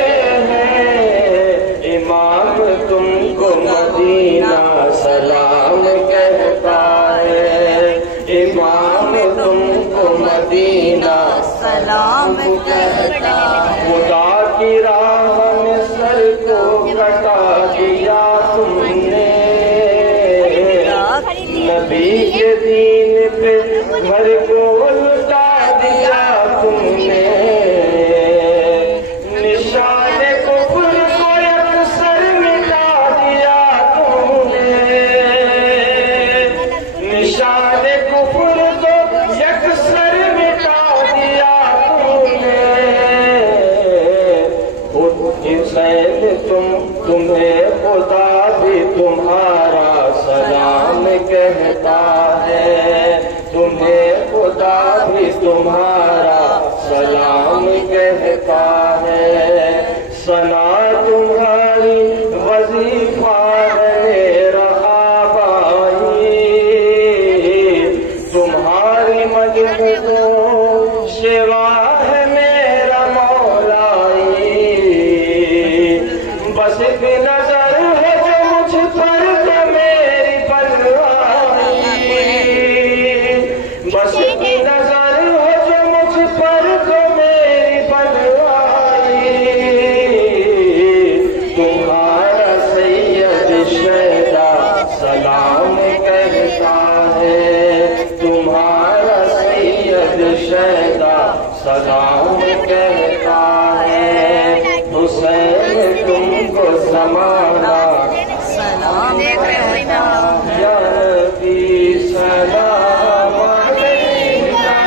ہیں، امام تم کو مدینہ سلام کہتا ہے، امام تم کو مدینہ سلام کہتا ہے، خدا کی راہ میں سر کو کٹا دیا تم نے، نبی کے دین پہ گھر کو لٹا دیا تم نے، نشان کفر کو یکسر مٹا دیا تم نے، نشان کفر کو یکسر مٹا دیا تم نے، حسین تمہیں خدا بھی تمہارا سلام کہتا ہے، تمہیں خدا بھی تمہارا سلام کہتا ہے، ثنا تمہاری وظیفہ ہے میرا آبائی، تمہاری مجد تو شیوا ہے میرا مولائی، بس ایک نظر ہے جو مجھ پر تو میری بلوائی، بس ایک نظر ہے جو مجھ پر تو میری بلوائی، تمہارا سید شہدا سلام کہتا ہے، تمہارا سید شہدا سلام کہتا ہے، حسین تم کو زمانہ سلام کہتا ہے، یا نبی سلام علیکہ،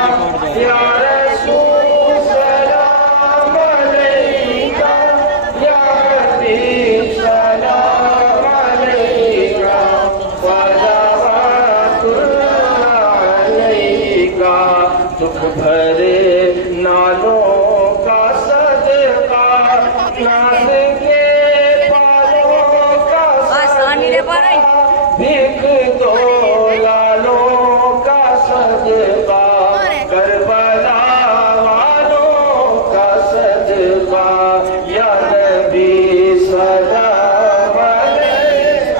یا رسول سلام علیکہ، یا حبیب سلام علیکہ، صلوات اللہ علیکہ، دکھ بھرے نالوں کا صدقہ، ناز کے پالوں کا صدقہ، بھیک دو لالوں کا صدقہ، کربلا والوں کا صدقہ، یا نبی سلام علیکہ،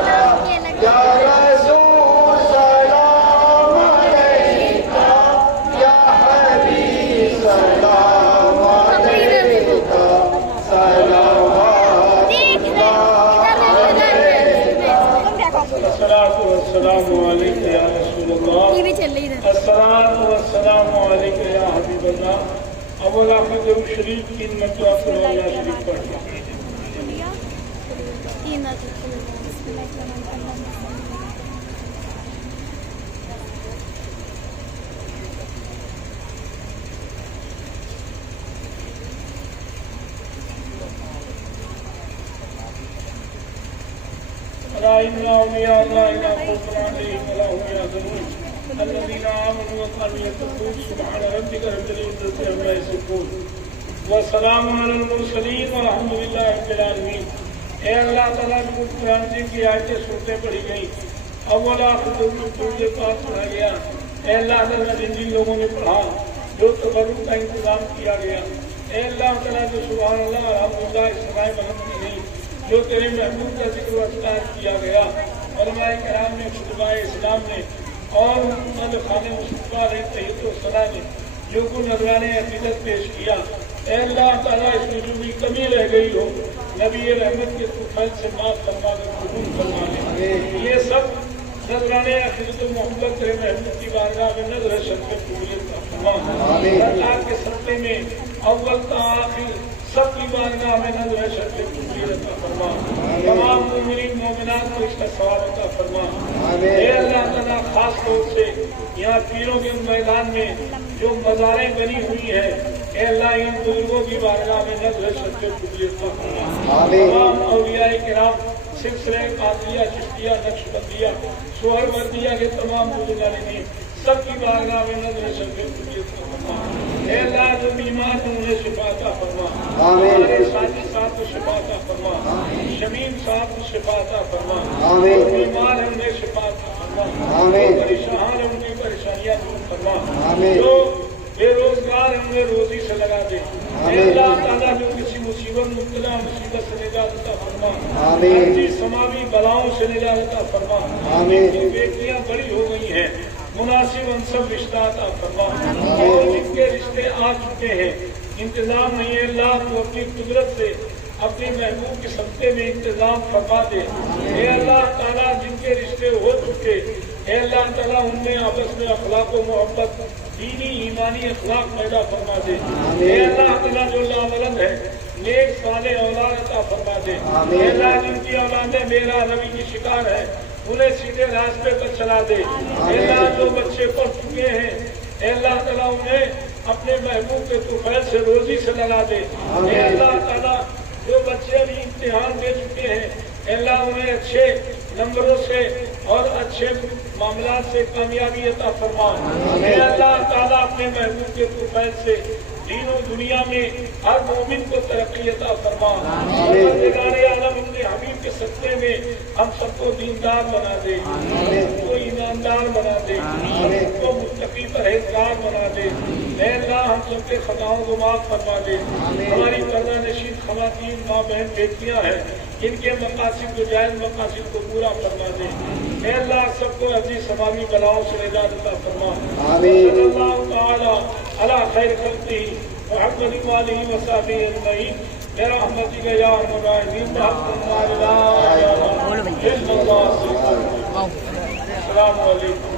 یا رسول سلام علیکہ، یا حبیب سلام علیکہ، صلوات الصلاۃ والسلام علیکہ یا رسول اللہ، الصلاۃ والسلام علیکہ یا حبیب اللہ۔ اول آپ نے درود شریف کی مرتبہ سورہ شریف پڑھا۔ إن أولياء الله لا خوف عليهم ولا هم يحزنون الذين آمنوا وكانوا يتقون سبحان ربك رب العزة عما يصفون وسلام على المرسلين والحمد لله رب العالمين۔ اے اللہ تعالیٰ کی قرآن کی آیتیں سنتے پڑھی گئی، اول آخر کے پاس پڑھا گیا۔ اے اللہ تعالیٰ جن جن لوگوں نے پڑھا، جو تبرک کا انتظام کیا گیا، اے اللہ تعالیٰ جو سبحان اللہ الحمدللہ اسمائے بلندی نہیں جو تیرے محبوب کا ذکر و اذکار کیا گیا علماء کرام نے خطبہ اسلام نے اور محمد خان مصطفیٰ علیہ تحیط و ثنا نے جو کو نذران عقیدت پیش کیا اے اللہ تعالیٰ اس میں جو بھی کمی رہ گئی ہو نبی رحمت کے طفیل سے معاف فرما کر قبول فرما لے یہ سب نذران عقیدت محمد تیرے محبوب کی بارگاہ میں نظر شرکت قبولیت کا فرما اللہ کے سطح میں اول تا آخر سب کی بارگاہ میں نظر شرکت قبولیت کا فرما تمام مومنین مومنات کو اس کا ثواب عطا فرما اے اللہ تعالیٰ خاص طور سے یہاں پیروں کے میدان میں جو مزاریں بنی ہوئی ہیں اے اللہ ان بزرگوں کی بارگاہ میں نظر شرکت قبولیت کا فرما تمام اولیاء کرام سلسلہ قادریہ چشتیہ نقشبندیہ سہر وردیہ کے تمام بزرگان نے سب کی بارگاہ میں نظر شرکت قبولیت کا فرما اے اللہ جو بیمار ہیں انہیں شفا عطا فرما ہمارے ساتھی صاحب کو شفا عطا فرما شمیم صاحب کو شفا عطا فرما جو بیمار ہیں انہیں شفا عطا فرما جو پریشان ہیں ان کی پریشانیاں دور فرما جو بے روزگار ہیں انہیں روزی سے لگا دے اے اللہ تعالیٰ جو کسی مصیبت مبتلا مصیبت سے نجات عطا فرما ہر سماوی بلاؤں سے نجات عطا فرما جن کی بیٹیاں بڑی ہو گئی ہیں مناسب انصب رشتہ عطا فرما اور جن کے رشتے آ چکے ہیں انتظام نہیں ہے اللہ تو اپنی قدرت سے اپنے محبوب کے صدقے میں انتظام فرما دے اے اللہ تعالیٰ جن کے رشتے ہو چکے اے اللہ تعالیٰ ان میں آپس میں اخلاق و محبت دینی ایمانی اخلاق پیدا فرما دے اے اللہ تعالیٰ جو لاولد ہے نیک صالح اولاد عطا فرما دے اے اللہ جن کی اولادیں میرا نبی کی شکار ہے انہیں سیدھے راستے پر چلا دے اے اللہ جو بچے پڑھ چکے ہیں اے اللہ تعالیٰ انہیں اپنے محبوب کے طفیل سے روزی سے لگا دے اے اللہ تعالیٰ جو بچے ابھی امتحان دے چکے ہیں اے اللہ انہیں اچھے نمبروں سے اور اچھے معاملات سے کامیابی عطا فرما اے اللہ تعالیٰ اپنے محبوب کے طفیل سے دین و دنیا میں ہر مومن کو ترقی عطا فرما پروردگار عالم اپنے حبیب کے صدقے میں ہم سب کو دیندار بنا دے ہم کو ایماندار بنا دے ہم کو متقی پرہیزگار بنا دے اے اللہ ہم سب کے خطاؤں کو معاف فرما دے ہماری پردہ نشین خواتین ماں بہن بیٹیاں ہیں ان کے مقاصد کو جائز مقاصد کو پورا فرما دے اے اللہ سب کو عزیز سماوی بلاؤں سے نجات عطا فرما صلی اللہ تعالی علی خیر خلقہ محمد وآلہ وصحبہ اجمعین برحمتک یا ارحم الراحمین السلام علیکم.